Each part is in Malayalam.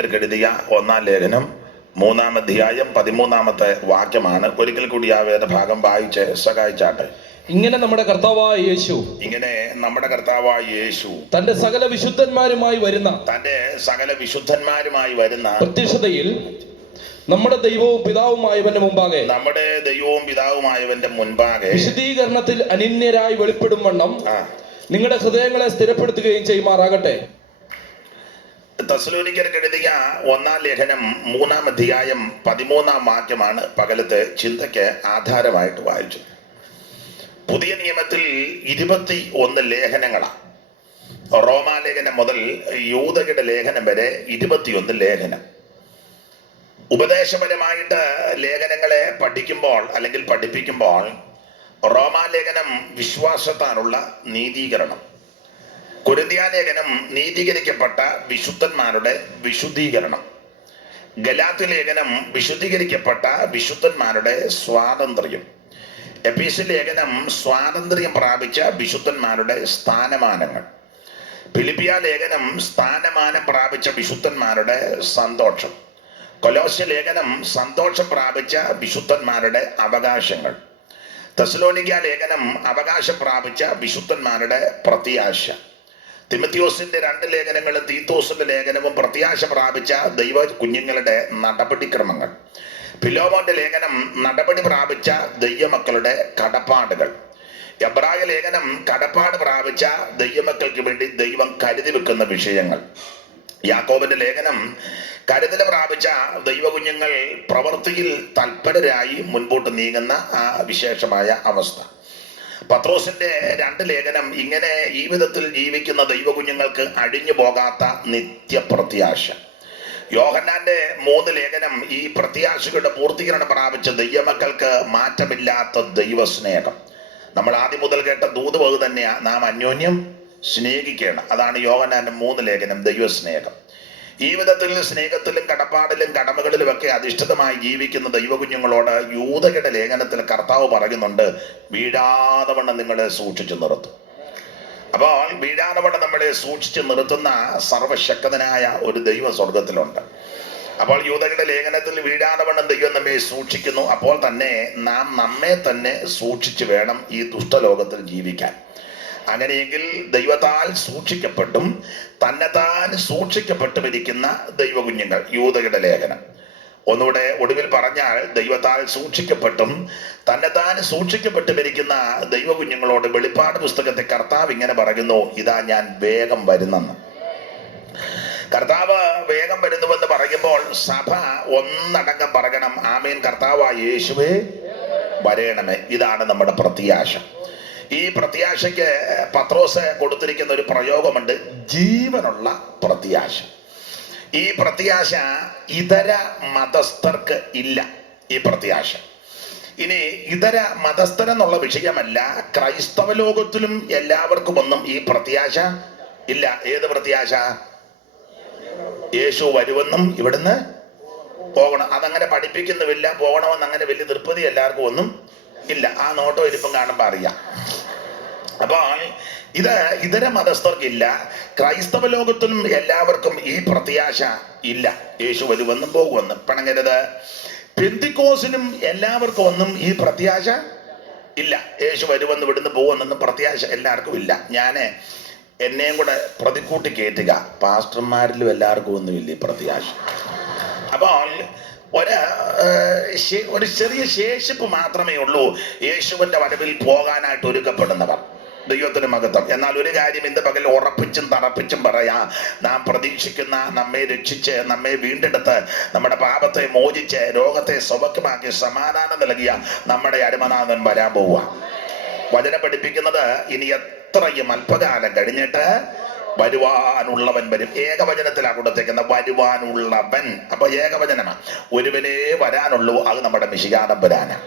എഴുതിയ 1-ാം ലേഖനം 3-ാം അധ്യായം 13-ാമത്തെ വാക്യമാണ്. ഒരിക്കൽ കൂടി ആ വേദഭാഗം വായിച്ച് സഹായിച്ചാട്ടെ. ഇങ്ങനെ നമ്മുടെ കർത്താവായ യേശു തന്റെ സകല വിശുദ്ധന്മാരുമായി വരുന്ന പ്രത്യക്ഷതയിൽ നമ്മുടെ ദൈവവും പിതാവുമായവന്റെ മുമ്പാകെ വിശുദ്ധീകരണത്തിൽ അനന്യരായി വെളിപ്പെടും വണ്ണം നിങ്ങളുടെ ഹൃദയങ്ങളെ സ്ഥിരപ്പെടുത്തുകയും ചെയ്യുമാറാകട്ടെ. തെസ്സലോനിക്കർക്ക് എഴുതിയ 1-ാം ലേഖനം 3-ാം അധ്യായം 13-ാം വാക്യമാണ് പകലത്തെ ചിന്തയ്ക്ക് ആധാരമായിട്ട് വായിച്ചു. പുതിയ നിയമത്തിൽ 21 ലേഖനങ്ങളാണ്. റോമാലേഖനം മുതൽ യൂദയുടെ ലേഖനം വരെ 21 ലേഖനം. ഉപദേശപരമായിട്ട് ലേഖനങ്ങളെ പഠിക്കുമ്പോൾ അല്ലെങ്കിൽ പഠിപ്പിക്കുമ്പോൾ റോമാലേഖനം വിശ്വാസത്താലുള്ള നീതീകരണം, കൊരിന്ത്യലേഖനം നീതീകരിക്കപ്പെട്ട വിശുദ്ധന്മാരുടെ വിശുദ്ധീകരണം, ഗലാത്യലേഖനം വിശുദ്ധീകരിക്കപ്പെട്ട വിശുദ്ധന്മാരുടെ സ്വാതന്ത്ര്യം, എഫീസ്യ ലേഖനം സ്വാതന്ത്ര്യം പ്രാപിച്ച വിശുദ്ധന്മാരുടെ സ്ഥാനമാനങ്ങൾ, ഫിലിപ്പിയ ലേഖനം സ്ഥാനമാനം പ്രാപിച്ച വിശുദ്ധന്മാരുടെ സന്തോഷം, കൊലോസ്യ ലേഖനം സന്തോഷം പ്രാപിച്ച വിശുദ്ധന്മാരുടെ അവകാശങ്ങൾ, തെസ്സലോനിക്ക ലേഖനം അവകാശം പ്രാപിച്ച വിശുദ്ധന്മാരുടെ പ്രത്യാശ, തിമത്തിയോസിന്റെ 2 ലേഖനങ്ങളും തീത്തോസിന്റെ ലേഖനവും പ്രത്യാശ പ്രാപിച്ച ദൈവ കുഞ്ഞുങ്ങളുടെ നടപടിക്രമങ്ങൾ, ഫിലോമോന്റെ ലേഖനം നടപടി പ്രാപിച്ച ദൈവമക്കളുടെ കടപ്പാടുകൾ, എബ്രായ ലേഖനം കടപ്പാട് പ്രാപിച്ച ദൈവമക്കൾക്ക് വേണ്ടി ദൈവം കരുതി വെക്കുന്ന വിഷയങ്ങൾ, യാക്കോബിന്റെ ലേഖനം കരുതൽ പ്രാപിച്ച ദൈവകുഞ്ഞുങ്ങൾ പ്രവൃത്തിയിൽ തൽപരരായി മുൻപോട്ട് നീങ്ങുന്ന ആ വിശേഷമായ അവസ്ഥ, പത്രോസിന്റെ 2 ലേഖനം ഇങ്ങനെ ഈ വിധത്തിൽ ജീവിക്കുന്ന ദൈവകുഞ്ഞുങ്ങൾക്ക് അഴിഞ്ഞു പോകാത്ത നിത്യപ്രത്യാശ, യോഹന്നാന്റെ 3 ലേഖനം ഈ പ്രത്യാശയുടെ പൂർത്തീകരണം പ്രാപിച്ച ദൈവമക്കൾക്ക് മാറ്റമില്ലാത്ത ദൈവസ്നേഹം. നമ്മൾ ആദ്യം മുതൽ കേട്ട ദൂതുവക തന്നെയാ നാം അന്യോന്യം സ്നേഹിക്കണം. അതാണ് യോഹന്നാന്റെ 3 ലേഖനം, ദൈവസ്നേഹം. ഈ വിധത്തിൽ സ്നേഹത്തിലും കടപ്പാടിലും കടമകളിലും ഒക്കെ അധിഷ്ഠിതമായി ജീവിക്കുന്ന ദൈവകുഞ്ഞുങ്ങളോട് യൂദയുടെ ലേഖനത്തിൽ കർത്താവ് പറയുന്നുണ്ട്, വീഴാതെ വണ്ണം നിങ്ങളെ സൂക്ഷിച്ചു നിർത്തും. അപ്പോൾ വീഴാതെ വണ്ണം നമ്മളെ സൂക്ഷിച്ചു നിർത്തുന്ന സർവശക്തനായ ഒരു ദൈവം സ്വർഗത്തിലുണ്ട്. അപ്പോൾ യൂദയുടെ ലേഖനത്തിൽ വീഴാതെ വണ്ണം ദൈവം നമ്മെ സൂക്ഷിക്കുന്നു. അപ്പോൾ തന്നെ നാം നമ്മെ തന്നെ സൂക്ഷിച്ചു വേണം ഈ ദുഷ്ടലോകത്തിൽ ജീവിക്കാൻ. അങ്ങനെയെങ്കിൽ ദൈവത്താൽ സൂക്ഷിക്കപ്പെട്ടും തന്നെത്താൻ സൂക്ഷിക്കപ്പെട്ടുമിരിക്കുന്ന ദൈവകുഞ്ഞുങ്ങൾ, യൂദയുടെ ലേഖനം. ഒന്നുകൂടെ ഒടുവിൽ പറഞ്ഞാൽ, ദൈവത്താൽ സൂക്ഷിക്കപ്പെട്ടും തന്നെത്താൻ സൂക്ഷിക്കപ്പെട്ടുമിരിക്കുന്ന ദൈവകുഞ്ഞുങ്ങളോട് വെളിപ്പാട് പുസ്തകത്തെ കർത്താവ് ഇങ്ങനെ പറയുന്നു, ഇതാ ഞാൻ വേഗം വരുന്നെന്ന്. കർത്താവ് വേഗം വരുന്നുവെന്ന് പറയുമ്പോൾ സഭ ഒന്നടങ്കം പറയണം, ആമേൻ, കർത്താവായ യേശുവേ വരേണമേ. ഇതാണ് നമ്മുടെ പ്രത്യാശ. ഈ പ്രത്യാശയ്ക്ക് പത്രോസ് കൊടുത്തിരിക്കുന്ന ഒരു പ്രയോഗമുണ്ട്, ജീവനുള്ള പ്രത്യാശ. ഈ പ്രത്യാശ ഇതര മതസ്ഥർക്ക് ഇല്ല. ഈ പ്രത്യാശ ഇനി ഇതര മതസ്ഥരെന്നുള്ള വിഷയമല്ല, ക്രൈസ്തവ ലോകത്തിലും എല്ലാവർക്കും ഒന്നും ഈ പ്രത്യാശ ഇല്ല. ഏത് പ്രത്യാശ? യേശു വരുമെന്നും ഇവിടുന്ന് പോകണം, അതങ്ങനെ പഠിപ്പിക്കുന്നുമില്ല. പോകണമെന്ന് അങ്ങനെ വലിയ തൃപ്തി എല്ലാവർക്കും ഒന്നും ഇല്ല. ആ നോട്ടോ ഇരിപ്പം കാണുമ്പോൾ അറിയാം. അപ്പോൾ ഇത് ഇതര മതസ്ഥർക്കില്ല. ക്രൈസ്തവ ലോകത്തിലും എല്ലാവർക്കും ഈ പ്രത്യാശ ഇല്ല. യേശു വരുമെന്നും പോകുമെന്നും പിണങ്ങരുത്. പെന്തിക്കോസിനും എല്ലാവർക്കും ഒന്നും ഈ പ്രത്യാശ ഇല്ല. യേശു വരുമെന്ന് ഇവിടുന്ന് പോകുമെന്നൊന്നും പ്രത്യാശ എല്ലാവർക്കും ഇല്ല. ഞാൻ എന്നെയും കൂടെ പ്രതിക്കൂട്ടി കയറ്റുക, പാസ്റ്റർമാരിലും എല്ലാവർക്കും ഒന്നുമില്ല ഈ പ്രത്യാശ. അപ്പോൾ ഒരു ചെറിയ ശേഷിപ്പ് മാത്രമേ ഉള്ളൂ യേശുവിന്റെ വരവിൽ പോകാനായിട്ട് ഒരുക്കപ്പെടുന്നവർ. ദൈവത്തിന് മഹത്വം. എന്നാൽ ഒരു കാര്യം ഇന്ന് പകൽ ഉറപ്പിച്ചും തറപ്പിച്ചും പറയാ, നാം പ്രതീക്ഷിക്കുന്ന, നമ്മെ രക്ഷിച്ച് നമ്മെ വീണ്ടെടുത്ത് നമ്മുടെ പാപത്തെ മോചിച്ച് രോഗത്തെ സൗഖ്യമാക്കി സമാധാനം നൽകിയ നമ്മുടെ അരുമനാഥൻ വരാൻ പോവുക. വചനം പഠിപ്പിക്കുന്നത്, ഇനി എത്രയും അല്പകാലം കഴിഞ്ഞിട്ട് വരുവാനുള്ളവൻ വരും. ഏകവചനത്തിലാണ് കൊടുത്തേക്കുന്ന വരുവാനുള്ളവൻ. അപ്പൊ ഏകവചനമാണ്. ഒരുവനേ വരാനുള്ളൂ, അത് നമ്മുടെ മിശിഹാതമ്പുരാനാണ്.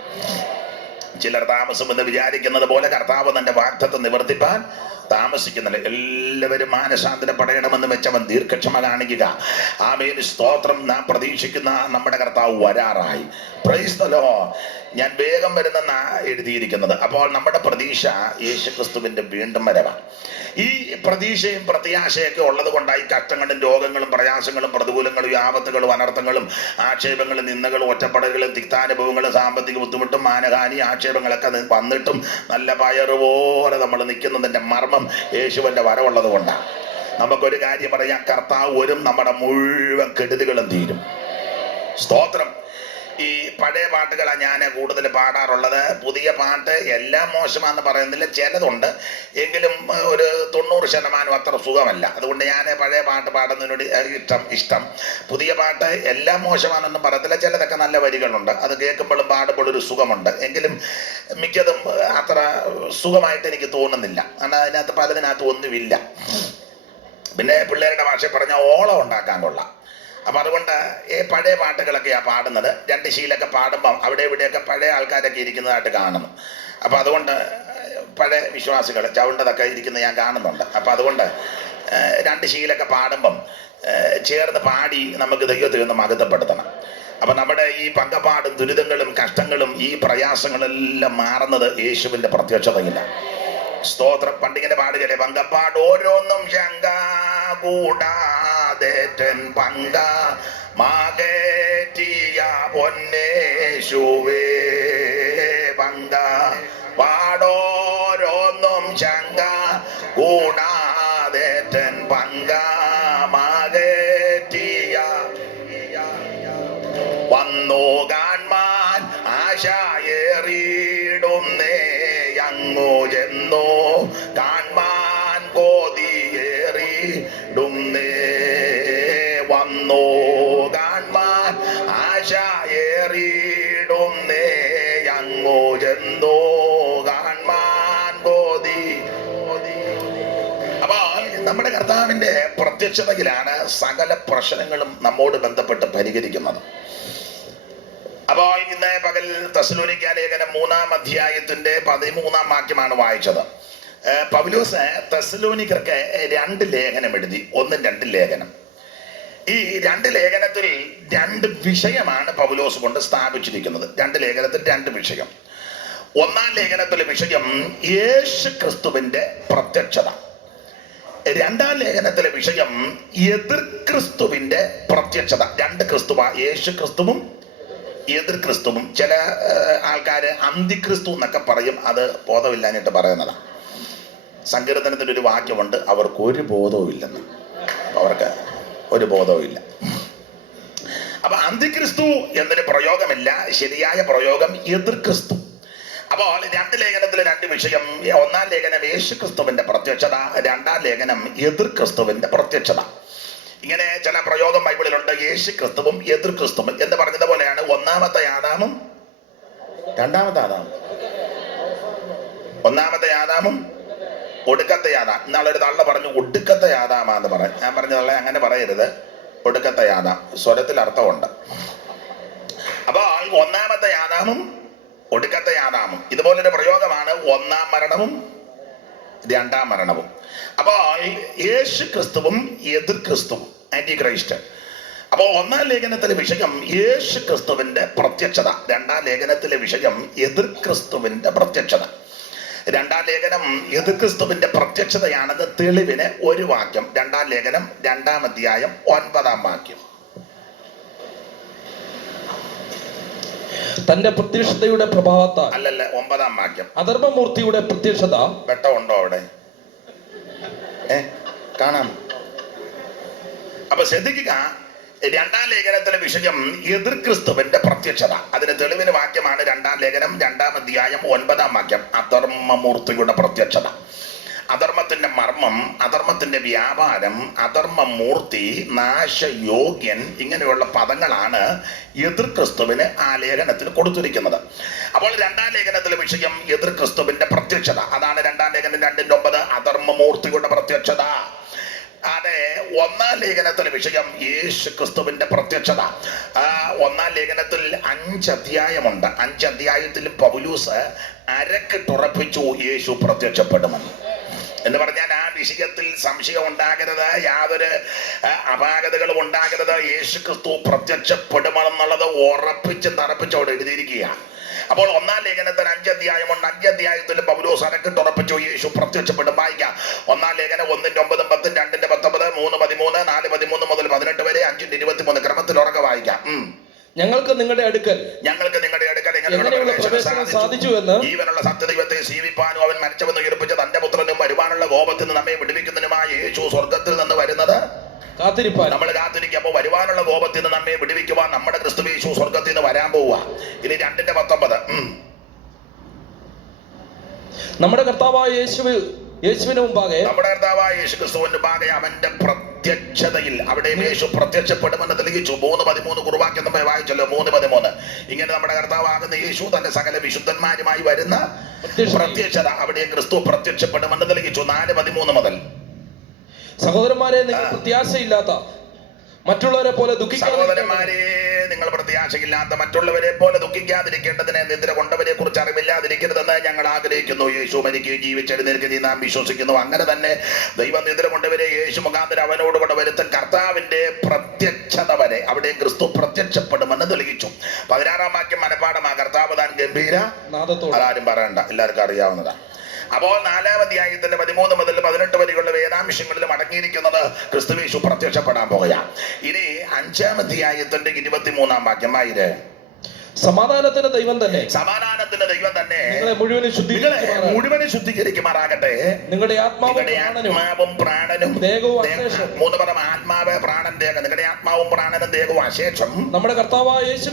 ചിലർ താമസമെന്ന് വിചാരിക്കുന്നത് പോലെ കർത്താവ് തന്റെ വാഗ്ദത്തം നിവർത്തിപ്പാൻ താമസിക്കുന്നില്ല. എല്ലാവരും മാനസാന്തരപ്പെടണമെന്ന് വെച്ചവൻ ദീർഘക്ഷമ കാണിക്കുക. ആമേൻ, സ്തോത്രം. നാം പ്രതീക്ഷിക്കുന്ന നമ്മുടെ കർത്താവ് വരാറായി. Price the Lord. ഞാൻ വേഗം വരുന്നെന്നാ എഴുതിയിരിക്കുന്നത്. അപ്പോൾ നമ്മുടെ പ്രതീക്ഷ യേശുക്രിസ്തുവിന്റെ വീണ്ടും വരവാണ്. ഈ പ്രതീക്ഷയും പ്രത്യാശയൊക്കെ ഉള്ളത് കൊണ്ടായി കഷ്ടങ്ങളും രോഗങ്ങളും പ്രയാസങ്ങളും പ്രതികൂലങ്ങളും ആപത്തുകളും അനർത്ഥങ്ങളും ആക്ഷേപങ്ങളും നിന്ദകളും ഒറ്റപ്പെടലുകളും തിക്താനുഭവങ്ങളും സാമ്പത്തിക ബുദ്ധിമുട്ടും മാനഹാനി ആക്ഷേപങ്ങളൊക്കെ വന്നിട്ടും നല്ല പയറുപോലെ നമ്മൾ നിൽക്കുന്നതിൻ്റെ മർമ്മം യേശുവിൻ്റെ വരവുള്ളത് കൊണ്ടാണ്. നമുക്കൊരു കാര്യം പറയാം, കർത്താവ് വരും, നമ്മുടെ മുഴുവൻ കെടുതികളും തീരും. സ്തോത്രം. ഈ പഴയ പാട്ടുകളാണ് ഞാൻ കൂടുതൽ പാടാറുള്ളത്. പുതിയ പാട്ട് എല്ലാം മോശമാണെന്ന് പറയുന്നില്ല, ചിലതുണ്ട്, എങ്കിലും ഒരു 90% അത്ര സുഖമല്ല. അതുകൊണ്ട് ഞാൻ പഴയ പാട്ട് പാടുന്നതിനോട് ഇഷ്ടം. പുതിയ പാട്ട് എല്ലാം മോശമാണെന്നും പറയത്തില്ല, ചിലതൊക്കെ നല്ല വരികളുണ്ട്, അത് കേൾക്കുമ്പോഴും പാടുമ്പോഴും ഒരു സുഖമുണ്ട്. എങ്കിലും മിക്കതും അത്ര സുഖമായിട്ട് എനിക്ക് തോന്നുന്നില്ല. കാരണം അതിനകത്ത് പലതിനകത്ത് ഒന്നുമില്ല. പിന്നെ പിള്ളേരുടെ ഭാഷ പറഞ്ഞാൽ ഓളം ഉണ്ടാക്കാൻ കൊള്ളാം. അപ്പം അതുകൊണ്ട് ഈ പഴയ പാട്ടുകളൊക്കെയാണ് പാടുന്നത്. 2 ശീലൊക്കെ പാടുമ്പം അവിടെ ഇവിടെയൊക്കെ പഴയ ആൾക്കാരൊക്കെ ഇരിക്കുന്നതായിട്ട് കാണുന്നു. അപ്പം അതുകൊണ്ട് പഴയ വിശ്വാസികൾ ചവിണ്ടതൊക്കെ ഇരിക്കുന്നത് ഞാൻ കാണുന്നുണ്ട്. അപ്പം അതുകൊണ്ട് 2 ശീലൊക്കെ പാടുമ്പം ചേർന്ന് പാടി നമുക്ക് ദൈവത്തിൽ നിന്ന് മഹത്വപ്പെടുത്തണം. അപ്പം നമ്മുടെ ഈ പങ്കപ്പാടും ദുരിതങ്ങളും കഷ്ടങ്ങളും ഈ പ്രയാസങ്ങളെല്ലാം മാറുന്നത് യേശുവിൻ്റെ പ്രത്യക്ഷതയില്ല. സ്തോത്രം. പണ്ടിങ്ങനെ പാടുകയല്ലേ, പങ്കപ്പാട് ഓരോന്നും ശങ്ക കൂടാതെറ്റൻ പങ്ക മാകേറ്റിയ പൊന്നേശുവേ പങ്ക പാടോരോന്നും ശങ്ക കൂടാതെറ്റൻ പങ്ക മാകേറ്റിയ വന്നു കാൺമാൻ ആശയേറിയിടുന്നേ അങ്ങോ ചെന്നോ കാൺമാൻ കോതിയേറിടുന്നേ വന്നോ കാൺമാൻ ആശയേറിയിടുന്നേ അങ്ങോ ചെന്നോ കാൺമാൻ കോതി. അപ്പോൾ നമ്മുടെ കർത്താവിൻ്റെ പ്രത്യക്ഷതയിലാണ് സകല പ്രശ്നങ്ങളും നമ്മോട് ബന്ധപ്പെട്ട് പരിഹരിക്കുന്നത്. അപ്പോൾ ഇന്ന് പകൽ തെസ്സലോനിക്ക ലേഖനം 3-ാം അധ്യായത്തിന്റെ 13-ാം വാക്യമാണ് വായിച്ചത്. പൗലോസ് തെസ്സലോനിക്കർക്ക് 2 ലേഖനം എഴുതി, 1-2 ലേഖനം. ഈ 2 ലേഖനത്തിൽ 2 വിഷയമാണ് പൗലോസ് കൊണ്ട് സ്ഥാപിച്ചിരിക്കുന്നത്. 2 ലേഖനത്തിൽ 2 വിഷയം. 1-ാം ലേഖനത്തിലെ വിഷയം യേശു ക്രിസ്തുവിന്റെ പ്രത്യക്ഷത. 2-ാം ലേഖനത്തിലെ വിഷയം എതിർ ക്രിസ്തുവിന്റെ പ്രത്യക്ഷത. 2 ക്രിസ്തുവ, യേശു ക്രിസ്തുവും എതിർ ക്രിസ്തുവും. ചില ആൾക്കാർ അന്തിക്രിസ്തു എന്നൊക്കെ പറയും, അത് ബോധമില്ലാഞ്ഞിട്ട് പറയുന്നതാണ്. സങ്കീർത്തനത്തിൻ്റെ ഒരു വാക്യമുണ്ട്, അവർക്ക് ഒരു ബോധവും ഇല്ലെന്ന്. അവർക്ക് ഒരു ബോധവും ഇല്ല. അപ്പൊ അന്തിക്രിസ്തു എന്നൊരു പ്രയോഗമില്ല, ശരിയായ പ്രയോഗം എതിർ ക്രിസ്തു. അപ്പോൾ 2 ലേഖനത്തിലെ 2 വിഷയം. 1-ാം ലേഖനം യേശു ക്രിസ്തുവിന്റെ പ്രത്യക്ഷത, 2-ാം ലേഖനം എതിർ ക്രിസ്തുവിന്റെ പ്രത്യക്ഷത. ഇങ്ങനെ ചില പ്രയോഗം ബൈബിളിലുണ്ട്, യേശു ക്രിസ്തുവും എതിർ ക്രിസ്തുവും എന്ന് പറഞ്ഞതുപോലെയാണ് 1-ാമത്തെ ആദാമും 2-ാമത്തെ ആദാമും. 1-ാമത്തെ ആദാമും ഒടുക്കത്തെ ആദാം. ഇന്നാളൊരു തള്ള പറഞ്ഞു ഒടുക്കത്തെ ആദാമാന്ന് പറയാം. ഞാൻ പറഞ്ഞു തള്ള അങ്ങനെ പറയരുത്, ഒടുക്കത്തെ ആദാം. സ്വരത്തിൽ അർത്ഥമുണ്ട്. അപ്പോൾ 1-ാമത്തെ ആദാമും ഒടുക്കത്തെ ആദാമും ഇതുപോലൊരു പ്രയോഗമാണ് 1-ാം മരണവും 2-ാം മരണവും. അപ്പോൾ യേശു ക്രിസ്തുവും എതിർ ക്രിസ്തുവും, ആന്റി ക്രൈസ്റ്റ്. അപ്പോൾ 1-ാം ലേഖനത്തിലെ വിഷയം യേശു ക്രിസ്തുവിന്റെ പ്രത്യക്ഷത, 2-ാം ലേഖനത്തിലെ വിഷയം എതിർ ക്രിസ്തുവിന്റെ പ്രത്യക്ഷത. 2-ാം ലേഖനം എതിർ ക്രിസ്തുവിന്റെ പ്രത്യക്ഷതയാണെന്ന് തെളിവിന് ഒരു വാക്യം. 2-ാം ലേഖനം 2-ാം അധ്യായം 9-ാം വാക്യം. തന്റെ പ്രത്യക്ഷതയുടെ പ്രഭാവത്താൽ, അല്ലല്ല 9-ാം വാക്യം. അധർമ്മമൂർത്തിയുടെ പ്രത്യക്ഷത. വെട്ടമുണ്ടോ അവിടെ? കാണാം. അപ്പൊ ശ്രദ്ധിക്കുക, 2-ാം ലേഖനത്തിലെ വിഷയം എതിർ ക്രിസ്തുവിന്റെ പ്രത്യക്ഷത. അതിന് തെളിവിന് വാക്യമാണ് 2-ാം ലേഖനം 2-ാം അധ്യായം 9-ാം വാക്യം. അധർമ്മമൂർത്തിയുടെ പ്രത്യക്ഷത. അധർമ്മത്തിന്റെ മർമ്മം, അധർമ്മത്തിന്റെ വ്യാപാരം, അധർമ്മമൂർത്തി, നാശയോഗ്യൻ, ഇങ്ങനെയുള്ള പദങ്ങളാണ് എതിർ ക്രിസ്തുവിന് ആ ലേഖനത്തിൽ കൊടുത്തിരിക്കുന്നത്. അപ്പോൾ 2-ാം ലേഖനത്തിലെ വിഷയം എതിർ ക്രിസ്തുവിന്റെ പ്രത്യക്ഷത. അതാണ് 2-ാം ലേഖനം 2:9. അധർമ്മമൂർത്തിയുടെ പ്രത്യക്ഷത. അതെ, ഒന്നാം ലേഖനത്തിലെ വിഷയം യേശു ക്രിസ്തുവിന്റെ പ്രത്യക്ഷത. ഒന്നാം ലേഖനത്തിൽ 5 അധ്യായമുണ്ട്. 5 അധ്യായത്തിലും പൗലൂസ് അരക്കിട്ടുറപ്പിച്ചു യേശു പ്രത്യക്ഷപ്പെടുമെന്ന്. എന്ന് പറഞ്ഞാൽ ആ വിഷയത്തിൽ സംശയം ഉണ്ടാകരുത്, യാതൊരു അപാകതകളും ഉണ്ടാകരുത്. യേശു ക്രിസ്തു പ്രത്യക്ഷപ്പെടുമെന്നുള്ളത് ഉറപ്പിച്ച് തറപ്പിച്ച് അവിടെ എഴുതിയിരിക്കുകയാണ്. അപ്പോൾ ഒന്നാം ലേഖനത്തിൽ 5 അധ്യായമുണ്ട്. 5 അധ്യായത്തിൽ പൗലോസ് അരക്കിട്ടുറപ്പിച്ചു യേശു പ്രത്യക്ഷപ്പെടും. വായിക്കാം. ഒന്നാം ലേഖനം 1:9, 10, 2:19, 3:13, 4:13 മുതൽ 18 വരെ, 5:23 ക്രമത്തിൽ ഉറക്കെ വായിക്കാം. ഞങ്ങൾക്ക് നിങ്ങളുടെ അടുക്കൽ എങ്ങനെയുള്ള പ്രവേശനം സാധിച്ചു എന്ന് ജീവനുള്ള സത്യദൈവത്തെ സേവിപ്പാനും അവൻ മരിച്ചവെന്ന് ഉയർപ്പിച്ച തന്റെ പുത്രനും വരുവാനുള്ള കോപത്തിൽ നിന്ന് നമ്മെ വിടുവിക്കുന്നതിനുമായ യേശു സ്വർഗത്തിൽ നിന്ന് വരുന്നത് കാത്തിരിപ്പാൻ നമ്മൾ കാത്തിരിക്കുക. അപ്പോൾ വരുവാനുള്ള കോപത്തിൽ നിന്ന് നമ്മെ വിടുവിക്കുവാൻ നമ്മുടെ ക്രിസ്തു യേശു സ്വർഗത്തിൽ നിന്ന് വരാൻ പോവുക. ഇനി 2:19 നമ്മുടെ കർത്താവായ യേശുവിന് മുമ്പാകെ നമ്മുടെ കർത്താവായ യേശു ക്രിസ്തുവിന്റെ മുമ്പാകെ അവന്റെ പ്രത്യക്ഷതയിൽ അവിടെ യേശു പ്രത്യക്ഷപ്പെടുമെന്ന് തെളിയിച്ചു. 3:13 കുറുവാക്യം നമ്മൾ വായിച്ചല്ലോ. 3:13 ഇങ്ങനെ നമ്മുടെ കർത്താവാകുന്ന യേശു തന്റെ സകല വിശുദ്ധന്മാരുമായി വരുന്ന പ്രത്യക്ഷത അവിടെ ക്രിസ്തു പ്രത്യക്ഷപ്പെടുമെന്ന് തെളിയിച്ചു. 4:13 മുതൽ സഹോദരന്മാരെ, നിങ്ങൾ പ്രത്യാശയില്ലാത്ത മറ്റുള്ളവരെ പോലെ സഹോദരന്മാരെ, നിങ്ങൾ പ്രത്യാശയില്ലാത്ത മറ്റുള്ളവരെ പോലെ ദുഃഖിക്കാതിരിക്കേണ്ടതിനെ നിദ്ര കൊണ്ടവരെ കുറിച്ച് അറിവില്ലാതിരിക്കരുതെന്ന് ഞങ്ങൾ ആഗ്രഹിക്കുന്നു. യേശു മരിക്കുകയും ജീവിച്ചെഴുന്നേൽക്കുകയും നാം വിശ്വസിക്കുന്നു. അങ്ങനെ തന്നെ ദൈവം നിദ്ര കൊണ്ടവരെ യേശു മുഖാന്തരം അവനോട് കൂടെ വരുത്തും കർത്താവിന്റെ പ്രത്യക്ഷത വരെ അവിടെ ക്രിസ്തു പ്രത്യക്ഷപ്പെടുമെന്ന് തെളിയിച്ചു. 16-ാം വാക്യം മനപ്പാഠമാ. കർത്താവ് താൻ ഗംഭീര നാദത്തോടെ. അതാരും പറയണ്ട, എല്ലാവർക്കും അറിയാവുന്നതാ. അപ്പോൾ 4-ാം അധ്യായത്തിന്റെ 13 മുതൽ 18 വരെയുള്ള വേദാംശങ്ങളിലും അടങ്ങിയിരിക്കുന്നത് ക്രിസ്തുയേശു പ്രത്യക്ഷപ്പെടാൻ പോകുകയാണ്. ഇനി 5-ാം അധ്യായത്തിന്റെ 23-ാം വാക്യം ആയിര്. സമാധാനത്തിന്റെ ദൈവം തന്നെ നിങ്ങളെ മുഴുവനും ശുദ്ധീകരിക്കുമാറാകട്ടെ. നിങ്ങളുടെ ആത്മാവും പ്രാണനും ദേഹവും അശേഷം. 3 പദം: ആത്മാവ്, പ്രാണൻ, ദേഹം. നിങ്ങളുടെ ആത്മാവും പ്രാണനും ദേഹവും അശേഷം നമ്മുടെ കർത്താവായ യേശു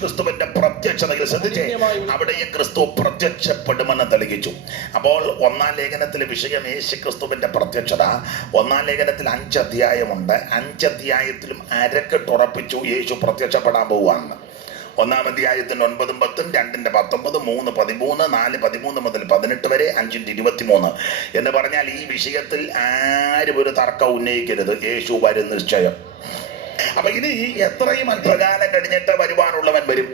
ക്രിസ്തുവിന്റെ പ്രത്യക്ഷതയിൽ ശ്രദ്ധിച്ചേ, അവിടെയും ക്രിസ്തു പ്രത്യക്ഷപ്പെടുമെന്ന് തെളിയിച്ചു. അപ്പോൾ 1-ാം ലേഖനത്തിലെ വിഷയം യേശു ക്രിസ്തുവിന്റെ പ്രത്യക്ഷത. 1-ാം ലേഖനത്തിൽ 5 അധ്യായമുണ്ട്. 5 അധ്യായത്തിലും അരക്കിട്ടുറപ്പിച്ചു യേശു പ്രത്യക്ഷപ്പെടാൻ പോവുകയാണ്. 1-ാം അധ്യായത്തിന് 9, 10, 2:19, 3:13, 4:13 മുതൽ 18 വരെ, 5:23 എന്ന് പറഞ്ഞാൽ ഈ വിഷയത്തിൽ ആരും ഒരു തർക്കം ഉന്നയിക്കരുത്. യേശു വരും നിശ്ചയം. അപ്പൊ ഇനി എത്രയും അല്പകാലം കഴിഞ്ഞിട്ട് വരുവാനുള്ളവൻ വരും.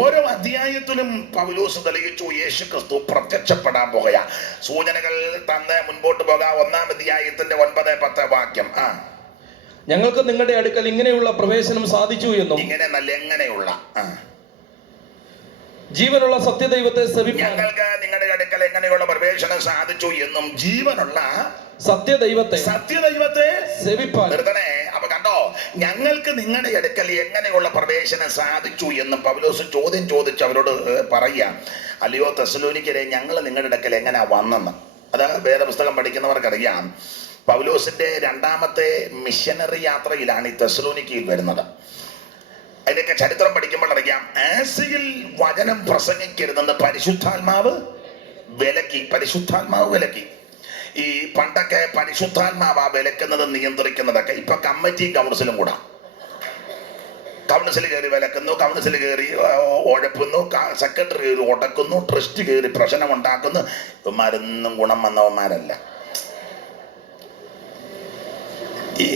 ഓരോ അധ്യായത്തിലും പൗലോസ് തെളിയിച്ചു യേശു ക്രിസ്തു പ്രത്യക്ഷപ്പെടാൻ പോകുക. സൂചനകൾ തന്ന് മുൻപോട്ട് പോകാം. 1-ാം അധ്യായത്തിന്റെ 9, 10 വാക്യം. ഞങ്ങൾക്ക് നിങ്ങളുടെ അടുക്കൽ ഇങ്ങനെയുള്ള പ്രവേശനം സാധിച്ചു എന്നും എങ്ങനെയുള്ള ജീവനുള്ള സത്യദൈവത്തെ ഞങ്ങൾക്ക് നിങ്ങളുടെ അടുക്കൽ എങ്ങനെയുള്ള പ്രവേശനം സാധിച്ചു എന്നും ജീവനുള്ള സത്യദൈവത്തെ സേവിപ്പാൻ. അപ്പൊ കണ്ടോ, ഞങ്ങൾക്ക് നിങ്ങളുടെ അടുക്കൽ എങ്ങനെയുള്ള പ്രവേശനം സാധിച്ചു എന്നും പൗലോസ് ചോദ്യം ചോദിച്ച് അവരോട് പറയുക. അല്ലയോ തെസ്സലോനിക്കരെ, ഞങ്ങൾ നിങ്ങളുടെ അടുക്കൽ എങ്ങനെയാ വന്നെന്ന്. അത് വേദപുസ്തകം പഠിക്കുന്നവർക്കറിയാം. പൗലോസിന്റെ 2ാമത്തെ മിഷനറി യാത്രയിലാണ് ഈ തെസ്സലോനിക്കയിൽ വരുന്നത്. അതിന്റെയൊക്കെ ചരിത്രം പഠിക്കുമ്പോൾ അറിയാം, ആസിയിൽ വചനം പ്രസംഗിക്കരുതെന്ന് പരിശുദ്ധാത്മാവ് വിലക്കി. ഈ പണ്ടൊക്കെ പരിശുദ്ധാത്മാവ് വിലക്കുന്നതും നിയന്ത്രിക്കുന്നതൊക്കെ ഇപ്പൊ കമ്മിറ്റി കൗൺസിലും കൂടാ. കൗൺസിൽ കയറി വിലക്കുന്നു, കൗൺസിൽ കയറി ഉഴപ്പുന്നു, സെക്രട്ടറി കയറി ഉടക്കുന്നു, ട്രസ്റ്റ് കയറി പ്രശ്നം ഉണ്ടാക്കുന്നു. ഇവന്മാരൊന്നും ഗുണം വന്നവന്മാരല്ല. ഈ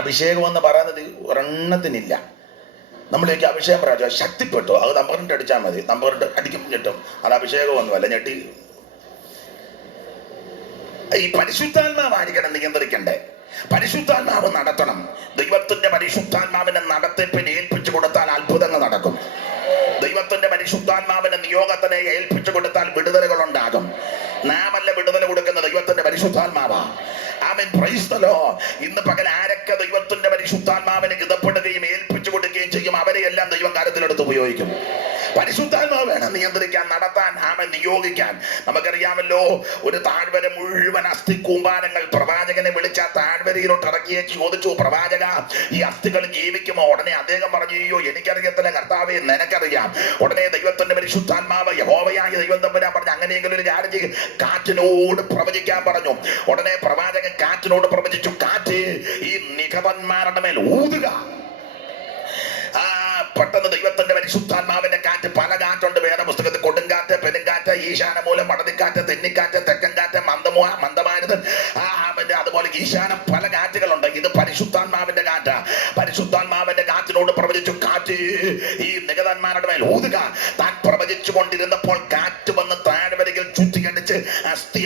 അഭിഷേകം എന്ന് പറയുന്നത് ഒരെണ്ണത്തിനില്ല. നമ്മളേക്ക് അഭിഷേകം പറയാ ശക്തിപ്പെട്ടു, അത് നമ്പറിട്ട് അടിച്ചാൽ മതി. നമ്പറിട്ട് അടിക്കും ഞെട്ടും. അത് അഭിഷേകമൊന്നുമല്ല, ഞെട്ടി. ഈ പരിശുദ്ധാത്മാവായിരിക്കണം നിയന്ത്രിക്കണ്ടേ. പരിശുദ്ധാത്മാവ് നടത്തണം. ദൈവത്തിന്റെ പരിശുദ്ധാത്മാവിനെ നടത്തിപ്പിന് ഏൽപ്പിച്ചു കൊടുത്താൽ അത്ഭുതങ്ങൾ നടക്കും. ദൈവത്തിന്റെ പരിശുദ്ധാത്മാവിനെ നിയോഗത്തിനെ ഏൽപ്പിച്ചു കൊടുത്താൽ വിടുതലുകൾ ഉണ്ടാകും. നാമല്ല വിടുതൽ കൊടുക്കുന്ന ദൈവത്തിന്റെ പരിശുദ്ധാത്മാവാ. ആമേൻ, പ്രൈസ് ദി ലോർഡ്. ഇന്ന് പകൽ ആരൊക്കെ ദൈവത്തിന്റെ പരിശുദ്ധാത്മാവിനെ ഗിതപ്പെടുകയും ഏൽപ്പിച്ചു കൊടുക്കുകയും ചെയ്യും, അവരെയെല്ലാം ദൈവം കാര്യത്തിലെടുത്ത് ഉപയോഗിക്കും. പരിശുദ്ധാത്മാവ് വേണം നിയന്ത്രിക്കാൻ, നടത്താൻ, ആമേൻ, നിയോഗിക്കാൻ. നമുക്കറിയാമല്ലോ, ഒരു താഴ്വര മുഴുവൻ അസ്ഥി കൂമ്പാരങ്ങൾ പ്രവാചകനെ വിളിച്ച താഴ്വരയിലോട്ട് ഇറക്കിയെ ചോദിച്ചു, പ്രവാചക, ഈ അസ്ഥികൾ ജീവിക്കുമോ? ഉടനെ അദ്ദേഹം പറഞ്ഞു, അയ്യോ എനിക്കറിയത്തില്ല കർത്താവേ, നിനക്കറിയാം. ഉടനെ ദൈവത്തിന്റെ പരിശുദ്ധാത്മാവ് യഹോവയായ ദൈവം തമ്പുരാൻ പറഞ്ഞു, അങ്ങനെയെങ്കിലും ഒരു കാര്യം ചെയ്യും, കാറ്റിനോട് പ്രവചിക്കാൻ പറഞ്ഞു. ഉടനെ പ്രവാചകൻ കാറ്റിനോട് പ്രവചിച്ചു, കാറ്റ് ഈ നിഗമന്മാരുടെ മേൽ ഊതുക. പെട്ടെന്ന് ദൈവത്തിന്റെ പരിശുദ്ധാത്മാവിന്റെ കാറ്റ്, പല കാറ്റുണ്ട് വേദപുസ്തകത്തിൽ, കൊടുങ്കാറ്റ്, പെരുങ്കാറ്റ്, ഈശാനമൂലം, വടതിക്കാറ്റ്, തെന്നിക്കാറ്റ്, തെക്കൻ കാറ്റ്, മന്ദമാരുത്, അതുപോലെ ഈശാനം പല കാറ്റുകളുണ്ട്. ഇത് പരിശുദ്ധാത്മാവിന്റെ കാറ്റാ. പരിശുദ്ധാത്മാവിന്റെ കാറ്റിനോട് പ്രവചിച്ചു, കാറ്റ് ഈ നിഗതന്മാരുടെ മേൽ ഊതുക. താൻ പ്രവചിച്ചു കൊണ്ടിരുന്നപ്പോൾ കാറ്റ് വന്ന് താഴ്വരയിൽ ചുറ്റിക്കടിച്ച്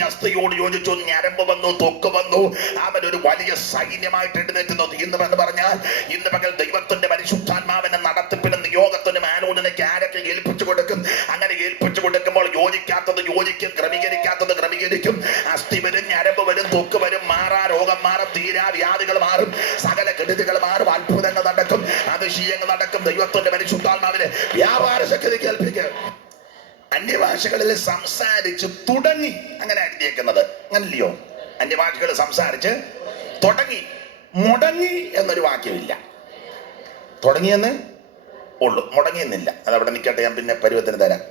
അസ്ഥിയോട് യോജിച്ചു. ഞരമ്പ് വന്നു, തൊക്ക് വന്നു. അവൻ ഒരു വലിയ സൈന്യമായിട്ട് എഴുന്നേറ്റുന്നു. എന്ന് പറഞ്ഞാൽ ഇന്ന് പകൽ ദൈവത്തിന്റെ പരിശുദ്ധാത്മാവിന്റെ നടത്തിപ്പിനും നിയോഗത്തിനും ആലോചനയ്ക്ക് ആരൊക്കെ ഏൽപ്പിച്ചു കൊടുക്കും. അങ്ങനെ ഏൽപ്പിച്ചു കൊടുക്കുമ്പോൾ യോജിക്കാത്തത് യോജിക്കും, ക്രമീകരിക്കാത്തത് ക്രമീകരിക്കും. അസ്ഥി വരും, ഞരമ്പ് വരും, തൊക്ക് വരും, മാറാ രോഗം മാറും, തീരാ വ്യാധികൾ മാറും, സകല കെടുതികൾ മാറും, അത്ഭുതങ്ങൾ നടക്കും, അതിശയങ്ങൾ നടക്കും. ദൈവത്തിന്റെ പരിശുദ്ധാത്മാവിനെ വ്യാപാര ശക്തി കേൾപ്പിക്കുക. അന്യഭാഷകളിൽ സംസാരിച്ച് തുടങ്ങി, അങ്ങനെ എഴുതിയേക്കുന്നത് അങ്ങനല്ലയോ? അന്യഭാഷകൾ സംസാരിച്ച് തുടങ്ങി. മുടങ്ങി എന്നൊരു വാക്യമില്ല. തുടങ്ങിയെന്ന് ഉള്ളു, മുടങ്ങിയെന്നില്ല. അതവിടെ നിൽക്കട്ടെ, ഞാൻ പിന്നെ പരുവത്തിന് തരാം.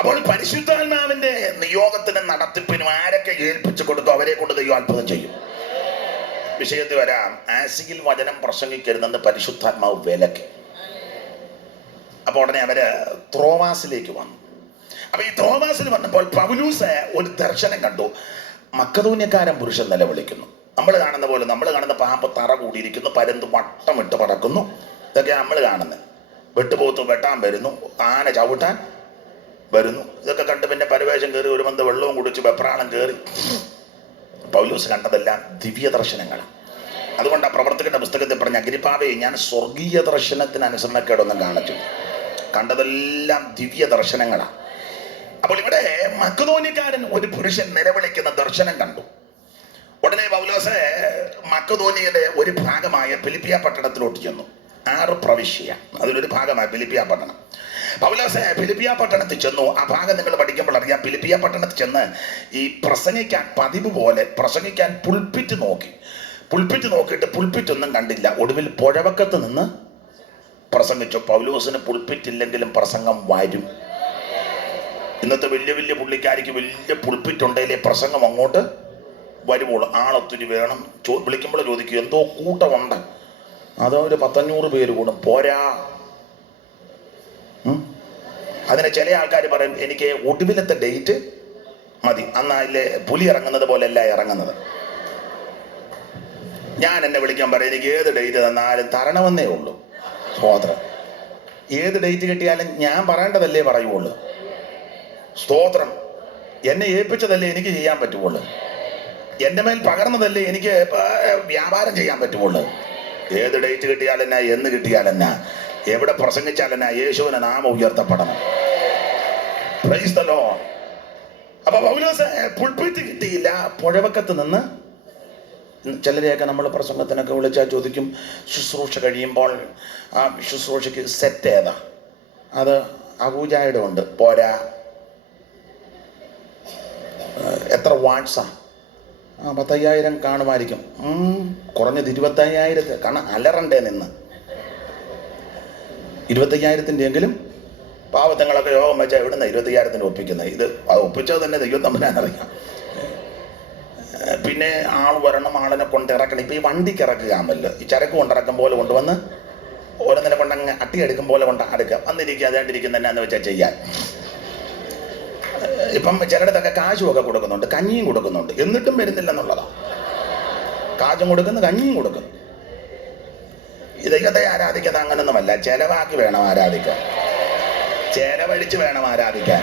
അപ്പോൾ പരിശുദ്ധാത്മാവിന്റെ നിയോഗത്തിനും നടത്തിപ്പിനും ആരൊക്കെ ഏൽപ്പിച്ചു കൊടുക്കും അവരെ കൊണ്ട് ദൈവം അത്ഭുതം ചെയ്യും. വിഷയത്തിൽ വരാം. ആസിയിൽ വചനം പ്രസംഗിക്കരുതെന്ന് പരിശുദ്ധാത്മാവ് വിലക്കി. അപ്പൊ ഉടനെ അവര് ത്രോവാസിലേക്ക് വന്നു. അപ്പൊ ഈ ത്രോവാസിൽ വന്നപ്പോൾ പൗലൂസ് ഒരു ദർശനം കണ്ടു. മക്കതോന്യക്കാരൻ പുരുഷൻ നിലവിളിക്കുന്നു. നമ്മൾ കാണുന്ന പോലെ, നമ്മൾ കാണുന്ന പാമ്പ് തറ കൂടിയിരിക്കുന്നു, പരന്ത് വട്ടമിട്ട് പറക്കുന്നു. ഇതൊക്കെ നമ്മൾ കാണുന്നത്. വെട്ടുപോത്ത് വെട്ടാൻ വരുന്നു, ആന ചവിട്ടാൻ വരുന്നു. ഇതൊക്കെ കണ്ട് പിന്നെ പരവേശം കയറി ഒരു മന്ത് വെള്ളവും കുടിച്ച് വെപ്രാളം കയറി. പൗലൂസ് കണ്ടതെല്ലാം ദിവ്യ ദർശനങ്ങളാണ്. അതുകൊണ്ട് ആ പ്രവർത്തകന്റെ പുസ്തകത്തിൽ പറഞ്ഞ, അഗ്രിപ്പാവേ, ഞാൻ സ്വർഗീയ ദർശനത്തിന് അനുസരണക്കേടൊന്നും കാണിച്ചു. കണ്ടതെല്ലാം ദിവ്യ ദർശനങ്ങളാണ്. അപ്പോൾ ഇവിടെ മക്കതോന്യക്കാരൻ ഒരു പുരുഷൻ നിലവിളിക്കുന്ന ദർശനം കണ്ടു. ഉടനെ പൗലോസ് മക്കതോന്യയുടെ ഒരു ഭാഗമായ ഫിലിപ്പിയ പട്ടണത്തിലോട്ട് ചെന്നു. 6 പ്രവിശ്യ, അതിലൊരു ഭാഗമായ ഫിലിപ്പിയ പട്ടണം. പൗലോസ് ഫിലിപ്പിയ പട്ടണത്തിൽ ചെന്നു. ആ ഭാഗം നിങ്ങൾ പഠിക്കുമ്പോൾ അറിയാം. ഫിലിപ്പിയ പട്ടണത്തിൽ ചെന്ന് ഈ പ്രസംഗിക്കാൻ പതിവ് പോലെ പ്രസംഗിക്കാൻ പുൾപിറ്റ് നോക്കി. പുൾപിറ്റ് നോക്കിയിട്ട് പുൾപിറ്റ് ഒന്നും കണ്ടില്ല. ഒടുവിൽ പുഴവക്കത്ത് നിന്ന് പ്രസംഗിച്ചു. പൗലോസിന് പുൾപിറ്റ് ഇല്ലെങ്കിലും പ്രസംഗം വരും. ഇന്നത്തെ വലിയ വലിയ പുള്ളിക്കാരിക്ക് വലിയ പുൾപിറ്റ് ഉണ്ടെങ്കിലേ പ്രസംഗം അങ്ങോട്ട് വരുമ്പോൾ. ആളൊത്തിരി വേണം. വിളിക്കുമ്പോൾ ചോദിക്കും, എന്തോ കൂട്ടമുണ്ട്, അതോ ഒരു 500 പേര് കൂടും, പോരാ. അതിന് ചില ആൾക്കാർ പറയും, എനിക്ക് ഒടുവിലത്തെ ഡേറ്റ് മതി. അന്നല്ലേ പുലി ഇറങ്ങുന്നത് പോലെയല്ല ഇറങ്ങുന്നത്. ഞാൻ എന്നെ വിളിക്കാൻ പറയും, എനിക്ക് ഏത് ഡേറ്റ് തന്നാലും തരണമെന്നേ ഉള്ളൂ. സ്തോത്രം. ഏത് ഡേറ്റ് കിട്ടിയാലും ഞാൻ പറയേണ്ടതല്ലേ പറയുള്ളൂ. സ്തോത്രം. എന്നെ ഏൽപ്പിച്ചതല്ലേ എനിക്ക് ചെയ്യാൻ പറ്റുള്ളൂ. എൻ്റെ മേൽ പകർന്നതല്ലേ എനിക്ക് വ്യാപാരം ചെയ്യാൻ പറ്റുള്ളൂ. ഏത് ഡേറ്റ് കിട്ടിയാലെന്നാ, എന്ന് കിട്ടിയാലെന്നാ, എവിടെ പ്രസംഗിച്ചാലെന്നാ, യേശുവിനെ നാമം ഉയർത്തപ്പെടണം. Praise the Lord. അപ്പൊ പൗലോസ് പുൾപിറ്റ് കിട്ടിയില്ല. പുഴവക്കത്ത് നിന്ന് ചിലരെയൊക്കെ നമ്മൾ പ്രസംഗത്തിനൊക്കെ വിളിച്ചാൽ ചോദിക്കും, ശുശ്രൂഷ കഴിയുമ്പോൾ ആ ശുശ്രൂഷയ്ക്ക് സെറ്റ് ഏതാ? അത് അബൂജായുടെ ഉണ്ട്, പോരാ. എത്ര വാട്സാ? 10,000 കാണുമായിരിക്കും. കുറഞ്ഞത് 25,000 കാരണം അലറണ്ടേ നിന്ന് 25,000-ൻ്റെ എങ്കിലും പാവത്തങ്ങളൊക്കെ യോഗം വെച്ചാൽ എവിടുന്ന 25,000-ന് ഒപ്പിക്കുന്നത്? ഇത് അത് ഒപ്പിച്ചത് തന്നെ ദൈവം തമ്പുരാനറിയാം. പിന്നെ ആൾ വരണം, ആളിനെ കൊണ്ടിറക്കണം. ഇപ്പം ഈ വണ്ടിക്ക് ഇറക്കുകയാണല്ലോ, ഈ ചരക്ക് കൊണ്ടിറക്കും പോലെ കൊണ്ടുവന്ന് ഓരോന്നിനെ കൊണ്ടങ്ങ് അട്ടിയെടുക്കും പോലെ കൊണ്ട് അടുക്കാം. അന്നിരിക്കുക അതാണ്ടിരിക്കുന്ന എന്നാന്ന് വെച്ചാൽ ചെയ്യാൻ. ഇപ്പം ചിലയിടത്തൊക്കെ കാശുമൊക്കെ കൊടുക്കുന്നുണ്ട്, കഞ്ഞിയും കൊടുക്കുന്നുണ്ട്, എന്നിട്ടും വരുന്നില്ലെന്നുള്ളതാണ്. കാശും കൊടുക്കുന്നു, കഞ്ഞിയും കൊടുക്കുന്നു. ഈ ദൈവത്തെ ആരാധിക്കുന്നത് അങ്ങനൊന്നുമല്ല. ചെലവാക്കി വേണം ആരാധിക്കാൻ, ചെലവഴിച്ച് വേണം ആരാധിക്കാൻ.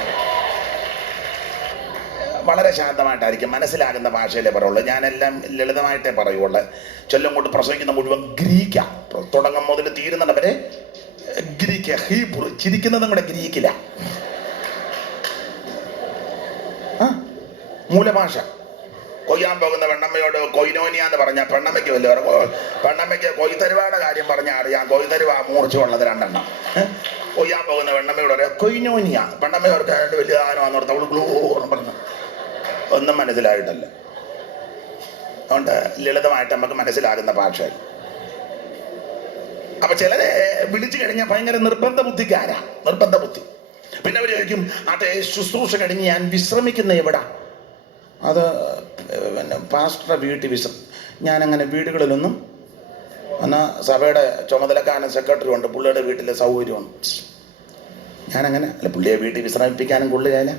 വളരെ ശാന്തമായിട്ടായിരിക്കും, മനസ്സിലാകുന്ന ഭാഷയിലേ പറയുള്ളൂ. ഞാനെല്ലാം ലളിതമായിട്ടേ പറയുള്ളൂ. ചൊല്ലും കൊണ്ട് പ്രസംഗിക്കുന്ന മുഴുവൻ ഗ്രീക്കാ. തുടങ്ങും മുതൽ തീരുന്നവരെ ഗ്രീക്ക്, ഹീബ്രു. ചിരിക്കുന്നതും കൂടെ ഗ്രീക്കില്ല. മൂലഭാഷ. കൊയ്യാൻ പോകുന്ന പെണ്ണമ്മയോട് കൊയിനോനിയ എന്ന് പറഞ്ഞാൽ പെണ്ണമ്മയ്ക്ക് വലിയ പെണ്ണമ്മയ്ക്ക് കൊയ്ത്തരുവാടെ കാര്യം പറഞ്ഞാൽ അറിയാം. കൊയ്ത്തരുവ മൂർച്ചയുള്ളത് 2 എണ്ണം. കൊയ്യാൻ പോകുന്ന പെണ്ണമ്മയോട് പറയാം കൊയിനോനിയ. പെണ്ണമ്മയോർക്ക് വലിയ സാധനമാണെന്ന് ഓർത്ത് അവൾ ഗ്ലൂ എന്ന് പറഞ്ഞു. ഒന്നും മനസ്സിലായിട്ടല്ല. അതുകൊണ്ട് ലളിതമായിട്ട് നമുക്ക് മനസ്സിലാകുന്ന ഭാഷ. അപ്പൊ ചിലരെ വിളിച്ചു കഴിഞ്ഞാൽ ഭയങ്കര നിർബന്ധ ബുദ്ധിക്കാരാ, നിർബന്ധ ബുദ്ധി. പിന്നെ അവർ ചോദിക്കും, അതെ ശുശ്രൂഷ കഴിഞ്ഞ് ഞാൻ വിശ്രമിക്കുന്ന എവിടാ? അത് പിന്നെ പാസ്റ്ററുടെ വീട്ടിൽ ഞാനങ്ങനെ വീടുകളിലൊന്നും, എന്നാൽ സഭയുടെ ചുമതലക്കാരൻ സെക്രട്ടറി ഉണ്ട്, പുള്ളിയുടെ വീട്ടിലെ സൗകര്യമാണ്. ഞാനങ്ങനെ അല്ല, പുള്ളിയെ വീട്ടിൽ വിശ്രമിപ്പിക്കാനും കൊള്ളുകയില്ല,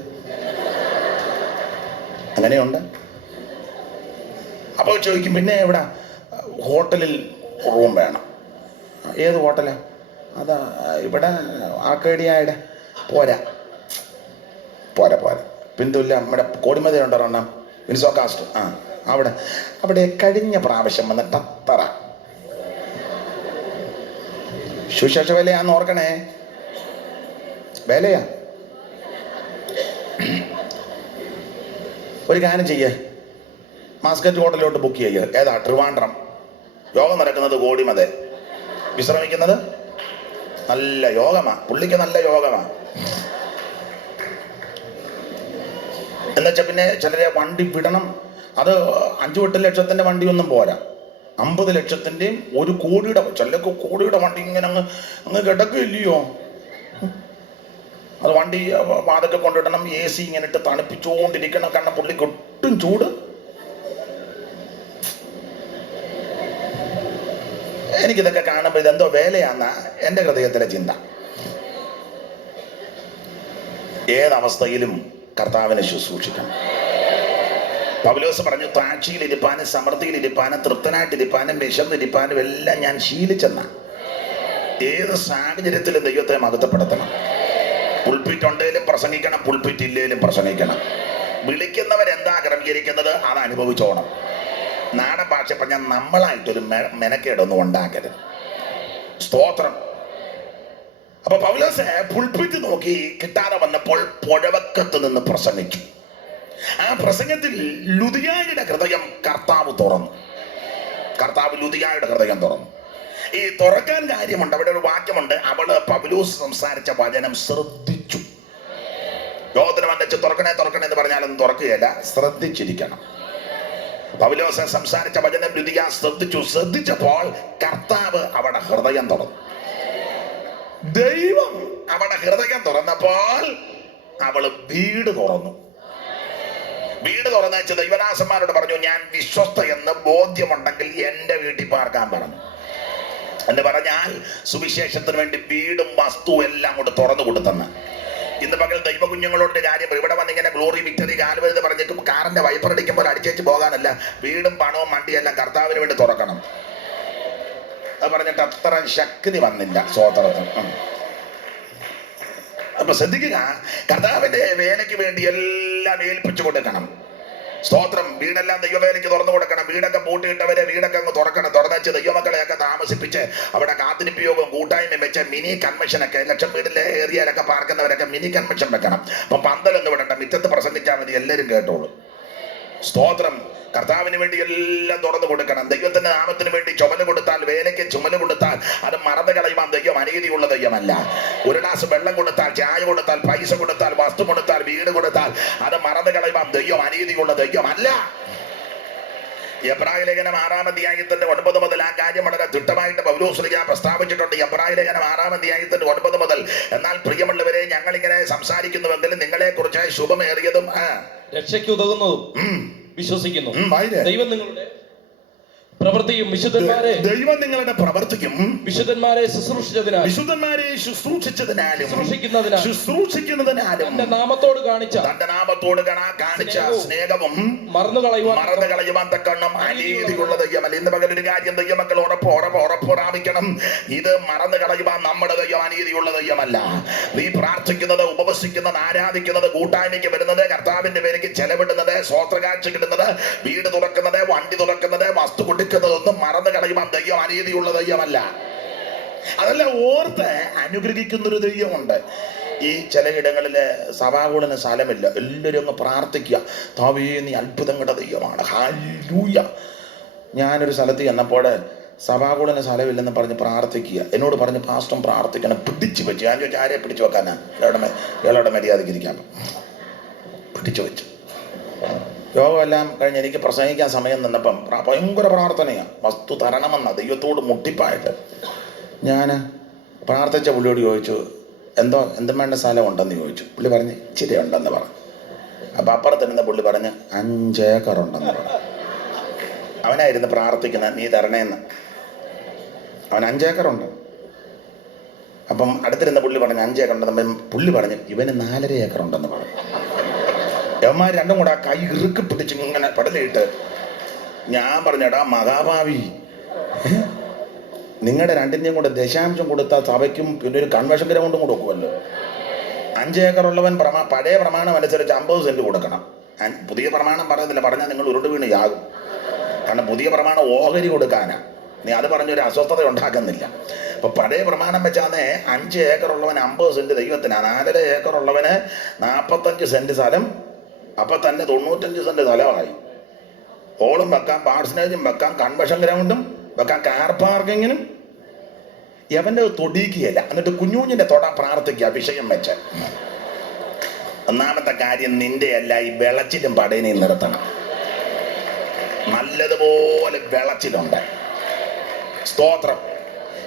അങ്ങനെയുണ്ട്. അപ്പോൾ ചോദിക്കും പിന്നെ എവിടെ ഹോട്ടലിൽ റൂം വേണം. ഏത് ഹോട്ടലാ? അതാ ഇവിടെ ആക്കേടിയായുടെ. പോരാ പോരാ പോരാ പിന്തുല്ല നമ്മുടെ കോടിമതി ഉണ്ടോ വിൻസോ കാസ്റ്റ്, അവിടെ കഴിഞ്ഞ പ്രാവശ്യം വന്നിട്ട് അത്ര സുശേഷ വിലയാന്ന് ഓർക്കണേ, വിലയാ. ഒരു കാര്യം ചെയ്യേ, മാസ്കറ്റ് ഹോട്ടലിലോട്ട് ബുക്ക് ചെയ്യുക. ഏതാ? ട്രിവാൻഡ്രം. യോഗം നടക്കുന്നത് കോടിമത, വിശ്രമിക്കുന്നത് നല്ല യോഗമാ, പുള്ളിക്ക് നല്ല യോഗമാ. എന്നുവെച്ചാൽ പിന്നെ ചിലരെ വണ്ടി വിടണം. അത് 5-8 ലക്ഷത്തിൻ്റെ വണ്ടിയൊന്നും പോരാ, 50 ലക്ഷത്തിൻ്റെയും 1 കോടിയുടെ, ചിലർക്ക് കോടിയുടെ വണ്ടി ഇങ്ങനെ അങ്ങ് കിടക്കില്ലയോ. അത് വണ്ടി വാതൊക്കെ കൊണ്ടിടണം, AC ഇങ്ങനെ ഇട്ട് തണുപ്പിച്ചുകൊണ്ടിരിക്കണം. കാരണം പുള്ളിക്ക് ഒട്ടും ചൂട്. എനിക്കിതൊക്കെ കാണുമ്പോൾ ഇതെന്തോ വേലയാന്ന എൻ്റെ ഹൃദയത്തിലെ ചിന്ത. ഏതവസ്ഥയിലും കർത്താവിനെ ശുശ്രൂഷിക്കണം. പൗലോസ് പറഞ്ഞു, താഴ്ചയിലിരിപ്പാനും സമൃദ്ധിയിലിരിപ്പാനും തൃപ്തനായിട്ടിരിപ്പാനും വിശന്നിരിപ്പാനും എല്ലാം ഞാൻ ശീലിച്ചെന്ന. ഏത് സാഹചര്യത്തിലും ദൈവത്തെ മഹത്വപ്പെടുത്തണം. പുൾപിറ്റ് ഉണ്ടേലും പ്രസംഗിക്കണം, പുൾപിറ്റ് ഇല്ലേലും പ്രസംഗിക്കണം. വിളിക്കുന്നവരെന്താ ക്രമീകരിക്കുന്നത് അത് അനുഭവിച്ചോണം. നാടൻ ഭാഷ പറഞ്ഞാൽ നമ്മളായിട്ടൊരു മെനക്കേടൊന്നും ഉണ്ടാക്കരുത്. സ്തോത്രം. അപ്പൊ പൗലോസ് പുൾപിറ്റ് നോക്കി കിട്ടാതെ വന്നപ്പോൾ പുഴവക്കത്ത് നിന്ന് പ്രസംഗിച്ചു. ആ പ്രസംഗത്തിൽ ലുദിയായുടെ ഹൃദയം കർത്താവ് തുറന്നു. കർത്താവ് ലുദിയായുടെ ഹൃദയം തുറന്നു. ഈ തുറക്കാൻ കാര്യമുണ്ട്. അവിടെ ഒരു വാക്യമുണ്ട്, അവള് പൗലോസ് സംസാരിച്ച വചനം ശ്രദ്ധിച്ചു. യോഗത്തിന് വന്നിച്ച് തുറക്കണേ തുറക്കണേ എന്ന് പറഞ്ഞാലൊന്നും തുറക്കുകയല്ല, ശ്രദ്ധിച്ചിരിക്കണം. പൗലോസ് സംസാരിച്ച വചനം ലുദിയ ശ്രദ്ധിച്ചു. ശ്രദ്ധിച്ചപ്പോൾ കർത്താവ് അവിടെ ഹൃദയം തുറന്നു. ദൈവം അവിടെ ഹൃദയം തുറന്നപ്പോൾ അവള് വീട് തുറന്നു. വീട് തുറന്നു വെച്ച് ദൈവദാസന്മാരോട് പറഞ്ഞു, ഞാൻ വിശ്വസ്ത എന്ന് ബോധ്യമുണ്ടെങ്കിൽ എൻ്റെ വീട്ടിൽ പാർക്കാൻ പറഞ്ഞു. എന്ന് പറഞ്ഞാൽ സുവിശേഷത്തിന് വേണ്ടി വീടും വസ്തുവും എല്ലാം കൊണ്ട് തുറന്നു കൊടുത്തെന്ന്. ഇന്ന് പകൽ ദൈവകുഞ്ഞുങ്ങളോട് കാര്യം, ഇവിടെ വന്നിങ്ങനെ ഗ്ലോറി വിക്ടറി കാലുവെന്ന് പറഞ്ഞിട്ട് കാറിന്റെ വൈപ്പർ അടിക്കുമ്പോൾ അടിച്ചേച്ച് പോകാനല്ല, വീടും പണവും വണ്ടിയെല്ലാം കർത്താവിന് വേണ്ടി തുറക്കണം. അത് പറഞ്ഞിട്ട് അത്ര ശക്തി വന്നില്ല സ്തോത്രത്തിന്. അപ്പൊ ശ്രദ്ധിക്കുക, കർത്താവിന്റെ വേലയ്ക്ക് വേണ്ടി എല്ലാം ഏൽപ്പിച്ചു കൊടുക്കണം. സ്തോത്രം. വീടെല്ലാം ദൈവവേലയ്ക്ക് തുറന്നു കൊടുക്കണം. വീടൊക്കെ പൂട്ടിയിട്ടവരെ വീടൊക്കെ അങ്ങ് തുറക്കണം. തുറന്നുവെച്ച് ദൈവമക്കളെയൊക്കെ താമസിപ്പിച്ച് അവിടെ കാത്തിരിപ്പ് യോഗം കൂട്ടായ്മ വെച്ച് മിനി കൺവെൻഷനൊക്കെ, ലക്ഷം വീടിലെ ഏരിയയിലൊക്കെ പാർക്കുന്നവരൊക്കെ മിനി കൺവെൻഷൻ വെക്കണം. അപ്പൊ പന്തലൊന്നും വിടണ്ട, മുറ്റത്ത് പ്രസംഗിച്ചാൽ മതി, എല്ലാവരും കേട്ടോളൂ. സ്തോത്രം. കർത്താവിന് വേണ്ടി എല്ലാം തുറന്നു കൊടുക്കണം. ദൈവത്തിന്റെ നാമത്തിന് വേണ്ടി ചുമല് കൊടുത്താൽ, വേലയ്ക്ക് ചുമല് കൊടുത്താൽ അത് മറന്നു കളയുവാൻ ദൈവം അനീതിയുള്ള ദൈവമല്ല. ഒരു ഗ്ലാസ് വെള്ളം കൊടുത്താൽ, ചായ കൊടുത്താൽ, പൈസ കൊടുത്താൽ, വസ്തു കൊടുത്താൽ, വീട് കൊടുത്താൽ അത് മറന്നു കളയുവാൻ ദൈവം അനീതിയുള്ള ദൈവമല്ല. എബ്രായ ലേഖനം 6-ാം അധ്യായത്തിന്റെ 9 മുതൽ ആ കാര്യം വളരെ തിട്ടമായിട്ട് പൗലോസ് പ്രസ്താവിച്ചിട്ടുണ്ട്. എബ്രായ ലേഖനം 6-ാം അധ്യായത്തിന്റെ 9 മുതൽ. എന്നാൽ പ്രിയമുള്ളവരെ, ഞങ്ങൾ ഇങ്ങനെ സംസാരിക്കുന്നുവെങ്കിലും നിങ്ങളെ കുറിച്ച് ശുഭമേറിയതും രക്ഷയ്ക്ക് ഉതകുന്നതും വിശ്വസിക്കുന്നു. ദൈവം നിങ്ങളുടെ പ്രവൃത്തിയും ദൈവം നിങ്ങളുടെ പ്രവൃത്തിയും വിശുദ്ധന്മാരെ ശുശ്രൂഷിച്ചതിനാലും തന്റെ നാമത്തോട് കാണിച്ച സ്നേഹവും മറന്നു കളയുവാൻ തക്കണ്ണം അനീതിയുള്ള ദൈവമല്ല. ഇന്ന് പകൽ ഒരു കാര്യം ദൈവമക്കൾ ഉറപ്പ് പ്രാപിക്കണം. ഇത് മറന്നു കളയുവാൻ നമ്മുടെ ദൈവം അനീതിയുള്ള ദൈവമല്ല. നീ പ്രാർത്ഥിക്കുന്നത്, ഉപവസിക്കുന്നത്, ആരാധിക്കുന്നത്, കൂട്ടായ്മയ്ക്ക് വരുന്നത്, കർത്താവിന്റെ പേരേക്ക് ചെലവിടുന്നത്, സ്വോത്രകാഴ്ച കിട്ടുന്നത്, വീട് തുറക്കുന്നത്, വണ്ടി തുറക്കുന്നത്, വസ്തു ഒന്നും മറന്നു കളയുവാൻ ദൈവം അനീതിയുള്ള ദൈവമല്ല. അതല്ല, ഓർത്ത് അനുഗ്രഹിക്കുന്നൊരു ദൈവമുണ്ട്. ഈ ചിലയിടങ്ങളില് സഭാകൂടന് സ്ഥലമില്ല, എല്ലാവരും അങ്ങ് പ്രാർത്ഥിക്കുക, താവേ നീ അത്ഭുതങ്ങളുടെ ദൈവമാണ്, ഹല്ലേലൂയ. ഞാനൊരു സ്ഥലത്ത് ചെന്നപ്പോൾ സഭാകൂടന് സ്ഥലമില്ലെന്ന് പറഞ്ഞ് പ്രാർത്ഥിക്കുക. എന്നോട് പറഞ്ഞ് പാസ്റ്റർ പ്രാർത്ഥിക്കണം, പിടിച്ചു വെച്ച്. ഞാൻ ചോദിച്ചാൽ ആരെ പിടിച്ചു വെക്കാനാ? ഇയാളുടെ മര്യാദയ്ക്ക് ഇരിക്കാൻ പിടിച്ചു വെച്ചു. യോഗമെല്ലാം കഴിഞ്ഞ് എനിക്ക് പ്രസംഗിക്കാൻ സമയം നിന്നപ്പം ഭയങ്കര പ്രാർത്ഥനയാണ്, വസ്തു തരണമെന്ന ദൈവത്തോട് മുട്ടിപ്പായിട്ട്. ഞാൻ പ്രാർത്ഥിച്ച പുള്ളിയോട് ചോദിച്ചു, എന്തും വേണ്ട സ്ഥലം ഉണ്ടെന്ന് ചോദിച്ചു. പുള്ളി പറഞ്ഞ് ഇച്ചിരി ഉണ്ടെന്ന് പറഞ്ഞു. അപ്പം അപ്പുറത്തിരുന്ന പുള്ളി പറഞ്ഞ് 5 ഏക്കറുണ്ടെന്ന് പറഞ്ഞു. അവനായിരുന്നു പ്രാർത്ഥിക്കുന്നത്, നീ തരണേന്ന്. അവൻ 5 ഏക്കറുണ്ട്. അപ്പം അടുത്തിരുന്ന പുള്ളി പറഞ്ഞു 5 ഏക്കർ ഉണ്ടെന്ന്. പുള്ളി പറഞ്ഞു ഇവന് 4.5 ഏക്കർ ഉണ്ടെന്ന് പറഞ്ഞു. യവന്മാർ രണ്ടും കൂടെ ആ കൈ ഇറുക്കി പിടിച്ച് ഇങ്ങനെ പടലിട്ട് ഞാൻ പറഞ്ഞടാ മഹാഭാവി, നിങ്ങളുടെ രണ്ടിൻ്റെയും കൂടെ ദശാംശം കൊടുത്താൽ സഭയ്ക്കും പിന്നെ ഒരു കൺവെൻഷൻ ഗ്രൗണ്ടും കൂടെ വെക്കുമല്ലോ. 5 ഏക്കർ ഉള്ളവൻ പഴയ പ്രമാണം അനുസരിച്ച് 50 സെന്റ് കൊടുക്കണം. പുതിയ പ്രമാണം പറയുന്നില്ല, പറഞ്ഞാൽ നിങ്ങൾ ഉരുണ്ട് വീണ് യാകും. കാരണം പുതിയ പ്രമാണം ഓഹരി കൊടുക്കാനാ. നീ അത് പറഞ്ഞൊരു അസ്വസ്ഥത ഉണ്ടാക്കുന്നില്ല. അപ്പൊ പഴയ പ്രമാണം വെച്ചാന്നേ 5 ഏക്കർ ഉള്ളവന് 50 സെന്റ് ദൈവത്തിനാണ്. 4.5 ഏക്കർ ഉള്ളവന് 45 സെന്റ് സ്ഥലം. അപ്പൊ തന്നെ 95 സെന്റ് സ്ഥലമായി. ഹോളും വെക്കാം, പാർസനേജും വെക്കാം, കൺവെൻഷൻ ഗ്രൗണ്ടും വെക്കാം, കാർ പാർക്കിങ്ങിനും. യവന്റെ തൊടിക്കുകയല്ല. എന്നിട്ട് കുഞ്ഞുഞ്ഞിന്റെ തൊട പ്രാർത്ഥിക്കുക വിഷയം വെച്ച്. ഒന്നാമത്തെ കാര്യം നിന്റെ അല്ല, ഈ വിളച്ചിലും പടയനെയും നിർത്തണം. നല്ലതുപോലെ വിളച്ചിലുണ്ട്. സ്തോത്രം.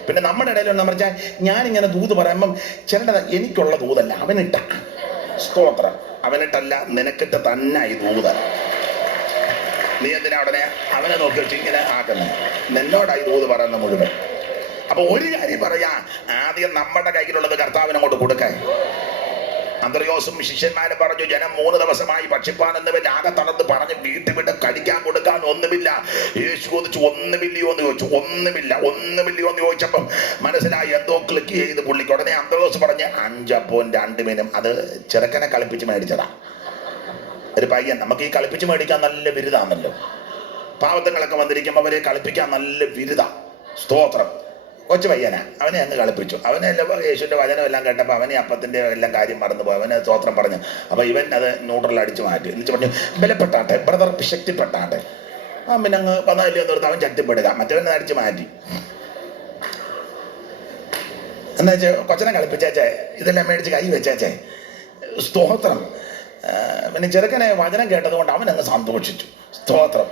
പിന്നെ നമ്മുടെ ഇടയിൽ നമ്മൾ വെച്ചാൽ ഞാനിങ്ങനെ ദൂത് പറയുമ്പം ചിലരുടെ എനിക്കുള്ള ദൂതല്ല, അവനിട്ട. സ്തോത്രം. അവനിട്ടല്ല, നിനക്കിട്ട് തന്നെ ഈ ദൂത. നീ എന്തിനാ ഉടനെ അവനെ നോക്കി വെച്ച് ഇങ്ങനെ ആക്കുന്നത്? നിന്നോടായി ദൂത് പറയുന്ന മുഴുവൻ. അപ്പൊ ഒരു കാര്യം പറയാ, ആദ്യം നമ്മുടെ കയ്യിലുള്ളത് കർത്താവിനങ്ങോട്ട് കൊടുക്കാൻ. അന്ത്രയോസും ശിഷ്യന്മാരും പറഞ്ഞു, ജനം 3 ദിവസമായി ഭക്ഷിപ്പാൻ എന്നവൻ ആകെ തളർന്ന് പറഞ്ഞ് വീട്ടിൽ വിട്ട് കഴിക്കാൻ കൊടുക്കാൻ ഒന്നുമില്ല. യേശു ചോദിച്ചു ഒന്നുമില്ലയോ എന്ന് ചോദിച്ചു. ഒന്നുമില്ലയോ എന്ന് ചോദിച്ചപ്പം മനസ്സിലായി എന്തോ ക്ലിക്ക് ചെയ്ത് പുള്ളിക്ക്. ഉടനെ അന്ത്രയോസ് പറഞ്ഞ് 5 അപ്പവും 2 മീനും. അത് ചെറുക്കനെ കളിപ്പിച്ച് മേടിച്ചതാ. ഒരു പയ്യൻ. നമുക്ക് ഈ കളിപ്പിച്ച് മേടിക്കാൻ നല്ല ബിരുദാണല്ലോ. പാവത്തങ്ങളൊക്കെ വന്നിരിക്കുമ്പോൾ അവരെ കളിപ്പിക്കാൻ നല്ല ബിരുദ. സ്തോത്രം. കൊച്ചു പയ്യനാ. അവനെ അങ്ങ് കളിപ്പിച്ചു. അവനെല്ലാം യേശുവിന്റെ വചനം എല്ലാം കേട്ടപ്പോൾ അവനെ അപ്പത്തിന്റെ എല്ലാം കാര്യം മറന്നുപോയി. അവന് സ്തോത്രം പറഞ്ഞു. അപ്പൊ ഇവൻ അത് ന്യൂട്രൽ അടിച്ചു മാറ്റി. എന്നിട്ട് പറഞ്ഞു ബലപ്പെട്ടാട്ടെ ബ്രദർ, ശക്തിപ്പെട്ടാട്ടെ. പിന്നെ അങ്ങ് വന്നല്ലോ നിർത്ത്. അവൻ ശക്തിപ്പെടുക. മറ്റവനെ അടിച്ചു മാറ്റി. എന്താ വെച്ചാൽ കൊച്ചനെ കളിപ്പിച്ചേച്ചേ, ഇതെല്ലാം മേടിച്ച് കൈ വെച്ചേച്ചേ. സ്തോത്രം. പിന്നെ ചെറുക്കനെ വചനം കേട്ടത് കൊണ്ട് അവൻ അങ്ങ് സന്തോഷിച്ചു. സ്തോത്രം.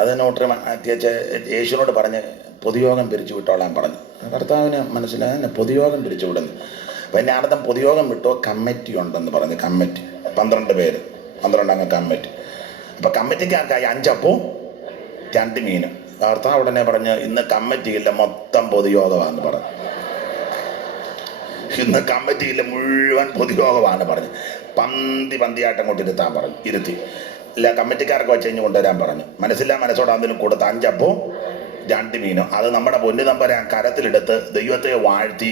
അത് ന്യൂട്രൽ മാറ്റിയേച്ച് യേശുവിനോട് പറഞ്ഞ് പൊതുയോഗം പിരിച്ചു വിട്ടോളാൻ പറഞ്ഞു. കർത്താവിന് മനസ്സിലായി പൊതുയോഗം പിരിച്ചു വിടുന്നു. അപ്പം എൻ്റെ അർത്ഥം പൊതുയോഗം വിട്ടോ കമ്മിറ്റി ഉണ്ടെന്ന് പറഞ്ഞു. കമ്മിറ്റി 12 പേര്, 12 അംഗ കമ്മിറ്റി. അപ്പം കമ്മിറ്റിക്കാർക്കായി 5 അപ്പവും 2 മീനും. കർത്താവ് ഉടനെ പറഞ്ഞ് ഇന്ന് കമ്മിറ്റിയില്ല, മൊത്തം പൊതുയോഗമാണെന്ന് പറഞ്ഞു. ഇന്ന് കമ്മിറ്റിയില്ല, മുഴുവൻ പൊതുയോഗമാണ് പറഞ്ഞു. പന്തിയായിട്ട് അങ്ങോട്ട് ഇരുത്താൻ പറഞ്ഞു. ഇരുത്തി ഇല്ല, കമ്മിറ്റിക്കാർക്ക് വെച്ച് കഴിഞ്ഞ് കൊണ്ടുവരാൻ പറഞ്ഞു. മനസ്സോടെ അതിന് കൊടുത്ത് 5 അപ്പവും 2 മീനും. അത് നമ്മുടെ പൊന്നു തമ്പുരാൻ കരത്തിലെടുത്ത് ദൈവത്തെ വാഴ്ത്തി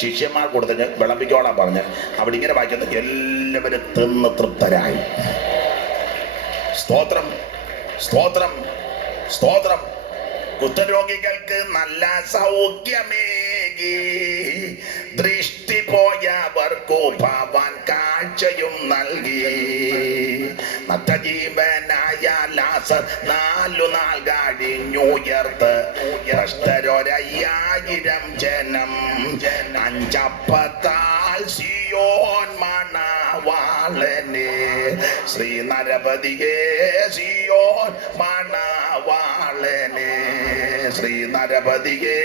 ശിഷ്യന്മാർ കൊടുത്ത് വിളമ്പിക്കോളാൻ പറഞ്ഞ് അവിടെ ഇങ്ങനെ വായിക്കുന്നത് എല്ലാവരും തിന്ന് തൃപ്തരായി. സ്തോത്രം, സ്തോത്രം, സ്തോത്രം. കുഷ്ഠരോഗികൾക്ക് നല്ല സൗഖ്യമേകി, ദൃഷ്ടി പോയവർക്കു ഭവാൻ കാഴ്ചയും നൽകി. നഷ്ടജീവനായ ലാസർ 4 നാൾ കഴിഞ്ഞുയർത്ത്. ഭ്രഷ്ടരൊരയ്യായിരം ജനം 5 അപ്പത്താൽ സിയോൻ മണവാളനെ. ശ്രീ നരപതിയെ സിയോൻ മണവാളനെ. ശ്രീ നരപതിയെ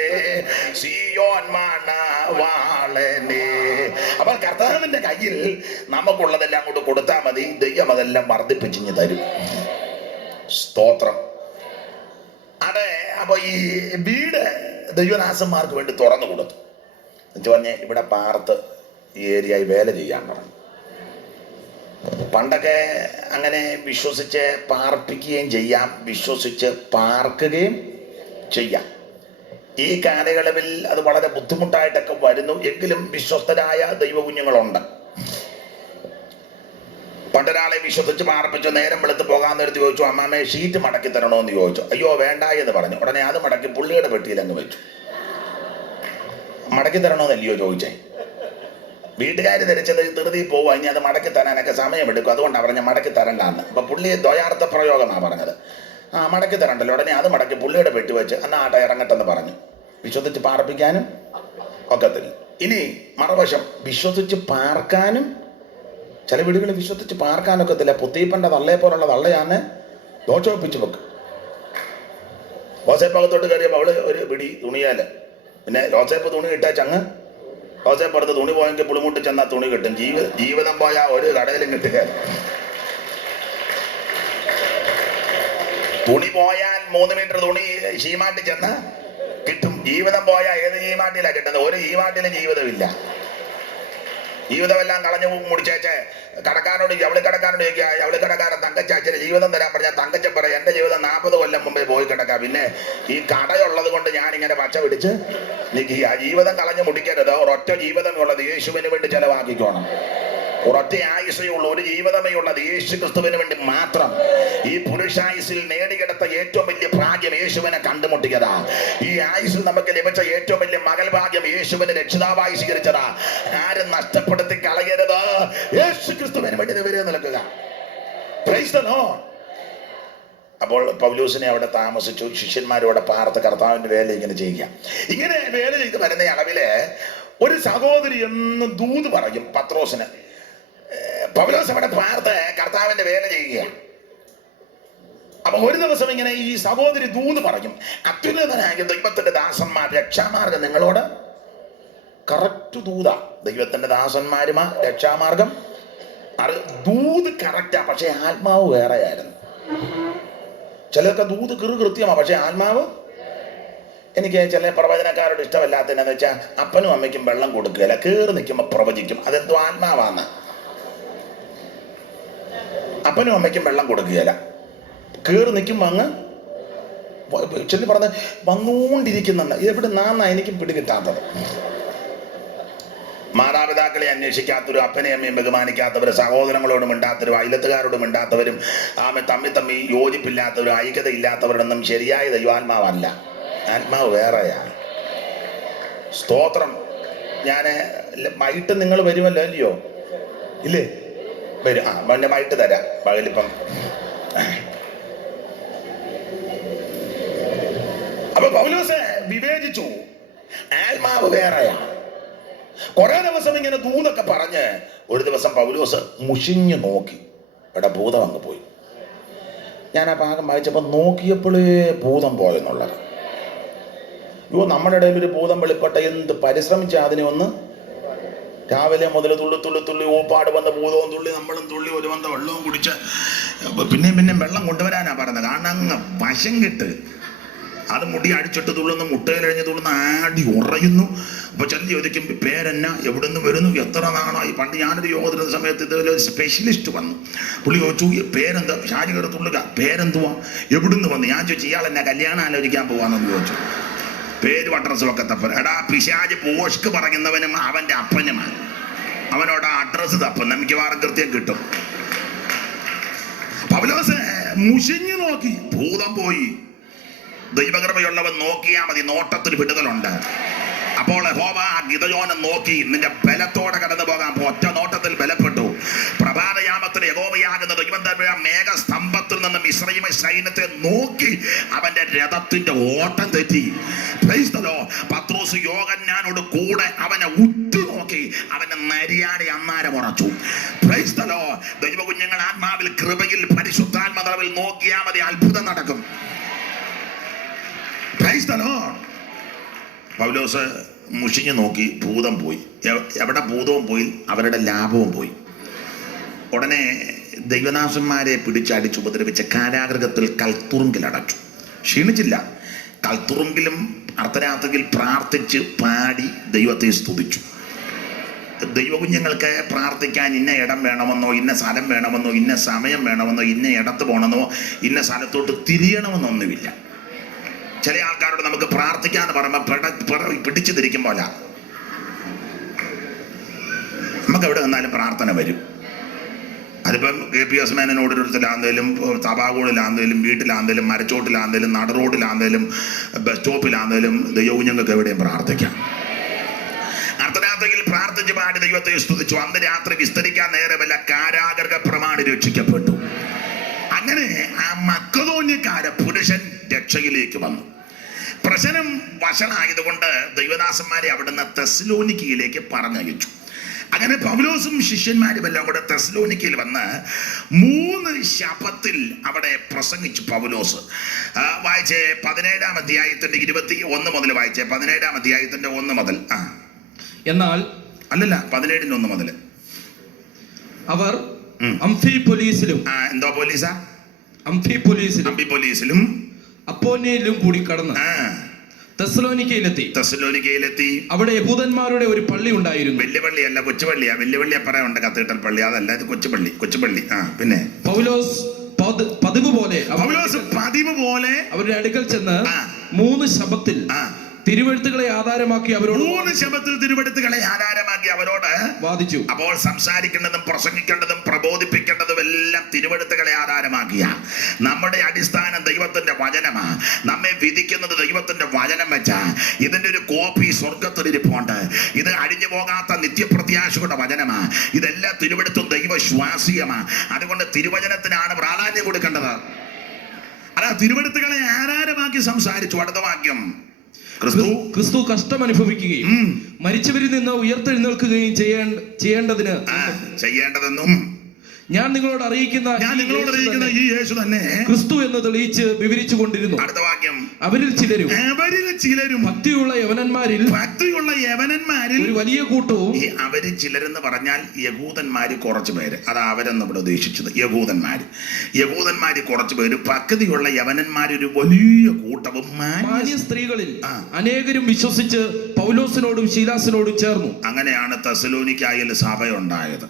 സിയോൻ മണവാളനെ. അപ്പോൾ കർത്താവിന്റെ കയ്യിൽ നമുക്കുള്ളതെല്ലാം കൊണ്ട് കൊടുത്താൽ മതി. ദൈവം അതെല്ലാം വർദ്ധിപ്പിച്ചിഞ്ഞ് തരും. സ്തോത്രം. അതെ. അപ്പൊ ഈ വീട് ദൈവദാസന്മാർക്ക് വേണ്ടി തുറന്നു കൊടുത്തു. പറഞ്ഞ് ഇവിടെ പാർത്ത് ഈ ഏരിയയിൽ വേല ചെയ്യാൻ പറഞ്ഞു. പണ്ടൊക്കെ അങ്ങനെ വിശ്വസിച്ച് പാർപ്പിക്കുകയും ചെയ്യാം, വിശ്വസിച്ച് പാർക്കുകയും ചെയ്യാം. ഈ കാലയളവിൽ അത് വളരെ ബുദ്ധിമുട്ടായിട്ടൊക്കെ വരുന്നു. എങ്കിലും വിശ്വസ്തരായ ദൈവകുഞ്ഞുങ്ങളുണ്ട്. പണ്ടൊരാളെ വിശ്വസിച്ച് പാർപ്പിച്ചു. നേരം വെളുത്ത് പോകാൻ നേരത്ത് ചോദിച്ചു, അമ്മാമ്മയെ ഷീറ്റ് മടക്കി തരണോ എന്ന് ചോദിച്ചു. അയ്യോ വേണ്ട എന്ന് പറഞ്ഞു. ഉടനെ അത് മടക്കി പുള്ളിയുടെ പെട്ടിയിൽ അങ്ങ് വെച്ചു. മടക്കി തരണോന്നല്ലയോ ചോദിച്ചേ. വീട്ടുകാർ ധരിച്ചത് ധൃതി പോവുക, ഇനി അത് മടക്കി തരാനൊക്കെ സമയമെടുക്കും, അതുകൊണ്ടാണ് പറഞ്ഞ മടക്കി തരണ്ടാന്ന്. അപ്പൊ പുള്ളി ദ്വയാർത്ഥ പ്രയോഗമാണ് പറഞ്ഞത്. മടക്കി തരണ്ടല്ലോ. ഉടനെ അത് മടക്കി പുള്ളിയുടെ പെട്ടി വെച്ച് എന്നാ ആട്ടെ ഇറങ്ങട്ടെന്ന് പറഞ്ഞു. വിശ്വസിച്ച് പാർപ്പിക്കാനും ഒക്കത്തില്ല. ഇനി മറുവശം വിശ്വസിച്ച് പാർക്കാനും. ചില വീടുകളിൽ വിശ്വസിച്ച് പാർക്കാനൊക്കത്തില്ല. പുത്തീപ്പന്റെ തള്ളയെ പോലുള്ള തള്ളയാണ് ദോഷമൊപ്പിച്ച് വെക്കും. യോസേപ്പകത്തോട്ട് കയറിയപ്പോൾ അവള് ഒരു പിടി തുണിയാല്. പിന്നെ യോസേപ്പ് തുണി ഇട്ടാ ചങ്ങ്. യോസേപ്പ് അടുത്ത് തുണി പോയെങ്കിൽ പുളിമുട്ടി ചെന്നാൽ തുണി കിട്ടും. ജീവിതം പോയാൽ ഒരു കടയിലും കിട്ടുക. തുണി പോയാൽ 3 മീറ്റർ തുണി ശീമാറ്റി ചെന്ന് കിട്ടും. ജീവിതം പോയാൽ ഏത് ഈമാട്ടിലാണ് കിട്ടുന്നത്? ഒരു ഈമാട്ടിലും ജീവിതമില്ല. ജീവിതമെല്ലാം കളഞ്ഞു മുടിച്ചേച്ച് കടക്കാരോട് ജവളിക്കടക്കാരോട് ചോദിക്കുക, ജവളിക്കടക്കാരൻ തങ്കച്ചാച്ചിന് ജീവിതം തരാൻ പറഞ്ഞാൽ തങ്കച്ചൻ പറയാം എൻ്റെ ജീവിതം 40 കൊല്ലം മുമ്പേ പോയി കിടക്കാം, പിന്നെ ഈ കടയുള്ളത് കൊണ്ട് ഞാനിങ്ങനെ പച്ച പിടിച്ച് നിൽക്കുക. ആ ജീവിതം കളഞ്ഞു മുടിക്കരുത്. ഒരൊറ്റ ജീവിതമേ ഉള്ളത്, യേശുവിന് വേണ്ടി ചെലവാക്കിക്കോണം. ഒരൊറ്റ ആയുസേ ഉള്ളൂ, ഒരു ജീവിതമേ ഉള്ളത്, യേശു ക്രിസ്തുവിന് വേണ്ടി മാത്രം. ഈ പുരുഷായുസിൽ നേടിയെടുത്ത ഏറ്റവും വലിയ ഭാഗ്യം യേശുവിനെ കണ്ടുമുട്ടിയതാ. ഈ ആയുസിൽ നമുക്ക് ലഭിച്ച ഏറ്റവും വലിയ മകൾ ഭാഗ്യം യേശുവിനെ രക്ഷിതാവായി സ്വീകരിച്ചതാ. ആരും നഷ്ടപ്പെടുത്തി കളയരുത്. യേശു ക്രിസ്തുവിന് വേണ്ടി നിവരെ നിൽക്കുക. Praise the Lord. അപ്പോൾ പൗലോസിനെ അവിടെ താമസിച്ചു. ശിഷ്യന്മാരോടെ പാർത്ത് കർത്താവിന്റെ വേല ഇങ്ങനെ ചെയ്യുക. ഇങ്ങനെ വേല ചെയ്ത് വരുന്ന അളവില് ഒരു സഹോദരി എന്നും ദൂത് പറയും പത്രോസിന്. പൗലോസ് അവിടെ പാർത്ത് കർത്താവിന്റെ വേല ചെയ്യുക. അപ്പൊ ഒരു ദിവസം ഇങ്ങനെ ഈ സഹോദരി ദൂത് പറയും, അത്യുന്നതനായ ദൈവത്തിന്റെ ദാസന്മാർ രക്ഷാമാർഗം നിങ്ങളോട്. കറക്റ്റ് ദൂതാ. ദൈവത്തിന്റെ ദാസന്മാരുമാ രക്ഷാമാർഗം. ദൂത് കറക്റ്റാ, പക്ഷെ ആത്മാവ് വേറെയായിരുന്നു. ചിലർക്ക് ദൂത് കൃത്യമാ, പക്ഷെ ആത്മാവ്. എനിക്ക് ചില പ്രവചനക്കാരോട് ഇഷ്ടമല്ലാത്തതെന്ന് വെച്ചാൽ അപ്പനും അമ്മയ്ക്കും വെള്ളം കൊടുക്കുകയില്ല, കയറി നിൽക്കുമ്പോൾ പ്രവചിക്കും. അതെന്തോ ആത്മാവാന്ന്. അപ്പനും അമ്മയ്ക്കും വെള്ളം കൊടുക്കുകയില്ല, കയറി നിൽക്കുമ്പോൾ അങ്ങ് ചെല്ലി പറഞ്ഞ് വന്നുകൊണ്ടിരിക്കുന്നുണ്ട്. ഇതെവിടെ നാന്നാ എനിക്കും പിടികിട്ടാത്തത്. മാതാപിതാക്കളെ അന്വേഷിക്കാത്തവരും അപ്പനെ അമ്മയും ബഹുമാനിക്കാത്തവരും സഹോദരങ്ങളോട് മിണ്ടാത്തവരും അയലത്തുകാരോട് മിണ്ടാത്തവരും തമ്മി യോജിപ്പില്ലാത്തവരും ഐക്യതയില്ലാത്തവരൊന്നും ശരിയായ ദൈവാത്മാവല്ല. ആത്മാവ് വേറെയാണ്. സ്തോത്രം. ഞാൻ വൈകിട്ട് നിങ്ങൾ വരുമല്ലോ, അല്ലയോ? ഇല്ലേ? വരും. പിന്നെ വൈകിട്ട് തരാം. പകലിപ്പം അപ്പൊ പൗലോസ് വിവേചിച്ചു, ആത്മാവ് വേറെയാണ്. കുറെ ദിവസം ഇങ്ങനെ ദൂതൊക്കെ പറഞ്ഞ് ഒരു ദിവസം പൗലോസ് മുഷിഞ്ഞു നോക്കി. എടാ, ഭൂതം അങ്ങ് പോയി. ഞാൻ ആ ഭാഗം വായിച്ചപ്പോൾ നോക്കിയപ്പോഴേ ഭൂതം പോയെന്നുള്ളത്. നമ്മുടെ ഇടയിൽ ഒരു ഭൂതം വെളിപ്പെട്ട എന്ത് പരിശ്രമിച്ച അതിനെ ഒന്ന്. രാവിലെ മുതൽ തുള്ളി ഊപ്പാട് വന്ന ഭൂതവും തുള്ളി നമ്മളും തുള്ളി ഒരു വന്ന വെള്ളവും കുടിച്ച് പിന്നെ വെള്ളം കൊണ്ടുവരാനാ പറഞ്ഞത്. കാരണം അങ്ങ് വശം കിട്ട്. അത് മുടി അടിച്ചിട്ട് തുള്ളുന്നു, മുട്ടയിലഴിഞ്ഞ് തുള്ളുന്ന ആടി ഉറയുന്നു. അപ്പൊ ചെല്ലി ചോദിക്കും, പേരെന്നാ, എവിടെ നിന്ന് വരുന്നു, എത്ര നാളായി? പണ്ട് ഞാനൊരു യോഗത്തിൻ്റെ സമയത്ത് ഇതുപോലെ ഒരു സ്പെഷ്യലിസ്റ്റ് വന്നു. പുള്ളി ചോദിച്ചു, പേരെന്താ? ഷാജി കയറി തുള്ളുക, പേരെന്തുവാ, എവിടുന്ന് വന്നു? ഞാൻ ചോദിച്ചു, ഇയാൾ എന്നെ കല്യാണം ആലോചിക്കാൻ പോവാന്നെന്ന് ചോദിച്ചു. പേര് അഡ്രസ്സും ഒക്കെ തപ്പൻ. എടാ, പിശാജ് പോഷ്ക്ക് പറയുന്നവനും അവന്റെ അപ്പനുമാണ്. അവനോട് അഡ്രസ്സ് തപ്പും, മിക്കവാറും കൃത്യം കിട്ടും. പൗലോസ് മുഷിഞ്ഞു നോക്കി, ഭൂതം പോയി. ദൈവകൃപയുള്ളവൻ നോക്കിയാൽ മതി, നോട്ടത്തിന് വിടുതലുണ്ട്. അപ്പോൾ യഹോവ ഗിദെയോനെ നോക്കി, നിന്റെ ബലത്തോടെ കടന്നു പോകാൻ ഒറ്റ നോട്ടത്തിൽ ബലപ്പെട്ടു. പ്രഭാതയാമത്തിൽ യഹോവയാകുന്ന ദൈവം തന്നെ മേഘസ്തംഭത്തിൽ നിന്നും ഇസ്രായേൽ സൈന്യത്തെ നോക്കി അവന്റെ രഥത്തിന്റെ ഓട്ടം തെറ്റി. Praise the Lord. പത്രോസ് യോഹന്നാനോട് കൂടെ അവനെ ഉറ്റുനോക്കി, അവന്റെ നരിയാണി അന്നാരം ഉറച്ചു. Price the Lord. ദൈവകുഞ്ഞുങ്ങൾ ആത്മാവിൽ കൃപയിൽ പരിശുദ്ധാത്മാവിൽ നോക്കിയാൽ മതി, അത്ഭുതം നടക്കും. Praise the Lord. പൗലോസ് മുഷിഞ്ഞു നോക്കി, ഭൂതം പോയി. എവിടെ ഭൂതവും പോയി, അവരുടെ ലാഭവും പോയി. ഉടനെ ദൈവദാസന്മാരെ പിടിച്ചടിച്ച് ഉപദ്രവിച്ച കാരാഗൃഹത്തിൽ കൽത്തുറുങ്കിലടച്ചു. ക്ഷീണിച്ചില്ല. കൽത്തുറുങ്കിലും അർദ്ധരാത്രിയിൽ പ്രാർത്ഥിച്ച് പാടി ദൈവത്തെ സ്തുതിച്ചു. ദൈവകുഞ്ഞുങ്ങൾക്ക് പ്രാർത്ഥിക്കാൻ ഇന്ന ഇടം വേണമെന്നോ, ഇന്ന സ്ഥലം വേണമെന്നോ, ഇന്ന സമയം വേണമെന്നോ, ഇന്ന ഇടത്ത് പോകണമെന്നോ, ഇന്ന സ്ഥലത്തോട്ട് തിരിയണമെന്നൊന്നുമില്ല. ചില ആൾക്കാരോട് നമുക്ക് പ്രാർത്ഥിക്കാന്ന് പറയുമ്പോൾ പിടിച്ചു തിരിക്കുമ്പോല നമുക്ക് എവിടെ നിന്നാലും പ്രാർത്ഥന വരും. അതിപ്പം KPS മേനോടൊരുത്തിലാന്തേലും, സഭാകൂടിലാന്തേലും, വീട്ടിലാന്തേലും, മരച്ചോട്ടിലാന്തേലും, നട റോഡിലാന്തേലും, ബസ് സ്റ്റോപ്പിലാന്തേലും ദൈവകുഞ്ഞുങ്ങൾക്ക് എവിടെയും പ്രാർത്ഥിക്കാം. അർദ്ധരാത്രിയിൽ പ്രാർത്ഥിച്ച് പാടി ദൈവത്തെ സ്തുതിച്ചു. അന്ന് രാത്രി വിസ്തരിക്കാൻ നേരമല്ല, കാരാഗൃഹ പ്രമാണി രക്ഷിക്കപ്പെട്ടു. അങ്ങനെ ആ മക്കതോന്യക്കാര പുരുഷൻ രക്ഷയിലേക്ക് വന്നു. പ്രശ്നം വഷളായതുകൊണ്ട് ദൈവദാസന്മാരെ അവിടുന്ന് തെസ്സലോനിക്കയിലേക്ക് പറഞ്ഞയച്ചു. അങ്ങനെ പൗലോസും ശിഷ്യന്മാരും എല്ലാം കൂടെ തെസ്സലോനിക്കയിൽ വന്ന് 3 ശബത്തിൽ അവിടെ പ്രസംഗിച്ചു. പൗലോസ് വായിച്ചേ 17-ാം അധ്യായത്തിന്റെ 21 മുതൽ വായിച്ചേ. 17-ാം അധ്യായത്തിന്റെ 1 മുതൽ. എന്നാൽ അല്ലല്ല, 17-ന്റെ 1 മുതൽ. അവർ അംഫിപൊലീസിലും. എന്തോ പോലീസാ? അംഫിപൊലീസിലും അംഫിപൊലീസിലും അപ്പോനിയിലും കൂടി കടന്ന് തെസ്സലോനിക്കയിലെത്തി. അവിടെ യഹൂദന്മാരുടെ ഒരു പള്ളി ഉണ്ടായിരുന്നു. വലിയ പള്ളിയല്ല, കൊച്ചുപള്ളിയാ. വലിയ പള്ളി പറയാറുണ്ട്, കത്തീഡ്രൽ പള്ളി. അതല്ല, ഇത് കൊച്ചുപള്ളി. പിന്നെ പൗലോസ് പതിവ് പോലെ അവരുടെ അടുക്കൽ ചെന്ന് 3 ശബ്ദത്തിൽ തിരുവെഴുത്തുകളെ ആധാരമാക്കി അവരോട് വാദിച്ചു. അപ്പോൾ സംസാരിക്കേണ്ടതും പ്രസംഗിക്കേണ്ടതും പ്രബോധിപ്പിക്കേണ്ടതും എല്ലാം തിരുവെഴുത്തുകളെ ആധാരമാക്കിയ. നമ്മുടെ അടിസ്ഥാനം ദൈവത്തിന്റെ വചനമാ. നമ്മെ വിധിക്കുന്നത് ദൈവത്തിന്റെ വചനം വെച്ചാ. ഇതിന്റെ ഒരു കോപ്പി സ്വർഗത്തിലിരിപ്പുണ്ട്. ഇത് അഴിഞ്ഞു പോകാത്ത നിത്യപ്രത്യാശയുടെ വചനമാ. ഇതെല്ലാം തിരുവെഴുത്തും ദൈവശ്വാസീയമാ. അതുകൊണ്ട് തിരുവചനത്തിനാണ് പ്രാധാന്യം കൊടുക്കേണ്ടത്. അല്ല, തിരുവെഴുത്തുകളെ ആധാരമാക്കി സംസാരിച്ചു. അടുത്ത വാക്യം, ക്രിസ്തു കഷ്ടം അനുഭവിക്കുകയും മരിച്ചവരിൽ നിന്ന് ഉയർത്തെഴുന്നേൽക്കുകയും ചെയ്യേണ്ടതെന്നും ഞാൻ നിങ്ങളോട് അറിയിക്കുന്ന ഈ യേശു തന്നെ ക്രിസ്തു എന്ന് തെളിയിച്ച് വിവരിച്ചു കൊണ്ടിരുന്നു. അടുത്ത വാക്യം, അവരിൽ ചിലരും ഭക്തിയുള്ള യവനന്മാരിൽ ഒരു വലിയ കൂട്ടവും. അവരിൽ ചിലരെന്ന് പറഞ്ഞാൽ യഹൂദന്മാര് കുറച്ചു പേര്. അതാ അവരെന്ന് ഇവിടെ ഉദ്ദേശിച്ചത്. യഹൂദന്മാര് കുറച്ചു പേര്, ഭക്തിയുള്ള യവനന്മാരൊരു വലിയ കൂട്ടവും. മാന്യ സ്ത്രീകളിൽ അനേകരും വിശ്വസിച്ച് പൗലോസിനോടും ശീലാസിനോടും ചേർന്നു. അങ്ങനെയാണ് തെസ്സലോനിക്കയിൽ സഭ ഉണ്ടായത്.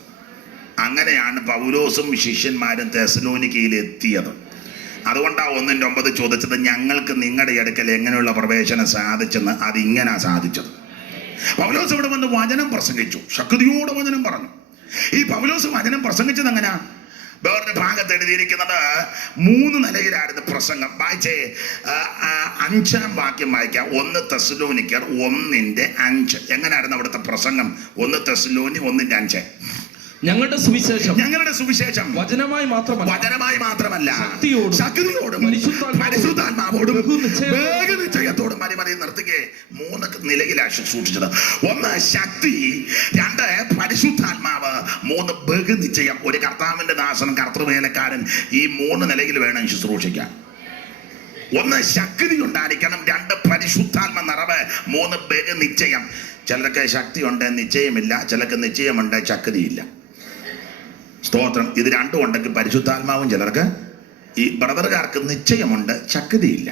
അങ്ങനെയാണ് പൗലോസും ശിഷ്യന്മാരും തെസ്സലോനിക്കയിൽ എത്തിയത്. അതുകൊണ്ടാണ് 1:9 ചോദിച്ചത്, ഞങ്ങൾക്ക് നിങ്ങളുടെ അടുക്കൽ എങ്ങനെയുള്ള പ്രവേശനം സാധിച്ചെന്ന്. അതിങ്ങനെ സാധിച്ചത്. പൗലോസ് ഇവിടെ വന്ന് വചനം പ്രസംഗിച്ചു, ശക്തിയോടെ വചനം പറഞ്ഞു. ഈ പൗലോസ് വചനം പ്രസംഗിച്ചത് എങ്ങനെയാ? വേറൊരു ഭാഗത്ത് എഴുതിയിരിക്കുന്നത് 3 നിലയിലായിരുന്നു പ്രസംഗം. വായിച്ചേ, 5-ാം വാക്യം വായിക്കാം. 1 തെസ്സലോനിക്കർ 1:5. എങ്ങനെയായിരുന്നു അവിടുത്തെ പ്രസംഗം? 1 തെസ്സലോനി 1:5. ഞങ്ങളുടെ സുവിശേഷം വചനമായി മാത്രമല്ല ശക്തിയോടും പരിശുദ്ധാത്മാവോടും നിശ്ചയത്തോടും മതി നിർത്തിക്കേ. 3 നിലയിലാണ് സൂക്ഷിച്ചത്. 1 ശക്തി, 2 പരിശുദ്ധാത്മാവ്, 3 ബഹുനിശ്ചയം. ഒരു കർത്താവിന്റെ ദാസൻ, കർത്തൃവേലക്കാരൻ ഈ 3 നിലയിൽ വേണം ശുശ്രൂഷിക്കാൻ. 1 ശക്തി ഉണ്ടായിരിക്കണം, 2 പരിശുദ്ധാത്മ നിറവ്, 3 ബഹുനിശ്ചയം. ചിലർക്ക് ശക്തിയുണ്ട്, നിശ്ചയമില്ല. ചിലർക്ക് നിശ്ചയമുണ്ട്, ശക്തിയില്ല. സ്തോത്രം. ഇത് രണ്ടും ഉണ്ടെങ്കിൽ പരിശുദ്ധാത്മാവും. ചിലർക്ക്, ഈ ബ്രദറുകാർക്ക് നിശ്ചയമുണ്ട്, ശക്തിയില്ല.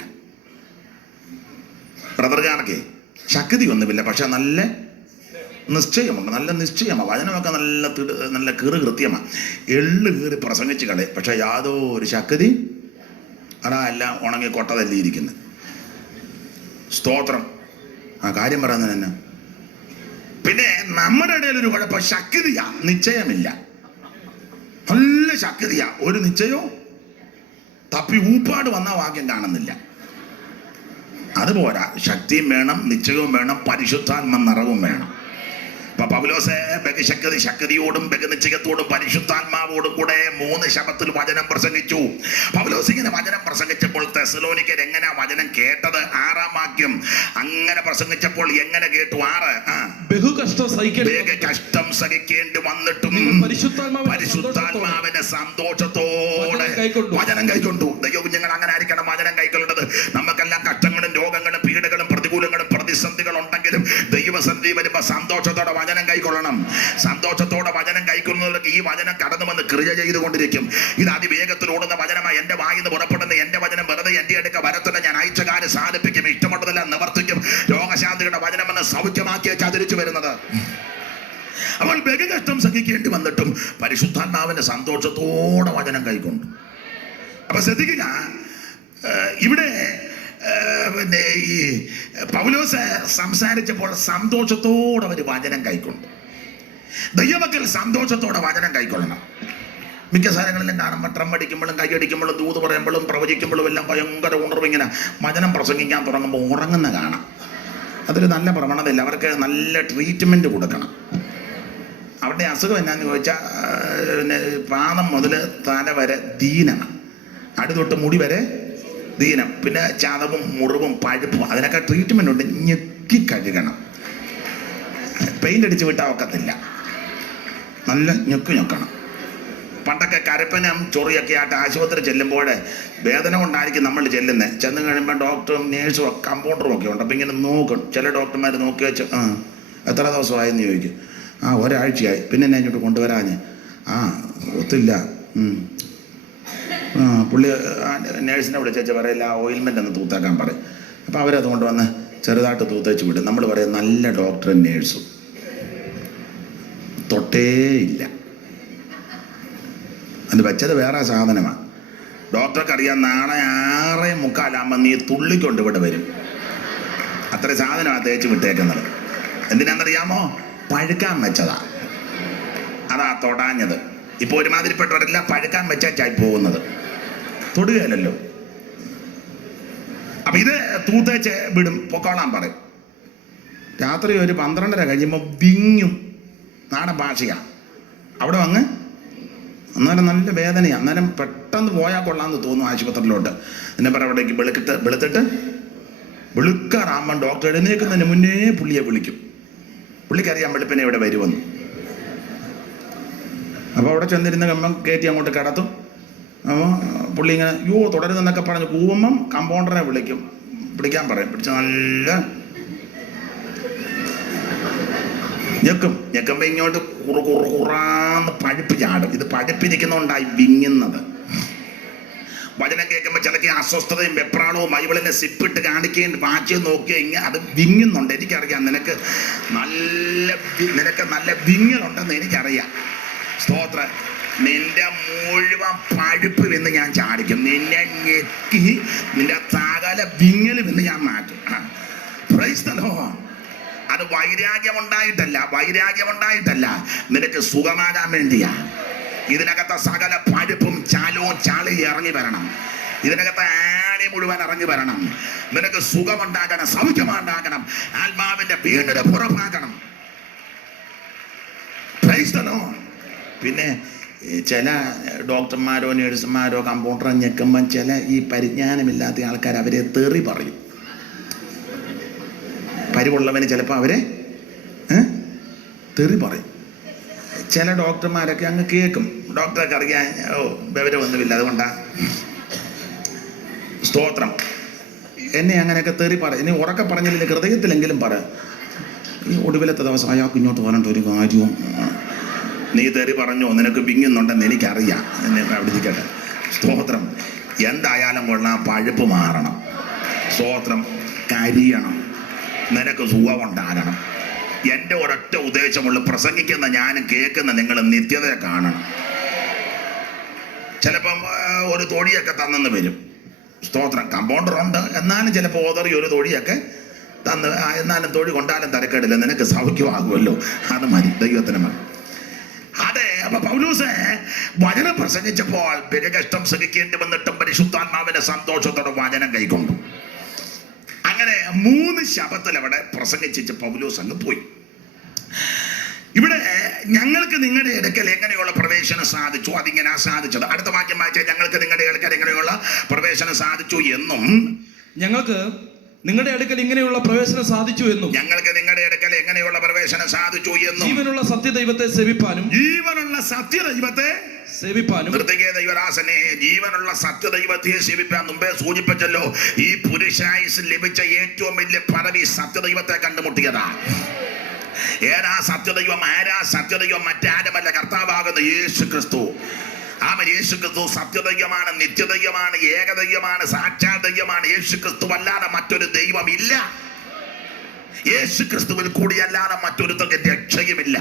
ബ്രദറുകാർക്ക് ശക്തി ഒന്നുമില്ല, പക്ഷെ നല്ല നിശ്ചയമുണ്ട്. നല്ല നിശ്ചയമാണ്. വചനമൊക്കെ നല്ല കൃത്യമാണ്. എള്ളു കീറി പ്രസംഗിച്ച് കളയും, പക്ഷെ യാതൊരു ശക്തി. അതാ എല്ലാം ഉണങ്ങി കൊട്ടതല്ലിയിരിക്കുന്നത്. സ്തോത്രം. ആ കാര്യം പറയുന്നത് തന്നെ. പിന്നെ നമ്മുടെ ഇടയിൽ ഒരു കുഴപ്പം, ശക്തിയാ, നിശ്ചയമില്ല. നല്ല ശക്തിയാ, ഒരു നിശ്ചയോ തപ്പി ഊപ്പാട് വന്ന വാക്യം കാണുന്നില്ല. അതുപോരാ, ശക്തിയും വേണം, നിശ്ചയവും വേണം, പരിശുദ്ധാത്മ നിറവും വേണം. അപ്പൊ പൗലോസ് ശക്തിയോടും ബഹുനിശ്ചയത്തോടും പരിശുദ്ധാത്മാവോടും കൂടെ 3 ശബ്ദത്തിൽ വചനം പ്രസംഗിച്ചു. പൗലോസ് ഇങ്ങനെ വചനം പ്രസംഗിച്ചപ്പോൾ തെസ്സലോനിക്കർ എങ്ങനെ വചനം കേട്ടത്? 6-ാം വാക്യം. അങ്ങനെ പ്രസംഗിച്ചപ്പോൾ എങ്ങനെ കേട്ടു? 6 കഷ്ടം സഹിക്കേണ്ടി വന്നിട്ടും പരിശുദ്ധാത്മാവിന്റെ സന്തോഷത്തോടെ വചനം കൈക്കൊണ്ടു. ദൈവകുഞ്ഞുങ്ങൾ അങ്ങനെ ആയിരിക്കണം വചനം കൈക്കൊള്ളേണ്ടത്. നമുക്കെല്ലാം കഷ്ടങ്ങളും രോഗങ്ങളും പീഡകളും പ്രതികൂലങ്ങളും പ്രതിസന്ധികളും ഉണ്ടെങ്കിലും ദൈവസന്ധി വരുമ്പോ സന്തോഷത്തോടെ വചനം കൈക്കൊള്ളണം. സന്തോഷത്തോടെ വചനം കൈക്കൊള്ളുന്നവർക്ക് ഈ വചനം കടന്നു വന്ന് ക്രിയ ചെയ്തുകൊണ്ടിരിക്കും. ഇത് അതിവേഗത്തിൽ ഓടുന്ന വചനമായി. എന്റെ വായിന്ന് പുറപ്പെടുന്ന എന്റെ വചനം വെറുതെ എന്റെ അടുക്ക വരത്തില്ല. ഞാൻ അയച്ച കാര്യം സാധിപ്പിക്കും, ഇഷ്ടമുള്ളതെല്ലാം നിവർത്തിക്കും. രോഗശാന്തിയുടെ വചനമെന്ന് സൗഖ്യമാക്കിയ ചതിരിച്ചു വരുന്നത്. അപ്പോൾ ബഹുകഷ്ടം സഹിക്കേണ്ടി വന്നിട്ടും പരിശുദ്ധാത്മാവിന്റെ സന്തോഷത്തോടെ വചനം കൈക്കൊണ്ടു. അപ്പൊ ശ്രദ്ധിക്കുക, ഇവിടെ പിന്നെ ഈ പൗലോസ് സംസാരിച്ചപ്പോൾ സന്തോഷത്തോടെ അവർ വചനം കൈക്കൊണ്ടു. ദൈവമക്കൾ സന്തോഷത്തോടെ വചനം കൈക്കൊള്ളണം. മിക്ക സ്ഥലങ്ങളിലും കാണുമ്പോൾ ഡ്രം അടിക്കുമ്പോഴും കൈയടിക്കുമ്പോഴും ദൂത് പറയുമ്പോഴും പ്രവചിക്കുമ്പോഴും എല്ലാം ഭയങ്കര ഉണർവ്. ഇങ്ങനെ വചനം പ്രസംഗിക്കാൻ തുടങ്ങുമ്പോൾ ഉറങ്ങുന്ന കാണാം. അതൊരു നല്ല പ്രവണതയില്ല. അവർക്ക് നല്ല ട്രീറ്റ്മെൻറ്റ് കൊടുക്കണം. അവരുടെ അസുഖം എന്നാന്ന് ചോദിച്ചാൽ പാദം മുതൽ തല വരെ ദീനമാണ്, അടിതൊട്ട് മുടി വരെ ദീനം. പിന്നെ ചതവും മുറിവും പഴുപ്പും അതിനൊക്കെ ട്രീറ്റ്മെൻ്റ് ഉണ്ട്. ഞെക്കി കഴുകണം. പെയിൻ്റ് അടിച്ച് വിട്ടാൽ ഒക്കത്തില്ല, നല്ല ഞെക്കണം. പണ്ടൊക്കെ കരപ്പനം ചൊറിയൊക്കെ ആയിട്ട് ആശുപത്രി ചെല്ലുമ്പോൾ വേദന കൊണ്ടായിരിക്കും നമ്മൾ ചെല്ലുന്നത്. ചെന്ന് കഴിയുമ്പോൾ ഡോക്ടറും നേഴ്സും കമ്പൗണ്ടറും ഒക്കെ ഉണ്ട്. അപ്പം ഇങ്ങനെ നോക്കും. ചില ഡോക്ടർമാർ നോക്കി വെച്ച് എത്ര ദിവസമായെന്ന് ചോദിക്കും. ഒരാഴ്ചയായി. പിന്നെ എന്നെ ഇങ്ങോട്ട് കൊണ്ടുവരാഞ്ഞ് ഒത്തില്ല. പുള്ളി നേഴ്സിനെ വിളിച്ചേച്ച് പറയില്ല, ഓയിൽമെൻ്റ് ഒന്ന് തൂത്താക്കാൻ പറയും. അപ്പോൾ അവരത് കൊണ്ടുവന്ന് ചെറുതായിട്ട് തൂത്തേച്ച് വിടും. നമ്മൾ പറയും നല്ല ഡോക്ടറും നേഴ്സും തൊട്ടേയില്ല. അത് വെച്ചത് വേറെ സാധനമാണ്. ഡോക്ടർക്ക് അറിയാം നാളെ 6:45 നീ തുള്ളിക്കൊണ്ട് ഇവിടെ വരും. അത്ര സാധനമാണ് തേച്ച് വിട്ടേക്കുന്നത്. എന്തിനാണെന്നറിയാമോ? പഴുക്കാൻ വെച്ചതാ. അതാ തൊടാഞ്ഞത്. ഇപ്പോൾ ഒരുമാതിരിപ്പെട്ടവരെല്ലാം പഴുക്കാൻ വെച്ചായി പോകുന്നത്, തൊടുകയല്ലോ. അപ്പം ഇത് തൂത്തേച്ച് വിടും, പൊക്കോളാൻ പറയും. രാത്രി ഒരു 12:30 കഴിയുമ്പോൾ വിങ്ങും. നാടൻ ഭാഷയാണ്. അവിടെ വന്ന് അന്നേരം നല്ല വേദനയാണ്. അന്നേരം പെട്ടെന്ന് പോയാൽ കൊള്ളാമെന്ന് തോന്നും ആശുപത്രിയിലോട്ട്. എന്നെ പറ അവിടേക്ക് വെളുത്തിട്ട് വെളുക്കാറാകുമ്പം ഡോക്ടർ എഴുന്നേൽക്കുന്നതിന് മുന്നേ പുള്ളിയെ വിളിക്കും. പുള്ളിക്കറിയാം വെളുപ്പിനെ ഇവിടെ വരുമെന്ന്. അപ്പോൾ അവിടെ ചെന്നിരുന്ന കമ്പം കയറ്റി അങ്ങോട്ട് കിടത്തും. അപ്പോൾ പുള്ളി ഇങ്ങനെ തുടരുന്നെന്നൊക്കെ പറഞ്ഞ് കൂവുമ്പം കമ്പൗണ്ടറെ പിടിക്കാൻ പറയും. പിടിച്ച് നല്ല ഞെക്കുമ്പോൾ ഇങ്ങോട്ട് കുറാന്ന് പഴുപ്പ് ചാടും. ഇത് പഴുപ്പിരിക്കുന്നതുകൊണ്ടായി വിങ്ങുന്നത്. വചനം കേൾക്കുമ്പോൾ ചിലക്ക് അസ്വസ്ഥതയും വെപ്രാളവും ബൈബിളിനെ സിപ്പിട്ട് കാണിക്കേണ്ടി വാച്ച് നോക്കിയാൽ ഇങ്ങനെ അത് വിങ്ങുന്നുണ്ട്. എനിക്കറിയാം നിനക്ക് നല്ല വിങ്ങലുണ്ടെന്ന് എനിക്കറിയാം. സ്തോത്രം. നിന്റെ മുഴുവൻ പഴുപ്പ് എന്ന് ഞാൻ ചാടിക്കും. നിന്നെ ഞെക്കി നിന്റെ സകല വിങ്ങലും എന്ന് ഞാൻ മാറ്റും. Price the Lord. അത് വൈരാഗ്യമുണ്ടായിട്ടല്ല, നിനക്ക് സുഖമാകാൻ വേണ്ടിയാ. ഇതിനകത്തെ സകല പഴുപ്പും ചാളി ഇറങ്ങി വരണം. ഇതിനകത്ത് ആണി മുഴുവൻ ഇറങ്ങി വരണം. നിനക്ക് സുഖമുണ്ടാകണം, സൗഖ്യമുണ്ടാകണം, ആത്മാവിന്റെ വീടിന് പുറപ്പാക്കണം. Price the Lord. പിന്നെ ചില ഡോക്ടർമാരോ നേഴ്സുമാരോ കമ്പൗണ്ടറോ ഞെക്കുമ്പം ചില ഈ പരിജ്ഞാനമില്ലാത്ത ആൾക്കാർ അവരെ തെറി പറയും. പരിവുള്ളവന് ചിലപ്പോൾ അവരെ തെറി പറയും. ചില ഡോക്ടർമാരൊക്കെ അങ്ങ് കേൾക്കും. ഡോക്ടർക്ക് അറിയാൻ വിവരമൊന്നുമില്ല, അതുകൊണ്ടാ. സ്തോത്രം. എന്നെ അങ്ങനെയൊക്കെ തെറി പറയും. ഇനി ഉറക്കെ പറഞ്ഞില്ല, ഹൃദയത്തിലെങ്കിലും പറ. ഈ ഒടുവിലത്തെ ദിവസം അയാൾക്ക് ഇങ്ങോട്ട് പറഞ്ഞിട്ട് ഒരു കാര്യവും നീ തെറി പറഞ്ഞോ, നിനക്ക് വിങ്ങുന്നുണ്ടെന്ന് എനിക്കറിയാം. എന്നെ അവിടെ ഇരിക്കട്ടെ. സ്തോത്രം. എന്തായാലും കൊള്ളാം, പഴുപ്പ് മാറണം. സ്തോത്രം. കരിയണം, നിനക്ക് സുഖമുണ്ടാകണം. എൻ്റെ ഒരൊറ്റ ഉദ്ദേശമുള്ള പ്രസംഗിക്കുന്ന ഞാനും കേൾക്കുന്ന നിങ്ങൾ നിത്യതയെ കാണണം. ചിലപ്പം ഒരു തൊടിയൊക്കെ തന്നെന്ന് വരും. സ്തോത്രം. കമ്പൗണ്ടറുണ്ട്, എന്നാലും ചിലപ്പോൾ ഓതറി ഒരു തൊടിയൊക്കെ തന്ന്, എന്നാലും തൊഴി കൊണ്ടാലും തരക്കേടില്ല, നിനക്ക് സൗഖ്യമാകുമല്ലോ, അത് മതി, ദൈവത്തിന് മതി. അതെ. അപ്പൊ പൗലോസ് വചനം പ്രസംഗിച്ചപ്പോൾ ബലികഷ്ടം സഹിക്കേണ്ടി വന്നിട്ടും പരിശുദ്ധാത്മാവിന്റെ സന്തോഷത്തോടെ വചനം കൈക്കൊണ്ടു. അങ്ങനെ 3 ശബത്തിൽ അവിടെ പ്രസംഗിച്ച് പൗലോസ് അങ്ങ് പോയി. ഇവിടെ ഞങ്ങൾക്ക് നിങ്ങളുടെ അടുക്കൽ എങ്ങനെയുള്ള പ്രവേശനം സാധിച്ചു, അതിങ്ങനെ സാധിച്ചത്. അടുത്ത വാക്യം വായിച്ചാൽ ഞങ്ങൾക്ക് നിങ്ങളുടെ അടുക്കൽ എങ്ങനെയുള്ള പ്രവേശനം സാധിച്ചു എന്നും ഞങ്ങൾക്ക് നിങ്ങളുടെ അടുക്കൽ ഇങ്ങനെയുള്ള പ്രവേശനം സാധിച്ചു എന്നും ഞങ്ങൾക്ക് നിങ്ങളുടെ അടുക്കൽ എങ്ങനെയുള്ള പ്രവേശനം സാധിച്ചു എന്നും ജീവനുള്ള സത്യദൈവത്തെ സേവിപ്പാനും ദൈവദാസനെ ജീവനുള്ള സത്യദൈവത്തെ സേവിപ്പാൻ മുമ്പേ സൂചിപ്പിച്ചല്ലോ. ഈ പുരുഷായുസ് ലഭിച്ച ഏറ്റവും വലിയ പദവി സത്യദൈവത്തെ കണ്ടുമുട്ടിയതാ. ഏതാ സത്യദൈവം? ആരാ സത്യദൈവം? മറ്റാരുമല്ല, കർത്താവാകുന്ന യേശു ക്രിസ്തു. യേശു ക്രിസ്തു സത്യദൈവമാണ്, നിത്യദൈവമാണ്, ഏകദൈവമാണ്, സാക്ഷാൽ ദൈവമാണ്. യേശു ക്രിസ്തു അല്ലാതെ മറ്റൊരു ദൈവമില്ല. യേശു ക്രിസ്തുവിൽ കൂടിയല്ലാതെ മറ്റൊരുത്തർക്ക് രക്ഷയുമില്ല.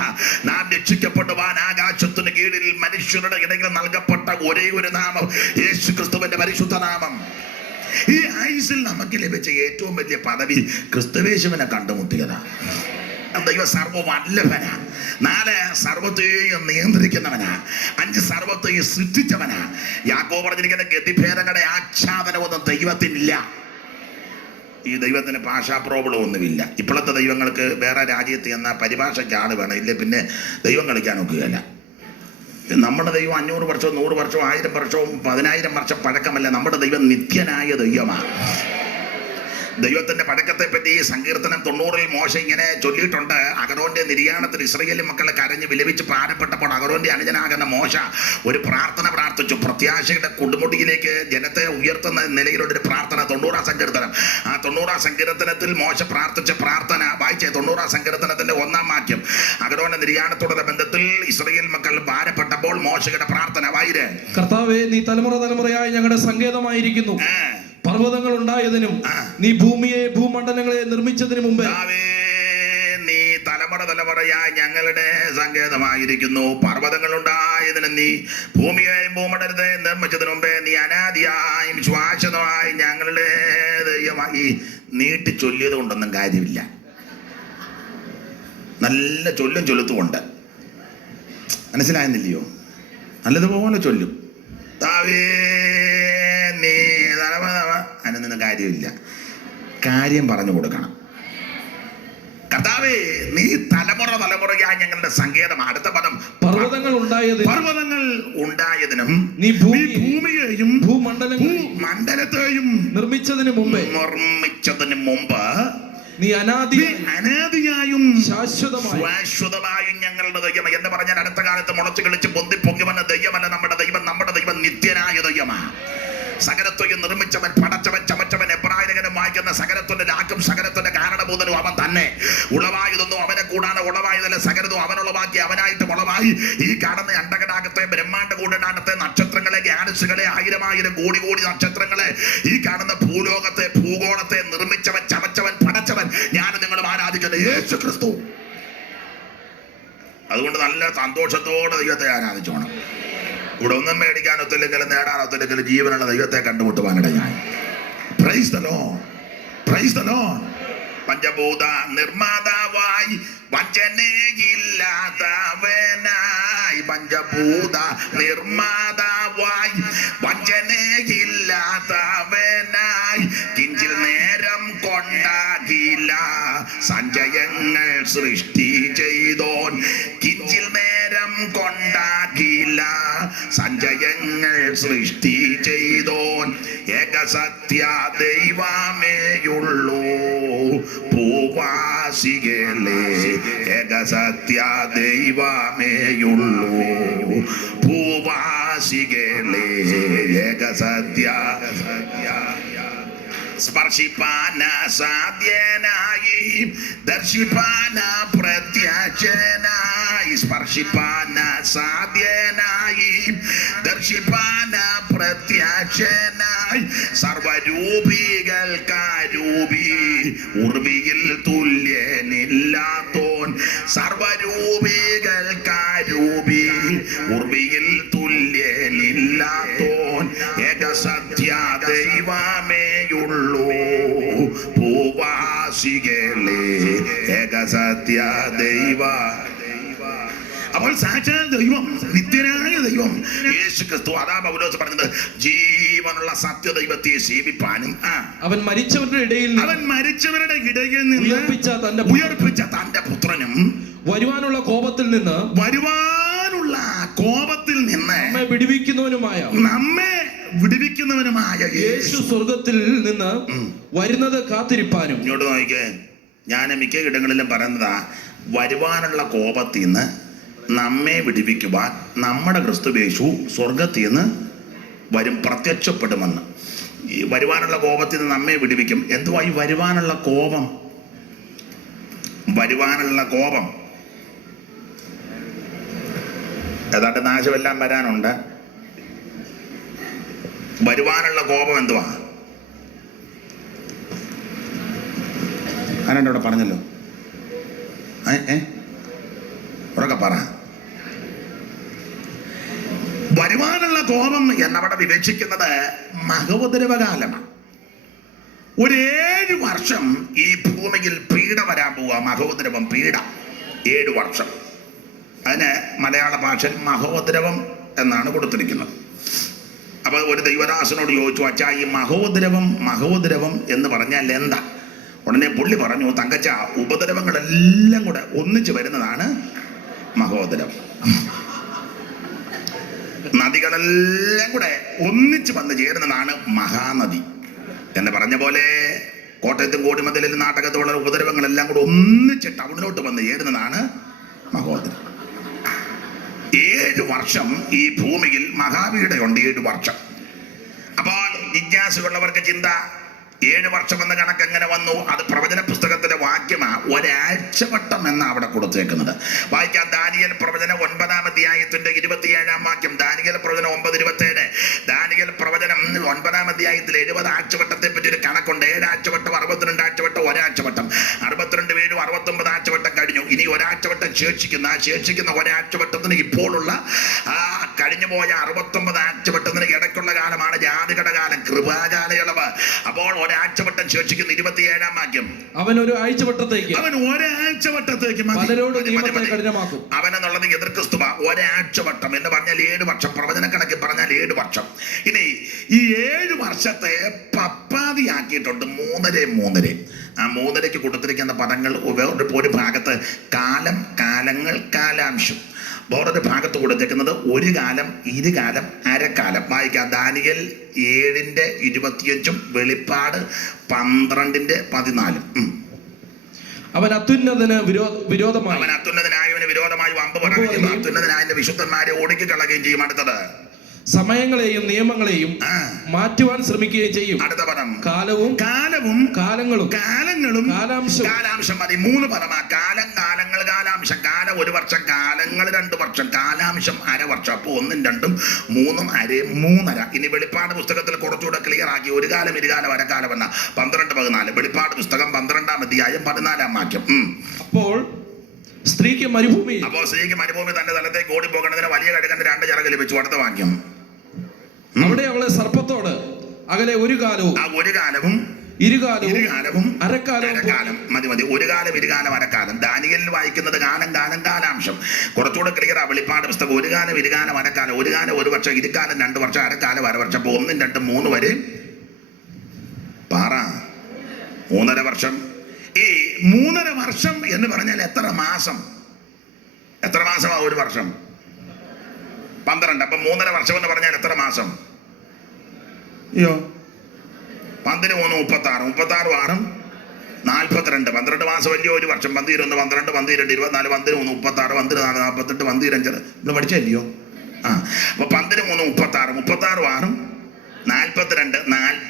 നാം രക്ഷിക്കപ്പെടുവാൻ ആകാശത്തിന് കീഴിൽ മനുഷ്യരുടെ ഇടയിൽ നൽകപ്പെട്ട ഒരേ ഒരു നാമം യേശു ക്രിസ്തുവിന്റെ പരിശുദ്ധ നാമം. ഈ ആയുസിൽ നമുക്ക് ലഭിച്ച ഏറ്റവും വലിയ പദവി ക്രിസ്തുവേശുവിനെ കണ്ടുമുട്ടിയതാ. ദൈവ സർവ്വവല്ലഭനാ. 4 സർവ്വത്തെയും നിയന്ത്രിക്കുന്നവനാ. 5 സർവ്വത്തെയും സൃഷ്ടിച്ചവനാ. യാക്കോബ് പറഞ്ഞിരിക്കുന്ന ഗതിഭേദങ്ങളുടെ ആച്ഛാദനമൊന്നും ദൈവത്തിനില്ല. ഈ ദൈവത്തിന് ഭാഷാ പ്രോബ്ലം ഒന്നുമില്ല. ഇപ്പോഴത്തെ ദൈവങ്ങൾക്ക് വേറെ രാജ്യത്ത് എന്ന പരിഭാഷയ്ക്ക് ആള് വേണം, ഇല്ലേ പിന്നെ ദൈവം കളിക്കാൻ ഒക്കുകയല്ല. നമ്മുടെ ദൈവം 500 വർഷവും 100 വർഷവും 1000 വർഷവും 10,000 വർഷം പഴക്കമല്ല. നമ്മുടെ ദൈവം നിത്യനായ ദൈവമാണ്. ദൈവത്തിന്റെ പഴക്കത്തെ പറ്റി സങ്കീർത്തനം 90 മോശ ഇങ്ങനെ ചൊല്ലിയിട്ടുണ്ട്. അഹരോന്റെ നിര്യാണത്തിൽ ഇസ്രായേൽ മക്കളെ കരഞ്ഞ് വിലപിച്ച് ഭാരപ്പെട്ടപ്പോൾ അഹരോന്റെ അനുജനാകുന്ന മോശ ഒരു പ്രാർത്ഥന പ്രാർത്ഥിച്ചു. പ്രത്യാശയുടെ കൊടുമുടിയിലേക്ക് ജനത്തെ ഉയർത്തുന്ന നിലയിലുള്ളൊരു പ്രാർത്ഥന. 90 സങ്കീർത്തനം. ആ 90 സങ്കീർത്തനത്തിൽ മോശ പ്രാർത്ഥിച്ച പ്രാർത്ഥന വായിച്ചേ. 90 സങ്കീർത്തനത്തിന്റെ 1-ാം വാക്യം. അഹരോന്റെ നിര്യാണത്തോടെ ബന്ധത്തിൽ ഇസ്രായേൽ മക്കൾ ഭാരപ്പെട്ടപ്പോൾ മോശയുടെ പ്രാർത്ഥന വായിരേ. കർത്താവേ, നീ തലമുറ തലമുറയായി ഞങ്ങളുടെ സങ്കേതമായിരിക്കുന്നു. പർവ്വതങ്ങൾ ഉണ്ടായതിനും ആ. നീ ഭൂമിയെ ഭൂമണ്ഡലങ്ങളെ നിർമ്മിച്ചതിനു മുമ്പേ കർത്താവേ, നീ തലമുറ തലമുറയായി ഞങ്ങളുടെ സങ്കേതമായിരിക്കുന്നു. പർവ്വതങ്ങൾ ഉണ്ടായതിന് നീ ഭൂമിയെയും ഭൂമണ്ഡലത്തെ നിർമ്മിച്ചതിന് മുമ്പേ നീ അനാദിയായും ശ്വാസമായി ഞങ്ങളുടെ ദൈവമായി നീട്ടി ചൊല്ലിയത് കൊണ്ടൊന്നും കാര്യമില്ല. നല്ല ചൊല്ലുത്തുമുണ്ട്. മനസ്സിലായെന്നില്ലയോ? നല്ലതുപോലെ ചൊല്ലും. താവേ നീ അതിനൊന്നും കാര്യമില്ല. കാര്യം പറഞ്ഞു കൊടുക്കണം. കർത്താവേ, നീ തലമുറ തലമുറയായി ഞങ്ങളുടെ സങ്കേതം. അടുത്ത പദം പർവ്വതങ്ങൾ ഉണ്ടായതിനും നീ ഭൂമിയെയും ഭൂമണ്ഡലത്തെയും നിർമ്മിച്ചതിന് മുമ്പ് നീ അനാദിയായും ശാശ്വതമായും ഞങ്ങളുടെ ദൈവം എന്ന് പറഞ്ഞാൽ അടുത്ത കാലത്ത് മുളച്ചു കളിച്ച് പൊന്തി വന്ന ദൈവമല്ല നമ്മുടെ ദൈവം. നമ്മുടെ ദൈവം നിത്യനായ ദൈവമാണ്. സകലത്വയും നിർമ്മിച്ചവൻ, പടച്ചവൻ, ചമച്ചവൻ, എബ്രായലേഖനം വായിക്കുന്ന സകലത്തിന്റെ രാക്കും സകലത്തിന്റെ കാരണഭൂതനും അവൻ തന്നെ. ഉളവായതൊന്നും അവനെ കൂടാതെ ഉളവായതല്ല, സകലതും അവനുളവാക്കി അവനായിട്ട് ഉളവായി. ഈ കാണുന്ന അണ്ടകടാകത്തെ, ബ്രഹ്മാണ്ട കൂടനാകത്തെ, നക്ഷത്രങ്ങളെ, ഗ്യാലക്സികളെ, ആയിരം കോടി നക്ഷത്രങ്ങളെ, ഈ കാണുന്ന ഭൂലോകത്തെ, ഭൂഗോളത്തെ നിർമ്മിച്ചവൻ, ചമച്ചവൻ, പടച്ചവൻ ഞാൻ നിങ്ങളും ആരാധിക്കുന്നത് യേശു ക്രിസ്തു. അതുകൊണ്ട് നല്ല സന്തോഷത്തോടെ ദൈവത്തെ ആരാധിച്ചോണം. ഇവിടെ ഒന്നും മേടിക്കാനൊത്തില്ലെങ്കിലും നേടാനൊത്തില്ലെങ്കിലും ജീവനുള്ള ദൈവത്തെ കണ്ടുമുട്ടുവാനിടയായി. Praise the Lord, praise the Lord. പഞ്ചഭൂത നിർമ്മാതാവായി വഞ്ചനയില്ലാത്തവനായി, പഞ്ചഭൂത നിർമ്മാതാവായി വഞ്ചനയില്ലാത്തവനായി, കിഞ്ചിൽ നേരം കൊണ്ടാകില്ല സഞ്ചയങ്ങൾ സൃഷ്ടി ചെയ്തോൻ, കിഞ്ചിൽ നേരം കൊണ്ടാകില്ല സഞ്ചയങ്ങൾ സൃഷ്ടി ചെയ്തോൻ, ഏകസത്യ ദൈവമേയുള്ളൂ ഭൂവാസികളെ, ഏകസത്യ ദൈവമേയുള്ളൂ ഭൂവാസികളെ, ഏകസത്യ. സ്പർശിപ്പാന സാധ്യനായി, ദർശിപ്പാന പ്രത്യക്ഷനായി, സ്പർശിപ്പാന സാധ്യനായി, ദർശിപ്പാന പ്രത്യക്ഷനായി, സർവരൂപികൾക്കാരൂപി, ഉർവിയിൽ തുല്യനില്ലാത്തോൻ, സർവരൂപികൾക്കാരൂപി, ഉർവിയിൽ തുല്യനില്ലാത്തോൻ, ഏകസത്യ ദൈവമേയുള്ളൂ ഭൂവാസികളെ, ഏകസത്യ ദൈവ. അപ്പോൾ സാക്ഷാൽ ദൈവം, നിത്യനായ ദൈവം യേശു ക്രിസ്തു. അതാ പൗലോസ് പറഞ്ഞത്, ജീവനുള്ള സത്യദൈവത്തെ സേവിപ്പാനും അവൻ മരിച്ചവരുടെ ഇടയിൽ നിന്ന് ഉയർപ്പിച്ച തന്റെ പുത്രനും വരുവാനുള്ള കോപത്തിൽ നിന്ന് നമ്മെ വിടുവിക്കുന്നവനുമായ യേശു സ്വർഗത്തിൽ നിന്ന് വരുന്നത് കാത്തിരിപ്പാനും. ഇങ്ങോട്ട് നോക്കിക്കേ, ഞാൻ മിക്ക ഇടങ്ങളിലും പറയുന്നതാ, വരുവാനുള്ള കോപത്തിൽ നിന്ന് നമ്മെ വിടുവിക്കുവാൻ നമ്മുടെ ക്രിസ്തുയേശു സ്വർഗത്തിൽ നിന്ന് വരും, പ്രത്യക്ഷപ്പെടുമെന്ന്. ഈ വരുവാനുള്ള കോപത്തിൽ നിന്ന് നമ്മെ വിടുവിക്കും. എന്തുവാ ഈ വരുവാനുള്ള കോപം? വരുവാനുള്ള കോപം ഏതാണ്ട് നാശമെല്ലാം വരാനുണ്ട്. വരുവാനുള്ള കോപം എന്തുവാ? ആരാണ്ട് ഇവിടെ പറഞ്ഞല്ലോ, ഉറക്കെ പറ. വരുവാനുള്ള കോപം എന്നവിടെ വിവക്ഷിക്കുന്നത് മഹോദരവകാലമാണ്. ഒരു 7 വർഷം ഈ ഭൂമിയിൽ പീഡ വരാൻ പോവുക. മഹോദരവം, പീഡ 7 വർഷം. അതിന് മലയാള ഭാഷയിൽ മഹോദരവം എന്നാണ് കൊടുത്തിരിക്കുന്നത്. അപ്പോൾ ഒരു ദൈവദാസനോട് ചോദിച്ചു, അച്ഛാ ഈ മഹോദരവം എന്ന് പറഞ്ഞാൽ എന്താ? ഉടനെ പുള്ളി പറഞ്ഞു, തങ്കച്ച, ഉപദ്രവങ്ങളെല്ലാം കൂടെ ഒന്നിച്ച് വരുന്നതാണ് മഹോദരം. നദികളെല്ലാം കൂടെ ഒന്നിച്ച് വന്ന് ചേരുന്നതാണ് മഹാനദി എന്ന് പറഞ്ഞ പോലെ കോട്ടയത്തും കോടിമതിലും നാട്ടകത്തുള്ള ഉപദ്രവങ്ങളെല്ലാം കൂടെ ഒന്നിച്ച് ടൗണിലോട്ട് വന്ന് ചേരുന്നതാണ് മഹോദരം. 7 വർഷം ഈ ഭൂമിയിൽ മഹാപീഡയുണ്ട്. 7 വർഷം. അപ്പോൾ ജിജ്ഞാസുള്ളവർക്ക് ചിന്ത, 7 വർഷം എന്ന കണക്ക് എങ്ങനെ വന്നു? അത് പ്രവചന പുസ്തകത്തിലെ വാക്യമാ. ഒരാഴ്ചവട്ടം എന്നാ അവിടെ കൊടുത്തേക്കുന്നത്. വായിക്കാം. ദാനിയേൽ പ്രവചനം 9-ാം അധ്യായത്തിന്റെ 27-ാം വാക്യം. ദാനിയേൽ പ്രവചനം 9:27. ദാനിയേൽ പ്രവചനം 9-ാം അധ്യായത്തിൽ 70 ആഴ്ചവട്ടത്തെ പറ്റി ഒരു കണക്കുണ്ട്. 7 ആഴ്ചവട്ടം, 62 ആഴ്ചവട്ടം, ഒരാഴ്ചവട്ടം. 62 വീഴും 69 ആഴ്ചവട്ടം കഴിഞ്ഞു. ഇനി ഒരാഴ്ചവട്ടം ശേഷിക്കുന്ന ഒരാഴ്ചവട്ടത്തിന് ഇപ്പോഴുള്ള കഴിഞ്ഞുപോയ 69 ആഴ്ചവട്ടത്തിന് ഇടയ്ക്കുള്ള കാലമാണ് ജാതികട കാലം, കൃപാകാലയളവ്. അപ്പോൾ ഒരാഴ്ചവട്ടം ശേഷിക്കുന്ന 27-ാം വാക്യം. അവൻ ഒരു ആഴ്ചവട്ടത്തേക്ക് പലരോട് നിയമത്തെ കഠിനമാക്കും. അവനെന്നുള്ളത് എതിർ ക്രിസ്തുവ. ഒരാഴ്ചവട്ടം എന്ന് പറഞ്ഞാൽ 7 വർഷം. പ്രവചന കണക്കിൽ പറഞ്ഞാൽ 7 വർഷം. ഇനി ഈ 7 വർഷത്തെ പപ്പാതിയാക്കിയിട്ടുണ്ട് 3 ആ 3 കൊടുത്തിരിക്കുന്ന പദങ്ങൾ ഒരു ഭാഗത്ത് കാലം, കാലങ്ങൾ, കാലാംശം. വേറൊരു ഭാഗത്ത് കൊടുത്തേക്കുന്നത് ഒരു കാലം, ഇരുകാലം, അരക്കാലം. വായിക്കാം. ദാനിയേൽ 7:25 വെളിപ്പാട് 12:14. അവൻ അത്യുന്നതന് വിരോധമായി അവൻ അത്യുന്നതനായവന് വിരോധമായി വമ്പ് പറയുകയും അത്യുന്നതനായ ഓടിക്കി കളയുകയും ചെയ്യും. അടുത്തത് സമയങ്ങളെയും നിയമങ്ങളെയും മാറ്റുവാൻ ശ്രമിക്കുകയും ചെയ്യും. അടുത്ത പദം കാലവും കാലങ്ങളും കാലാംശം മതി. 3 പദമാ. കാലം, കാലങ്ങൾ, കാലാംശം. കാലം 1 വർഷം, കാലങ്ങൾ 2 വർഷം, കാലാംശം 1/2 വർഷം. അപ്പൊ 1, 2, 3, 1/2, 3.5. ഇനി വെളിപ്പാട് പുസ്തകത്തിൽ കുറച്ചുകൂടെ ക്ലിയർ ആക്കി. ഒരു കാലം, ഇരുകാലം, അരക്കാലം എന്ന 12-14. വെളിപ്പാട് പുസ്തകം 12-ാം അധ്യായം 14-ാം വാക്യം. അപ്പോൾ സ്ത്രീക്ക് മരുഭൂമി തന്റെ തലത്തേക്ക് ഓടിപ്പോകേണ്ടതിന് വലിയ കഴുകന്റെ 2 ചിറക് ലഭിച്ചു. അടുത്ത വാക്യം. അവിടെ അവളെ സർപ്പത്തോട് അകലെ ഒരു കാലവും ഇരുകാലവും അരക്കാലം. മതി. ഒരു കാലം, ഇരുകാലം, അരക്കാലം. ദാനിയേലിൽ വായിക്കുന്നത് കാലം, കാലം, കാലാംശം. കുറച്ചുകൂടെ ക്ലിയർ ആ വെളിപ്പാട് പുസ്തകം. ഒരു കാലം, ഇരുകാലം, അരക്കാലം. ഒരു കാലം 1 വർഷം, ഇരുകാലം 2 വർഷം, അരക്കാലം 1/2 വർഷം. അപ്പൊ 1, 2, 3 വരെ 3.5 വർഷം. ഈ 3.5 വർഷം എന്ന് പറഞ്ഞാൽ എത്ര മാസമാ 1 വർഷം? 12. അപ്പൊ 3.5 വർഷം എന്ന് പറഞ്ഞാൽ എത്ര മാസം? 13, 36, 36, 6, 42. 12 മാസം വലിയ 1 വർഷം. 11, 12, 12, 24, 13, 36, 14, 48, 15. നമ്മൾ പഠിച്ചല്ലയോ? അപ്പൊ 13, 36, 36, 6, 42,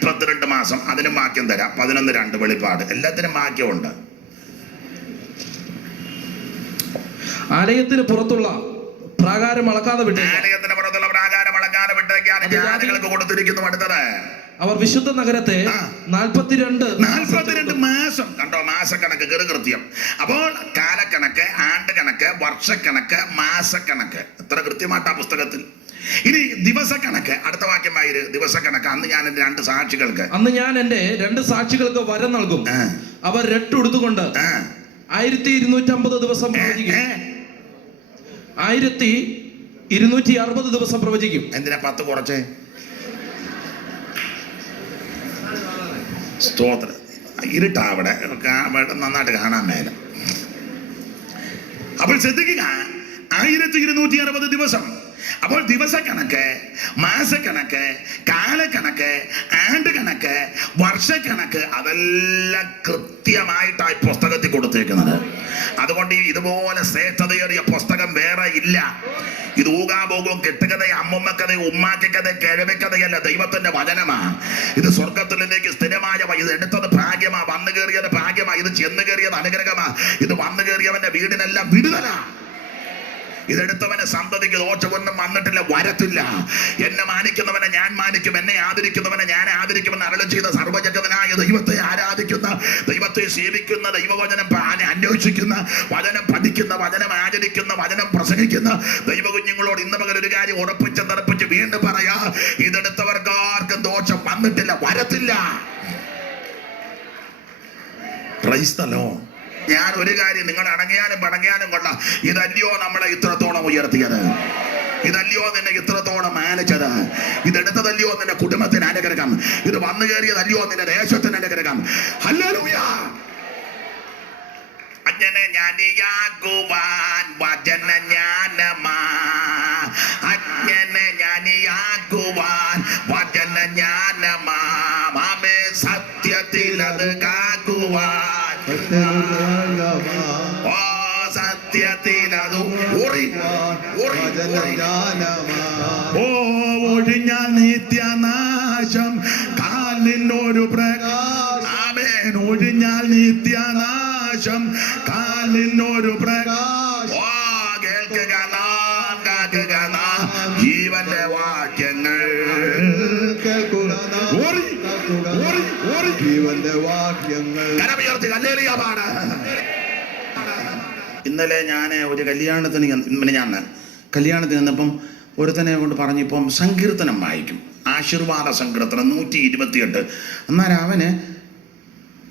42 മാസം. അതിനും വാക്യം തരാം. 11, 2 വെളിപ്പാട്. എല്ലാത്തിനും വാക്യമുണ്ട്. ആലയത്തിന് പുറത്തുള്ള പ്രാകാരം അളക്കാതെ വിട്ടേക്കാണ് ജാതികൾക്ക് കൊടുത്തിരിക്കുന്നു. അടുത്തത് അവർ വിശുദ്ധ നഗരത്തെ 42 മാസം. കണ്ടോ? മാസക്കണക്ക്, കൃത്യം. അപ്പോൾ കാലക്കണക്ക്, ആണ്ട് കണക്ക്, വർഷക്കണക്ക്, മാസക്കണക്ക് എത്ര കൃത്യമായിട്ടാ പുസ്തകത്തിൽ. ഇനി ദിവസക്കണക്ക്. അടുത്ത വാക്യമായിര്. ദിവസക്കണക്ക്. അന്ന് ഞാൻ എന്റെ 2 സാക്ഷികൾക്ക് വരം നൽകും. അവർ രട്ടുടുത്തുകൊണ്ട് 1250 ദിവസം പ്രവചിക്കും. 1260 ദിവസം പ്രവചിക്കും. എന്തിനാ 10 കുറച്ചേ? സ്തോത്രം. ഇരുട്ടാവിടെ നന്നായിട്ട് കാണാൻ മേല. അപ്പോൾ ശ്രദ്ധിക്കുക, 1260 ദിവസം. അപ്പോൾ ദിവസക്കണക്ക്, മാസക്കണക്ക്, കാലക്കണക്ക്, ആണ്ട് കണക്ക്, വർഷക്കണക്ക് അതെല്ലാം കൃത്യമായിട്ടായി പുസ്തകത്തിൽ കൊടുത്തേക്കുന്നത്. അതുകൊണ്ട് ഇതുപോലെ ശ്രേഷ്ഠതയേറിയ പുസ്തകം വേറെ ഇല്ല. ഇത് ഊകാഭോഗവും കെട്ടുകഥയും അമ്മുമ്മക്കഥയും ഉമ്മാക്കിക്കഥയും കിഴവിക്കഥയല്ല, ദൈവത്തിന്റെ വചനമാ. ഇത് സ്വർഗത്തിലേക്ക് സ്ഥിരമായ. ഇത് എടുത്തത് ഭാഗ്യമാ, വന്നു കയറിയത് ഭാഗ്യമാ, ഇത് ചെന്ന് കയറിയത് അനുഗ്രഹമാ. ഇത് വന്നു കയറിയവന്റെ വീടിനെല്ലാം വിടുതലാ. ഇതെടുത്തവനെ സന്തതിക്ക് ദോഷമൊന്നും വന്നിട്ടില്ല, വരത്തില്ല. എന്നെ മാനിക്കുന്നവനെ ഞാൻ മാനിക്കും, എന്നെ ആദരിക്കുന്നവനെ ഞാൻ ആദരിക്കുമെന്ന് അരുളി ചെയ്ത സർവ്വജഗതനായ ദൈവത്തെ ആരാധിക്കുന്ന, ദൈവത്തെ സേവിക്കുന്ന, ദൈവവചനം അന്വേഷിക്കുന്ന, വചനം പഠിക്കുന്ന, വചനം ആചരിക്കുന്ന, വചനം പ്രസംഗിക്കുന്ന ദൈവകുഞ്ഞുങ്ങളോട് ഇന്ന് പകൽ ഒരു കാര്യം ഉറപ്പിച്ച് തറപ്പിച്ച് വീണ്ടും പറയാ, ഇതെടുത്തവർക്ക് ആർക്കും ദോഷം വന്നിട്ടില്ല, വരത്തില്ല. Price the Lord. ഞാൻ ഒരു കാര്യം, നിങ്ങൾ അടങ്ങിയാലും പടങ്ങിയാലും കൊള്ളാം, ഇതല്ലയോ നമ്മളെ ഇത്രത്തോളം ഉയർത്തിയത്? ഇതല്ലയോ നിന്നെ ഇത്രത്തോളം മാനിച്ചത്? ഇതെടുത്തതല്ലയോ നിന്റെ കുടുംബത്തിന് അനുഗ്രഹം? ഇത് വന്നു കയറിയതല്ലയോ നിന്റെ ദേശത്തിന് അനുഗ്രഹം? ഹല്ലേലൂയ. അജ്ഞനെ ജ്ഞാനിയാകുവാൻ വചന ജ്ഞാനമാ. അജ്ഞനെ ജ്ഞാനിയാകുവാൻ വചന ജ്ഞാനമാ. മാമേ സത്യത്തിൽ അത് കാക്കുവാൻ. സത്യത്തിലതു ഒഴിഞ്ഞ നിത്യനാശം കാലിനൊരു പ്രകാശം. ഒഴിഞ്ഞാൽ നിത്യനാശം കാലിനൊരു പ്രകാശം. ഓ കേൾക്കുക നാം കാക്കുക നാം ജീവന്റെ വാക്യങ്ങൾ ജീവന്റെ വാക്യങ്ങൾ. കരമുയർത്തി ഹല്ലേലൂയ പാട്. ഇന്നലെ ഞാൻ ഒരു കല്യാണത്തിന് നിന്നപ്പം ഒരുത്തനെ കൊണ്ട് പറഞ്ഞിപ്പം സങ്കീർത്തനം വായിക്കും, ആശീർവാദ സങ്കീർത്തനം 128. എന്നാൽ അവന്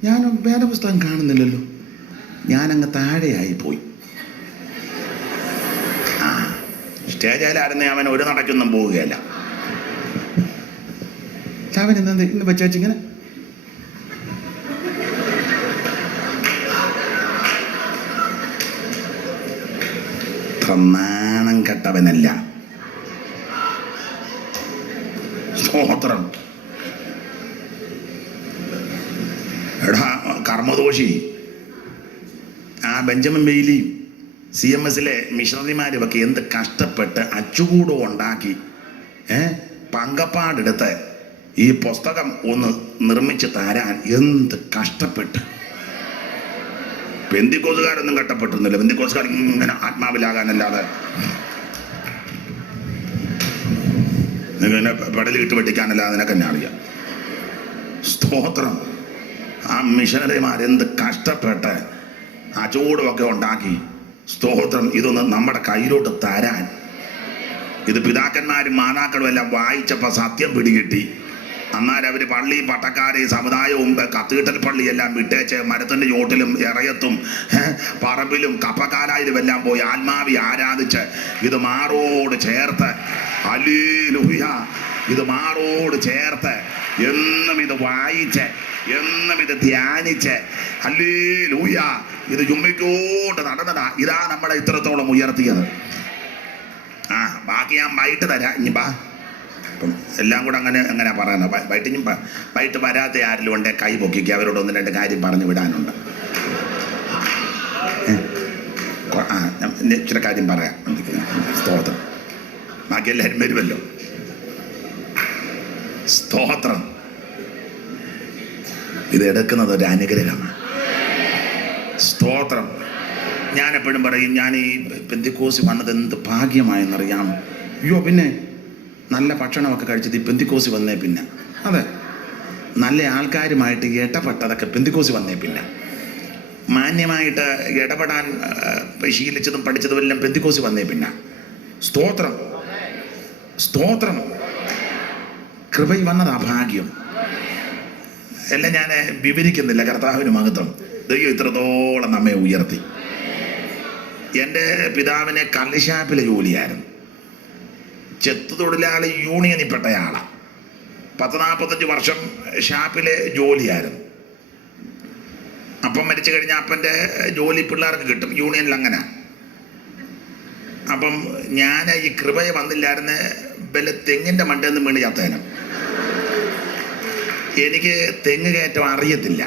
ഞാൻ വേദപുസ്തകം കാണുന്നില്ലല്ലോ, ഞാനങ്ങ് താഴെയായി പോയി. സ്റ്റേജിലായിരുന്നേ അവൻ ഒരു നടക്കൊന്നും പോവുകയല്ല. അവൻ ഇന്ന് വെച്ചിങ്ങനെ നാണം കെട്ടവനല്ല. സ്തോത്രം. എടാ കർമ്മദോഷി, ആ ബെഞ്ചമിൻ ബെയ്ലി CMSലെ മിഷണറിമാരുമൊക്കെ എന്ത് കഷ്ടപ്പെട്ട് അച്ചുകൂടം ഉണ്ടാക്കി പങ്കപ്പാടെടുത്ത് ഈ പുസ്തകം ഒന്ന് നിർമ്മിച്ച് തരാൻ എന്ത് കഷ്ടപ്പെട്ട്. പെന്തിക്കോസുകാരൊന്നും കഷ്ടപ്പെട്ടിരുന്നില്ല. പെന്തിക്കോസുകാർ ഇങ്ങനെ ആത്മാവിലാകാനല്ലാതെ ഇങ്ങനെ പെടലിട്ട് വെട്ടിക്കാനല്ലാതെ നിനക്ക് തന്നെ അറിയാം. സ്തോത്രം. ആ മിഷനറിമാരെന്ത് കഷ്ടപ്പെട്ട് ആ ചൂടുമൊക്കെ ഉണ്ടാക്കി. സ്തോത്രം. ഇതൊന്ന് നമ്മുടെ കയ്യിലോട്ട് തരാൻ. ഇത് പിതാക്കന്മാരും മാതാക്കളും എല്ലാം വായിച്ചപ്പോൾ സത്യം പിടികിട്ടി. അന്നേരം അവർ പള്ളിയും പട്ടക്കാരെയും സമുദായവും കത്തീഡ്രൽ പള്ളിയെല്ലാം വിട്ടേച്ച് മരത്തിൻ്റെ ചോട്ടിലും ഇറയത്തും പറമ്പിലും കപ്പക്കാലായിലും എല്ലാം പോയി ആത്മാവി ആരാധിച്ച് ഇത് മാറോട് ചേർത്ത്, ഹല്ലേലൂയ, ഇത് മാറോട് ചേർത്ത് എന്നും ഇത് വായിച്ച് എന്നും ഇത് ധ്യാനിച്ച്, ഹല്ലേലൂയ, ഇത് ചുമ്മിക്കോട്ട് നടന്നതാ. ഇതാ നമ്മളെ ഇത്രത്തോളം ഉയർത്തിയത്. ബാക്കി ഞാൻ വൈകിട്ട് തരാം. ഇനി ബാ. അപ്പം എല്ലാം കൂടെ അങ്ങനെ പറയാനോ. വൈകിട്ട് വരാത്ത ആരിലും ഉണ്ടെ കൈ പൊക്കിക്കുക. അവരോട് 1-2 കാര്യം പറഞ്ഞു വിടാനുണ്ട്. ഇച്ചിരി കാര്യം പറയാം. സ്തോത്രം. ബാക്കി എല്ലാവരും വരുമല്ലോ. സ്തോത്രം. ഇത് എടുക്കുന്നത് ഒരു അനുഗ്രഹമാണ്. സ്തോത്രം. ഞാനെപ്പോഴും പറയും, ഞാൻ ഈ പെന്തിക്കോസ് വന്നത് എന്ത് ഭാഗ്യമായെന്നറിയാം. അയ്യോ, പിന്നെ നല്ല ഭക്ഷണമൊക്കെ കഴിച്ചത് ഈ പെന്തിക്കോസ് വന്നേ പിന്നെ. അതെ, നല്ല ആൾക്കാരുമായിട്ട് ഇടപെട്ടതൊക്കെ പെന്തിക്കോസ് വന്നേ പിന്നെ. മാന്യമായിട്ട് ഇടപെടാൻ ശീലിച്ചതും പഠിച്ചതും എല്ലാം പെന്തിക്കോസ് വന്നേ പിന്നെ. സ്തോത്രം. സ്തോത്രം. കൃപയിൽ വന്നതാ ഭാഗ്യം. എല്ലാം ഞാൻ വിവരിക്കുന്നില്ല. കർത്താവിന് മഹത്വം. ദൈവം ഇത്രത്തോളം നമ്മെ ഉയർത്തി. എൻ്റെ പിതാവിനെ കള്ളിഷാപ്പിലെ ജോലിയായിരുന്നു. ചെത്ത് തൊഴിലാളി യൂണിയനിൽപ്പെട്ടയാളാണ്. 40-45 വർഷം ഷാപ്പിലെ ജോലിയായിരുന്നു. അപ്പം മരിച്ചു കഴിഞ്ഞാൽ അപ്പൻ്റെ ജോലി പിള്ളേർക്ക് കിട്ടും. യൂണിയനിൽ അങ്ങനെ. അപ്പം ഞാൻ ഈ കൃപയെ വന്നില്ലായിരുന്ന വല്ല തെങ്ങിൻ്റെ മണ്ടയിൽ നിന്ന് വീണ് ചത്തേനും. എനിക്ക് തെങ്ങ് കയറ്റം അറിയത്തില്ല.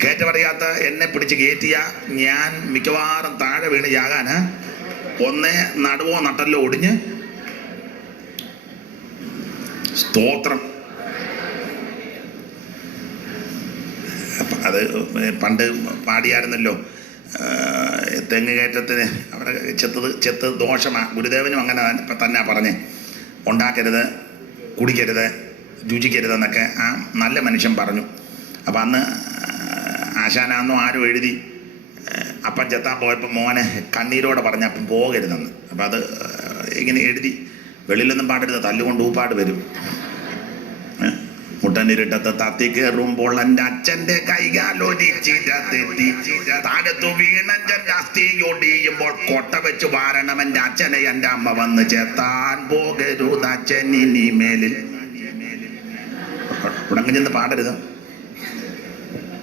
കയറ്റമറിയാത്ത എന്നെ പിടിച്ച് കയറ്റിയ ഞാൻ മിക്കവാറും താഴെ വീണ് ചാകാൻ ഒന്നേ നടുവോ നട്ടല്ലോ ഒടിഞ്ഞ്. സ്തോത്രം. അത് പണ്ട് പാടിയായിരുന്നല്ലോ, തെങ്ങ് കയറ്റത്തിന് അവിടെ ചെത്ത് ദോഷമാണ്. ഗുരുദേവനും അങ്ങനെ തന്നെ പറഞ്ഞേ, ഉണ്ടാക്കരുത്, കുടിക്കരുത്, രുചിക്കരുതെന്നൊക്കെ ആ നല്ല മനുഷ്യൻ പറഞ്ഞു. അപ്പം അന്ന് ആശാനാന്നോ ആരും എഴുതി അപ്പം ചെത്താൻ പോയപ്പോൾ മോനെ കണ്ണീരോടെ പറഞ്ഞ അപ്പം പോകരുതെന്ന്. അപ്പം അത് ഇങ്ങനെ എഴുതി. വെളിയിലൊന്നും പാടരുത്, തല്ലുകൊണ്ട് ഊപ്പാട് വരും. മുട്ടനിരിട്ടത്ത് തത്തി കയറുമ്പോൾ എൻ്റെ അച്ഛൻ്റെ കൈകാലൊടിച്ചിരത്തെത്തി താഴത്തു വീണഞ്ചൻ്റെ അസ്ഥിയൊടിയുമ്പോൾ കൊട്ട വെച്ച് വാരണം എൻ്റെ അച്ഛനെ എൻ്റെ അമ്മ വന്ന് ചെത്താൻ പോകരുത് അച്ഛൻ ഇനി മേലിൽ. ഉടങ്ങി ചെന്ന് പാടരുത്.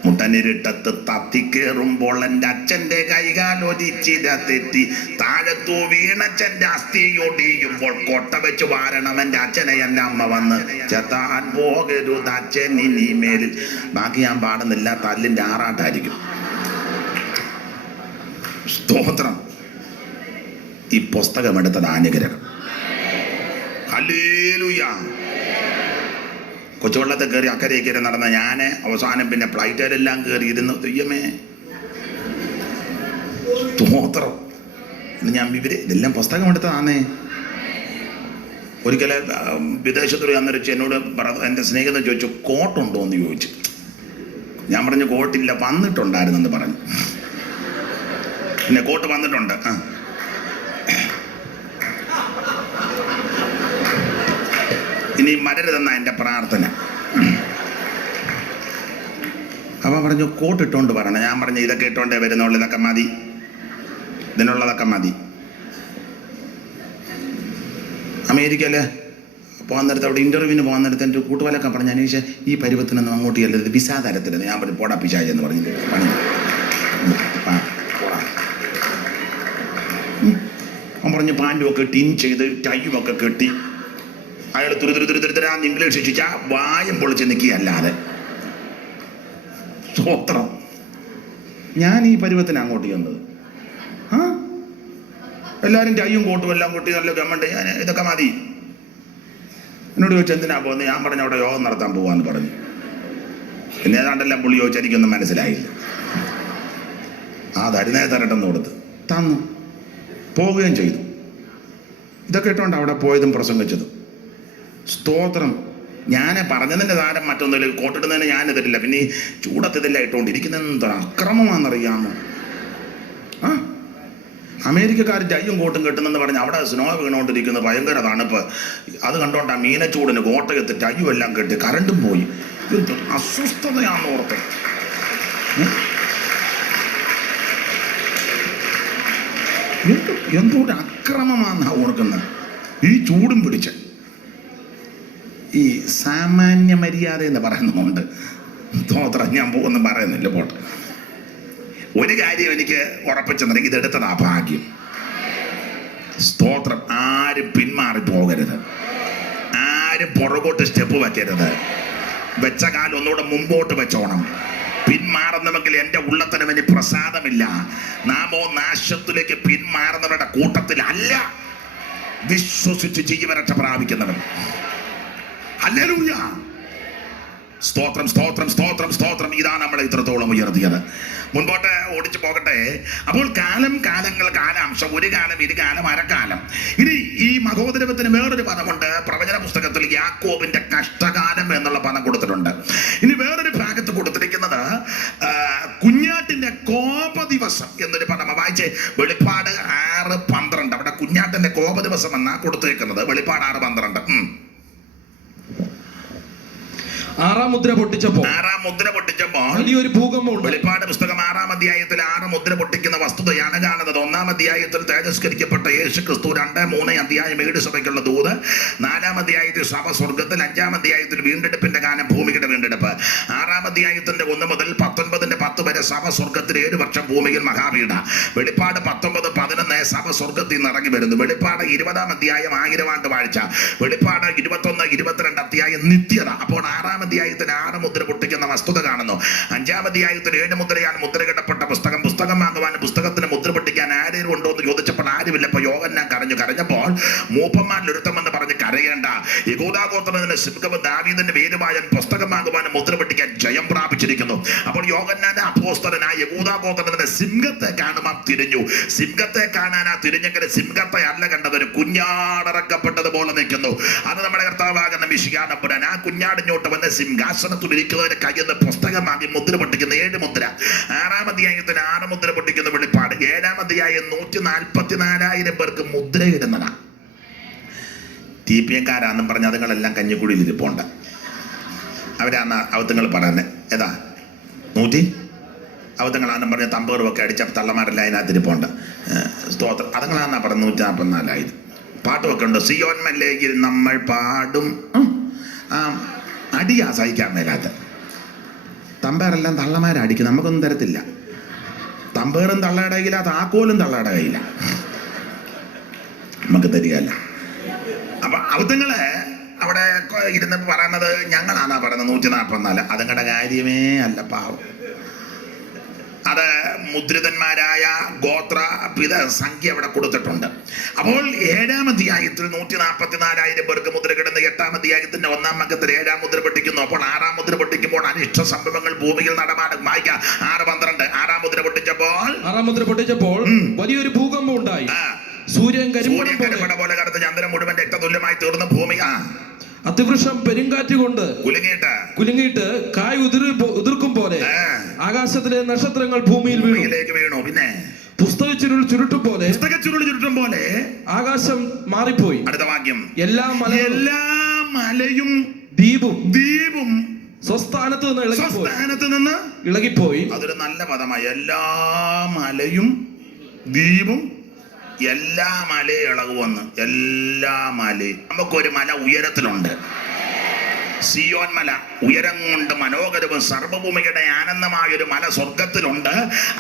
മുട്ടനിരിട്ടത്ത് തത്തിക്കേറുമ്പോൾ എൻ്റെ അച്ഛൻ്റെ കൈകാലൊടിച്ചിരത്തെത്തി താഴത്തു വീണച്ഛൻ്റെ അസ്ഥിയൊടിയുമ്പോൾ കൊട്ട വെച്ച് വാരണം എൻ്റെ അച്ഛനെ എൻ്റെ അമ്മ വന്ന് ചെത്താൻ പോകരുത് അച്ഛൻ ഇനി മേലിൽ. ബാക്കി ഞാൻ പാടുന്നില്ല, തല്ലിൻ്റെ ആറാട്ടായിരിക്കും. സ്തോത്രം. ഈ പുസ്തകം എടുത്തത് അനുഗ്രഹം. ഹല്ലേലൂയ. കൊച്ചുവെള്ളത്തിൽ കയറി അക്കരെ കയറി നടന്ന ഞാൻ അവസാനം പിന്നെ ഫ്ലൈറ്റിലെല്ലാം കയറി ഇരുന്നു. ദൈവമേ സ്തോത്രം. ഞാൻ ഇതെല്ലാം പുസ്തകം എടുത്തതാന്നേ. ഒരിക്കലെ വിദേശത്തൊരു അന്നൊരു എന്നോട് എൻ്റെ സ്നേഹിതൻ ചോദിച്ചു, കോട്ടുണ്ടോ എന്ന് ചോദിച്ചു. ഞാൻ പറഞ്ഞു കോട്ടില്ല, വന്നിട്ടുണ്ടായിരുന്നെന്ന് പറഞ്ഞു. പിന്നെ കോട്ട് വന്നിട്ടുണ്ട്. ഇനി മരരുതെന്ന എൻ്റെ പ്രാർത്ഥന. അവ പറഞ്ഞു കോട്ടിട്ടോണ്ട് പറയണം. ഞാൻ പറഞ്ഞു ഇതൊക്കെ ഇട്ടോണ്ടേ വരുന്നുള്ളൂ, ഇതൊക്കെ മതി, ഇതിനുള്ളതൊക്കെ മതി. അമേരിക്കയിൽ പോകാൻ നേരത്ത് അവിടെ ഇൻ്റർവ്യൂവിന് പോകാൻ നേരത്ത് എൻ്റെ കൂട്ടുകാരൊക്കെ പറഞ്ഞു, അനീഷ ഈ പരുവത്തിനൊന്നും അങ്ങോട്ട് ചെല്ലരുത്, വിസാ തരത്തില്ലെന്ന്. ഞാൻ പറഞ്ഞു പോടാ പിശാച് എന്ന് പറഞ്ഞു പണി. അവൻ പറഞ്ഞു പാൻറ്റും ഒക്കെ ടിൻ ചെയ്ത് ടൈയും ഒക്കെ കെട്ടി അയാൾ തുരുതുരുതുരുതുരാന്ന് ഇംഗ്ലീഷ് ശിക്ഷിച്ച വായം പൊളിച്ച് നിൽക്കുകയല്ലാതെ. സ്തോത്രം. ഞാൻ ഈ പരുവത്തിന് അങ്ങോട്ട് ചെന്നത്. എല്ലാവരും ടൈയും കോട്ടും എല്ലാം കൊട്ടി നല്ല ഗവൺമെൻറ്, ഞാൻ ഇതൊക്കെ മതി. എന്നോട് ചോദിച്ചു എന്തിനാ പോകുന്നത്? ഞാൻ പറഞ്ഞു അവിടെ യോഗം നടത്താൻ പോവാന്ന് പറഞ്ഞു. പിന്നെ ഏതാണ്ടെല്ലാം പുള്ളി ചോദിച്ചാൽ എനിക്കൊന്നും മനസ്സിലായില്ല. തരുന്നേ തരട്ടെന്ന് കൊടുത്ത് തന്നു, പോവുകയും ചെയ്തു. ഇതൊക്കെ ഇട്ടുകൊണ്ട് അവിടെ പോയതും പ്രസംഗിച്ചതും. സ്തോത്രം. ഞാൻ പറഞ്ഞതിൻ്റെ താരം മറ്റൊന്നുമില്ല, കോട്ടിടുന്നതിന് ഞാനിതില്ല. പിന്നെ ഈ ചൂടത്തിതെല്ലാം ഇട്ടുകൊണ്ടിരിക്കുന്നത് അക്രമമാണെന്നറിയാമോ? അമേരിക്കക്കാർ ടൈയും കോട്ടും കെട്ടുന്നെന്ന് പറഞ്ഞ് അവിടെ സ്നോ വീണുകൊണ്ടിരിക്കുന്ന ഭയങ്കര തണുപ്പ്. അത് കണ്ടോണ്ടാ മീനച്ചൂടിന് കോട്ടയത്ത് ടൈയും എല്ലാം കെട്ടി കറണ്ടും പോയി. ഇത് അസ്വസ്ഥതയാണെന്ന് ഓർത്ത്. എന്തുകൊണ്ട് അക്രമമാണെന്നാ ഓർക്കുന്നത്. ഈ ചൂടും പിടിച്ച് ഈ സാമാന്യ മര്യാദ എന്ന് പറയുന്നതുകൊണ്ട് സ്തോത്രം. ഞാൻ പോകുന്നു പറയുന്നില്ല, പോട്ടെ. ഒരു കാര്യം എനിക്ക് ഉറപ്പിച്ചെന്നുണ്ടെങ്കിൽ ഇതെടുത്തതാ ഭാഗ്യം. സ്തോത്രം. ആരും പിന്മാറി പോകരുത്, ആരും പുറകോട്ട് സ്റ്റെപ്പ് വയ്ക്കരുത്. വെച്ച കാലം ഒന്നുകൂടെ മുമ്പോട്ട് വെച്ചോണം. പിന്മാറുന്നവെങ്കിൽ എൻ്റെ ഉള്ളത്തനവന് പ്രസാദമില്ല. നാമോ നാശത്തിലേക്ക് പിന്മാറുന്നവരുടെ കൂട്ടത്തിലല്ല, വിശ്വസിച്ച് ജീവരക്ഷ പ്രാപിക്കുന്നവൻ. ഹല്ലേലൂയ. സ്തോത്രം, സ്തോത്രം, സ്തോത്രം, സ്തോത്രം. ഇതാണ് നമ്മളെ ഇത്രത്തോളം ഉയർത്തിയത്. മുൻപോട്ട് ഓടിച്ചു പോകട്ടെ. അപ്പോൾ കാലങ്ങൾ കാലാംശം, ഒരു കാലം, ഇരു കാലം, അരക്കാലം. ഇനി ഈ മഹോദരവത്തിന് വേറൊരു പദമുണ്ട്. പ്രവചന പുസ്തകത്തിൽ യാക്കോബിന്റെ കഷ്ടകാലം എന്നുള്ള പദം കൊടുത്തിട്ടുണ്ട്. ഇനി വേറൊരു ഭാഗത്ത് കൊടുത്തിരിക്കുന്നത് കുഞ്ഞാട്ടിന്റെ കോപ ദിവസം എന്നൊരു പദം. വായിച്ചേ, വെളിപ്പാട് 6:12. അവിടെ കുഞ്ഞാട്ടിന്റെ കോപ ദിവസം എന്നാ കൊടുത്തേക്കുന്നത്. വെളിപ്പാട് 6:12. ആറാം മുദ്ര പൊട്ടിച്ചപ്പോൾ വലിയൊരു ഭൂകമ്പം. വെളിപ്പാട് പുസ്തകം 6-ാം അധ്യായത്തിൽ 6 മുദ്ര പൊട്ടിക്കുന്ന വസ്തുതയാണ് കാണുന്നത്. 1-ാം അധ്യായത്തിൽ തേജസ്കരിക്കപ്പെട്ട യേശു ക്രിസ്തു, 2-3 അധ്യായം 7 സഭയ്ക്കുള്ള ദൂത്, 4-ാം അധ്യായത്തിൽ സഭ സ്വർഗത്തിൽ, 5-ാം അധ്യായത്തിൽ വീണ്ടെടുപ്പിന്റെ കാലം, ഭൂമിയുടെ വീണ്ടെടുപ്പ്, 6-ാം അധ്യായത്തിന്റെ 1 മുതൽ 19-ന്റെ 10 വരെ സഭ സ്വർഗത്തിൽ, 7 വർഷം ഭൂമിയിൽ മഹാപീഠ. വെളിപ്പാട് 19-11 സഭ സ്വർഗത്തിൽ നിന്ന് ഇറങ്ങി വരുന്നു. വെളിപ്പാട് 20-ാം അധ്യായം 1000 ആണ്ട് വാഴ്ച. വെളിപ്പാട് 21-22 അധ്യായം നിത്യത. അപ്പോൾ 6-ാം അധ്യായത്തിൽ 6 മുദ്ര പൊട്ടിക്കുന്ന വസ്തുത കാണുന്നു. 5-ാം അധ്യായത്തിൽ 7 മുദ്രയാണ് മുദ്രകിടപ്പെട്ട പുസ്തകം. പുസ്തകം വാങ്ങുവാൻ, പുസ്തകത്തിന് മുദ്ര പൊട്ടിക്കാൻ ആരെങ്കിലും ഉണ്ടോ എന്ന് ചോദിച്ചപ്പോൾ ആരുമില്ല. അപ്പോൾ യോഹന്നാൻ കരഞ്ഞപ്പോൾ മൂപ്പന്മാരിൽ ഒരുത്തമെന്ന് പറഞ്ഞ് കരയേണ്ട, യഹൂദാ ഗോത്രത്തിന്റെ സിംഹവും ദാവീദിന്റെ വേരുമായ പുസ്തകം വാങ്ങുവാൻ, മുദ്ര പൊട്ടിക്കാൻ ജയം പ്രാപിച്ചിരിക്കുന്നു. അപ്പോൾ യോഹന്നാന്റെ അപ്പോസ്തലനായ യഹൂദാ ഗോത്രത്തിന്റെ സിംഹത്തെ കാണുവാൻ തിരിഞ്ഞു. സിംഹത്തെ കാണാനാ തിരിഞ്ഞെങ്കിൽ സിംഹത്തെ അല്ല കണ്ടത്, ഒരു കുഞ്ഞാടിറക്കപ്പെട്ടതുപോലെ നിൽക്കുന്നു. അത് നമ്മുടെ കർത്താവാകുന്ന മിശിഹാ തമ്പുരാൻ. ആ കുഞ്ഞാടിഞ്ഞോട്ട് വന്ന് സിംഹാസനത്തിൽ ഇരിക്കുന്നവരുടെ കയ്യിൽ നിന്ന് പുസ്തകം വാങ്ങി മുദ്ര പൊട്ടിക്കുന്ന 7 മുദ്ര. 6-ാം അധ്യായത്തിന് 6 മുദ്ര പൊട്ടിക്കുന്ന വെളിപ്പാട്. 7-ാം അധ്യായം 144,000 പേർക്ക് മുദ്രയിടുന്നതാ. TPM-കാരാന്നും പറഞ്ഞ അതുങ്ങളെല്ലാം കഞ്ഞിക്കുഴിയിൽ ഇരിപ്പുണ്ട്. അവരാണ് അവത്തുങ്ങൾ പറയുന്നത്. ഏതാ 100 അവത്തുങ്ങളാണെന്നും പറഞ്ഞ തമ്പൂറുമൊക്കെ അടിച്ച തള്ളമാരെല്ലാം അതിനകത്ത് ഇരിപ്പുണ്ട്. സ്തോത്രം. അതുങ്ങളാണെന്നാ പറഞ്ഞത് 144,000. പാട്ടുമൊക്കെ ഉണ്ട്. സിയോൻ മലയിൽ നമ്മൾ പാടും. അടിയാ സഹിക്കാൻ മേലാത്ത. തമ്പേറെല്ലാം തള്ളമാരടിക്കും, നമുക്കൊന്നും തരത്തില്ല. തമ്പേറും തള്ളയുടെ കയ്യില്ല, താക്കോലും തള്ളയുടെ കയ്യില്ല, നമുക്ക് തരികയല്ല. അപ്പൊ അവത്തുങ്ങള് അവിടെ ഇരുന്ന് പറയുന്നത് ഞങ്ങളാണാ പറയുന്നത് 144. അതുങ്ങളുടെ കാര്യമേ അല്ല, പാവം. അത് മുദ്രിതന്മാരായ ഗോത്ര സംഖ്യ അവിടെ കൊടുത്തിട്ടുണ്ട്. അപ്പോൾ 7-ാം അധ്യായത്തിൽ 144,000 പേർക്ക് മുദ്ര കിടന്ന് 8-ാം അധ്യായത്തിന്റെ 1-ാം അംഗത്തിൽ 7-ാം മുദ്ര പൊട്ടിക്കുന്നു. അപ്പോൾ 6-ാം മുദ്ര പൊട്ടിക്കുമ്പോൾ അനിഷ്ട സംഭവങ്ങൾ ഭൂമിയിൽ നടമാടും. വായിക്കാം 6:12. 6-ാം മുദ്ര പൊട്ടിച്ചപ്പോൾ വലിയൊരു ഭൂകമ്പം ഉണ്ടായി. സൂര്യൻ കരിമ്പട പോലെ കറുത്ത് ചന്ദ്രൻ മുഴുവൻ രക്തതുല്യമായി തീർന്ന ഭൂമി. അതിവൃക്ഷം പെരുങ്കാറ്റ് കൊണ്ട് കുലുങ്ങിയിട്ട് കായ് ഉതിർക്കും പോലെ ആകാശത്തിലെ നക്ഷത്രങ്ങൾ ഭൂമിയിൽ വീണു. പിന്നെ പുസ്തകച്ചുരുൾ ചുരുട്ടും പോലെ ആകാശം മാറിപ്പോയി. അടുത്ത വാക്യം, എല്ലാ മലയും ദ്വീപും സ്വസ്ഥാനത്ത് നിന്ന് ഇളകിപ്പോയി. അതൊരു നല്ല പദമായി. എല്ലാ മലയും ദ്വീപും, എല്ലാ മലയും ഇളകുവന്ന്. എല്ലാ മലയും, നമുക്കൊരു മല ഉയരത്തിലുണ്ട്, സിയോൻ മല, ഉയരം കൊണ്ട് മനോഹരവും സർവഭൂമിയുടെ ആനന്ദമായൊരു മല സ്വർഗത്തിലുണ്ട്.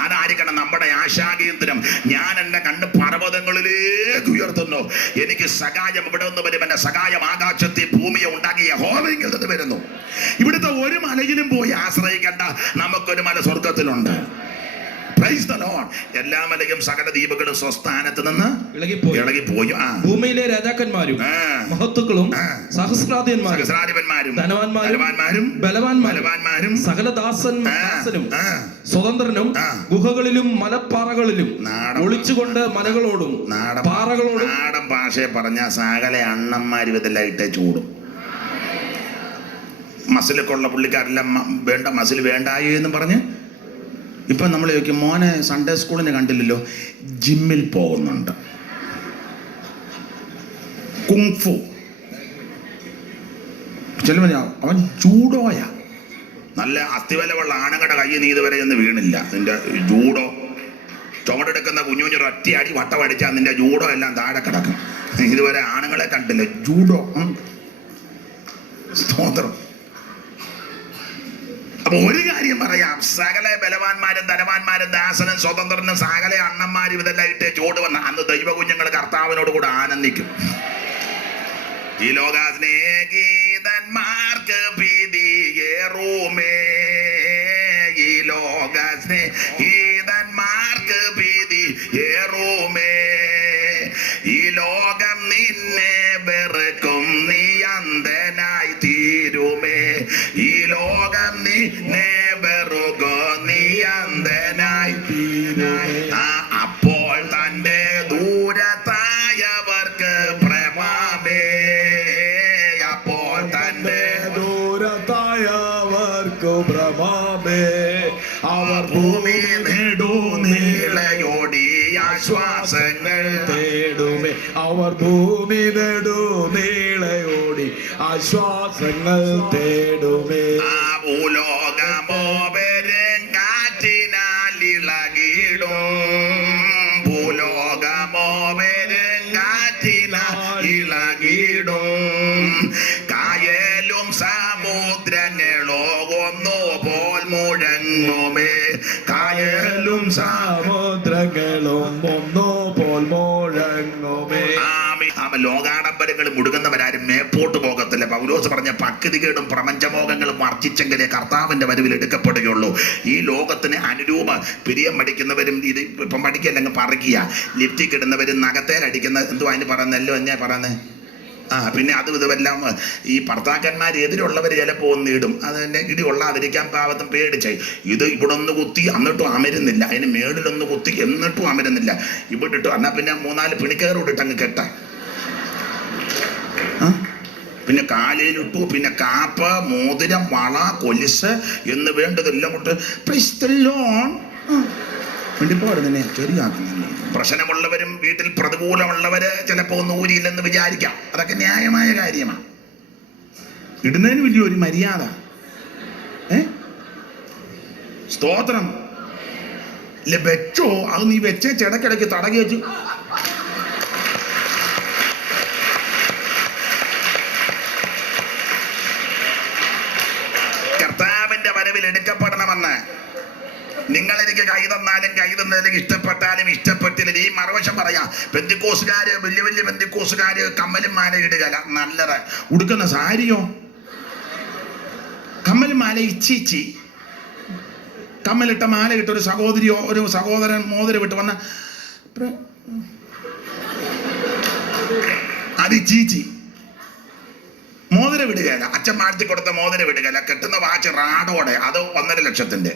അതായിരിക്കണം നമ്മുടെ ആശാകേന്ദ്രം. ഞാൻ എന്റെ കണ്ണ് പർവ്വതങ്ങളിലേക്ക് ഉയർത്തുന്നു. എനിക്ക് സഹായം ഇവിടെ നിന്ന് വരും. എന്റെ സഹായം ആകാശത്തെ ഭൂമിയെ ഉണ്ടാക്കിയ യഹോവയിൽ നിന്ന് വരുന്നു. ഇവിടുത്തെ ഒരു മലയിലും പോയി ആശ്രയിക്കേണ്ട, നമുക്കൊരു മല സ്വർഗത്തിലുണ്ട്. Praise the Lord. എല്ലാ മലയും സകല ദ്വീപുകളും സ്വസ്ഥാനത്ത് നിന്ന് ഇളകിപ്പോയി. ഭൂമിയിലെ രാജാക്കന്മാരും മഹത്തുക്കളും സഹസ്രാധിപന്മാരും ധനവാന്മാരും ബലവാന്മാരും സകല ദാസനും സ്വതന്ത്രനും ഗുഹകളിലും മലപ്പാറകളിലും ഒളിച്ചുകൊണ്ട് മലകളോടും പാറകളോടും. നാടൻ ഭാഷയെ പറഞ്ഞ സകല അണ്ണന്മാരും ഇതെല്ലാം ഇട്ടേ ചൂടും. മസിലൊക്കെ ഉള്ള പുള്ളിക്കാരെല്ലാം വേണ്ട, മസിൽ വേണ്ടായി എന്ന് പറഞ്ഞ് ഇപ്പം നമ്മൾ ചോദിക്കും, മോനെ സൺഡേ സ്കൂളിനെ കണ്ടില്ലല്ലോ, ജിമ്മിൽ പോകുന്നുണ്ട്, കുങ്ഫു. ചില അവൻ ജൂഡോയ. നല്ല അസ്ഥിബലമുള്ള ആണുങ്ങളുടെ കയ്യിൽ നീ ഇതുവരെ എന്ന് വീണില്ല. നിന്റെ ജൂഡോ ചുമടെടുക്കുന്ന കുഞ്ഞു ഒറ്റയടി വട്ടമടിച്ചാൽ നിന്റെ ജൂഡോ എല്ലാം താഴെ കിടക്കും. ഇതുവരെ ആണുങ്ങളെ കണ്ടില്ല. ജൂഡോ. സ്തോത്രം. അപ്പൊ ഒരു കാര്യം പറയാം, സകല ബലവാന്മാരും ധനവാന്മാരും ദാസനും സ്വതന്ത്രനും സകല അണ്ണന്മാരും ഇതെല്ലാം ഇട്ട് ചോട് വന്ന അന്ന് ദൈവ കുഞ്ഞുങ്ങൾ കർത്താവിനോട് കൂടെ ആനന്ദിക്കും. ഈ ലോകസ്നേഹിതന്മാർക്ക് ഭീതിയേറുമേ, ഈ ലോകസ്നേഹിതന്മാർക്ക് ഭീതിയേറുമേ, ഈ ലോകം നിന്നെ വെറുക്കും, നീ അന്ധനായി തീരുമേ, ഈ ലോകം നിന്നെ വെറുക്കും, നീ അന്ധനായി തീരുമേ. അപ്പോൾ തന്റെ ദൂരത്തായവർക്ക് പ്രമാമേ, അപ്പോൾ തന്റെ ദൂരത്തായവർക്ക് ഭ്രമമേ, അവർ ഭൂമി നെടുനീളയോടി ആശ്വാസങ്ങൾ തേടുമേ, അവർ ഭൂമി നെടുനീളയോടി ആശ്വാസങ്ങൾ തേടുമേ. ആ ഭൂലോകമോ കാറ്റിനാൽ ഇളകിടും, ഭൂലോകമോ കാറ്റിനാൽ ഇളകിടും, കായലും സമുദ്രങ്ങളോ ഒന്നുപോൽ മുഴങ്ങുമേ, കായലും സമുദ്രങ്ങളും ഒന്നുപോൽ മുഴങ്ങുമേ. ലോകാഡംബരങ്ങൾ മുടുകുന്നവരാരും മേപ്പോട്ട് പോകത്തില്ല. പൗലോസ് പറഞ്ഞ പക്തികേടും പ്രപഞ്ചമോഹങ്ങളും വർദ്ധിച്ചെങ്കിലേ കർത്താവിന്റെ വരവിൽ എടുക്കപ്പെടുകയുള്ളൂ. ഈ ലോകത്തിന് അനുരൂപ പിരിയം പഠിക്കുന്നവരും ഇത് ഇപ്പം പഠിക്കല്ലെങ്കിൽ പറയുക, ലിപ്റ്റിക് ഇടുന്നവരും നഖത്തേലടിക്കുന്ന എന്തുവാ അതിന് പറയുന്നല്ലോ എന്നെ പറയുന്നത്. പിന്നെ അതും ഇതുമെല്ലാം ഈ ഭർത്താക്കന്മാർ എതിരുള്ളവർ ചിലപ്പോൾ ഒന്ന് ഇടും, അത് തന്നെ ഇടി കൊള്ളാതിരിക്കാൻ പാവത്തും പേടിച്ചായി. ഇത് ഇവിടെ ഒന്ന് കുത്തി എന്നിട്ടും അമരുന്നില്ല, അതിന് മേളിലൊന്ന് കുത്തി എന്നിട്ടും അമരുന്നില്ല, ഇവിടെ ഇട്ടു എന്നാൽ പിന്നെ 3-4 പിണിക്കയറോടിട്ട് അങ്ങ് കെട്ടാം. പിന്നെ കാലയിലിട്ടു, പിന്നെ കാപ്പ്, മോതിരം, വള, കൊലിസ് എന്ന് വേണ്ടതെല്ലാം കൊണ്ട് പ്രശ്നമുള്ളവരും വീട്ടിൽ പ്രതികൂലമുള്ളവര് ചിലപ്പോ ഒന്നും ഊരിയില്ലെന്ന് വിചാരിക്കാം. അതൊക്കെ ന്യായമായ കാര്യമാണ്. ഇടുന്നതിന് വലിയൊരു മര്യാദ. സ്തോത്രം. ഇല്ല വെച്ചോ, അത് നീ വെച്ചേ ചിടക്കിടയ്ക്ക് തടകി വെച്ചു. കർത്താവിന്റെ വരവിൽ എടുക്കപ്പെടണമെന്ന് നിങ്ങൾ എനിക്ക് കൈ തന്നാലും കൈ തന്നാലും ഇഷ്ടപ്പെട്ടാലും ഇഷ്ടപ്പെട്ടില്ല. ഈ മറുവശം പറയാം, പെന്തിക്കോസുകാര് വലിയ വലിയ പെന്തിക്കോസുകാര് കമ്മലും മാല ഇടുകയല്ല നല്ലത്. ഉടുക്കുന്ന സാരിയോ കമ്മലും മാല ഇച്ചിച്ചി കമ്മലിട്ട മാലയിട്ട ഒരു സഹോദരിയോ ഒരു സഹോദരൻ മോതിരം വിട്ട് വന്ന അത് ചീച്ചി മോതിരം വിടുകയല്ല, അച്ഛൻ മാറ്റി കൊടുത്ത മോതിരം വിടുകയല്ല, കെട്ടുന്ന വാച്ച് റാഡോടെ, അത് 1.5 ലക്ഷത്തിന്റെ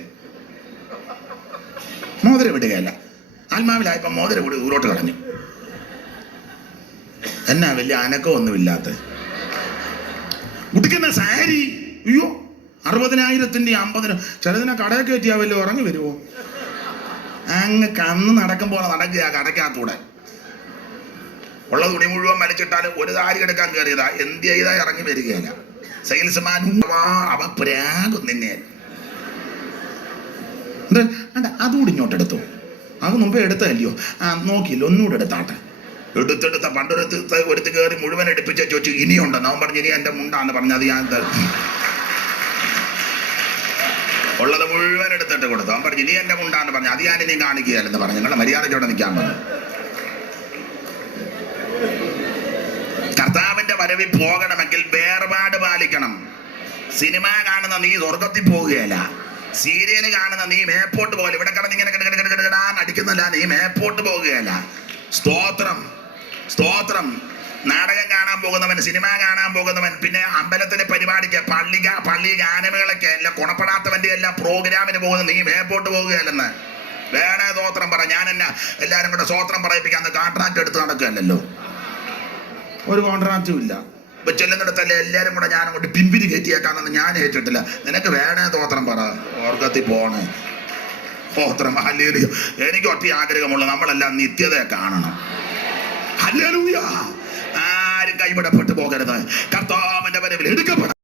മോതിരം വിടുകയല്ല. ആത്മാവിലായപ്പോ മോതിരം കൂടി ദൂരോട്ട് കളഞ്ഞു. എന്നാ വലിയ അനക്കമൊന്നുമില്ലാത്ത കുട്ടിക്കുന്ന സാരി, അയ്യോ 60,000-ന്റെ 50,000. ചിലതിനെ കടയിൽ കയറ്റിയാ വല്ല ഉറങ്ങി വരുമോ? അങ്ങ് കന്ന് നടക്കുമ്പോൾ നടക്കുക കടയ്ക്കകത്തൂടെ. ഉള്ള തുണി മുഴുവൻ വലിച്ചിട്ടാലും ഒരു സാരി എടുക്കാൻ കയറിയതാ, എന്ത് ചെയ്താ ഇറങ്ങി വരികയില്ല. സെയിൽസ്മാൻ അവ പ്രാകും നിന്നെ. അതുകൂടി ഇങ്ങോട്ടെടുത്തു. അത് മുമ്പേ എടുത്തല്ലയോ? നോക്കിയില്ല, ഒന്നുകൂടെ എടുത്താട്ടെ. എടുത്തെടുത്ത പണ്ടൊരുത്ത് കയറി മുഴുവൻ എടുപ്പിച്ച ചോദിച്ചു ഇനിയുണ്ടെന്ന്. അവൻ പറഞ്ഞു ഇനി എൻ്റെ മുണ്ടാന്ന് പറഞ്ഞത്. ഞാൻ ഉള്ളത് മുഴുവൻ എടുത്തിട്ട് കൊടുത്തു. അവൻ പറഞ്ഞു ഇനി എൻ്റെ മുണ്ടാന്ന് പറഞ്ഞു. അത് ഞാൻ ഇനി കാണിക്കുകയല്ലെന്ന് പറഞ്ഞു. നിങ്ങളുടെ മര്യാദയ്ക്കോടെ നിൽക്കാൻ പറഞ്ഞു. കർത്താവിന്റെ വരവിൽ പോകണമെങ്കിൽ വേർപാട് പാലിക്കണം. സിനിമ കാണുന്ന നീ സ്വർഗത്തിൽ പോവുകയല്ല, സീരിയല് കാണുന്ന നീ മേപ്പോട്ട് പോലെ ഇവിടെ കിടന്ന് ഇങ്ങനെ അടിക്കുന്നില്ല, നീ മേപ്പോട്ട് പോവുകയല്ല. സ്തോത്രം സ്തോത്രം. നാടകം കാണാൻ പോകുന്നവൻ, സിനിമ കാണാൻ പോകുന്നവൻ, പിന്നെ അമ്പലത്തിലെ പരിപാടിക്ക് പള്ളി ഗാനമേളയ്ക്ക് എല്ലാം ഗുണപ്പെടാത്തവന്റെ എല്ലാം പ്രോഗ്രാമിന് പോകുന്ന നീ മേപ്പോട്ട് പോവുകയല്ലെന്ന് വേണേ സ്തോത്രം പറ. ഞാൻ എന്നെ എല്ലാവരും കൂടെ സ്തോത്രം പറയിപ്പിക്കാന്ന് കോൺട്രാക്ട് എടുത്ത് നടക്കുകയല്ലോ. ഒരു കോൺട്രാക്റ്റും ഇല്ല. ഇപ്പൊ ചെല്ലുന്നിടത്തല്ലേ എല്ലാരും കൂടെ ഞാനും കൊണ്ട് പിമ്പിരി കയറ്റിയേക്കാന്നൊന്നും ഞാൻ ഏറ്റിട്ടില്ല. നിനക്ക് വേണേ സ്തോത്രം പറ, സ്വർഗത്തിൽ പോണേ. സ്തോത്രം. ഹല്ലേലൂയ. എനിക്ക് ഒറ്റ ആഗ്രഹമുള്ള നമ്മളെല്ലാം നിത്യതയെ കാണണം. ഹല്ലേലൂയ. ആരും കൈവിടപ്പെട്ടു പോകരുത്. കർത്താവിന്റെ വരവിൽ എടുക്കപ്പെടണം.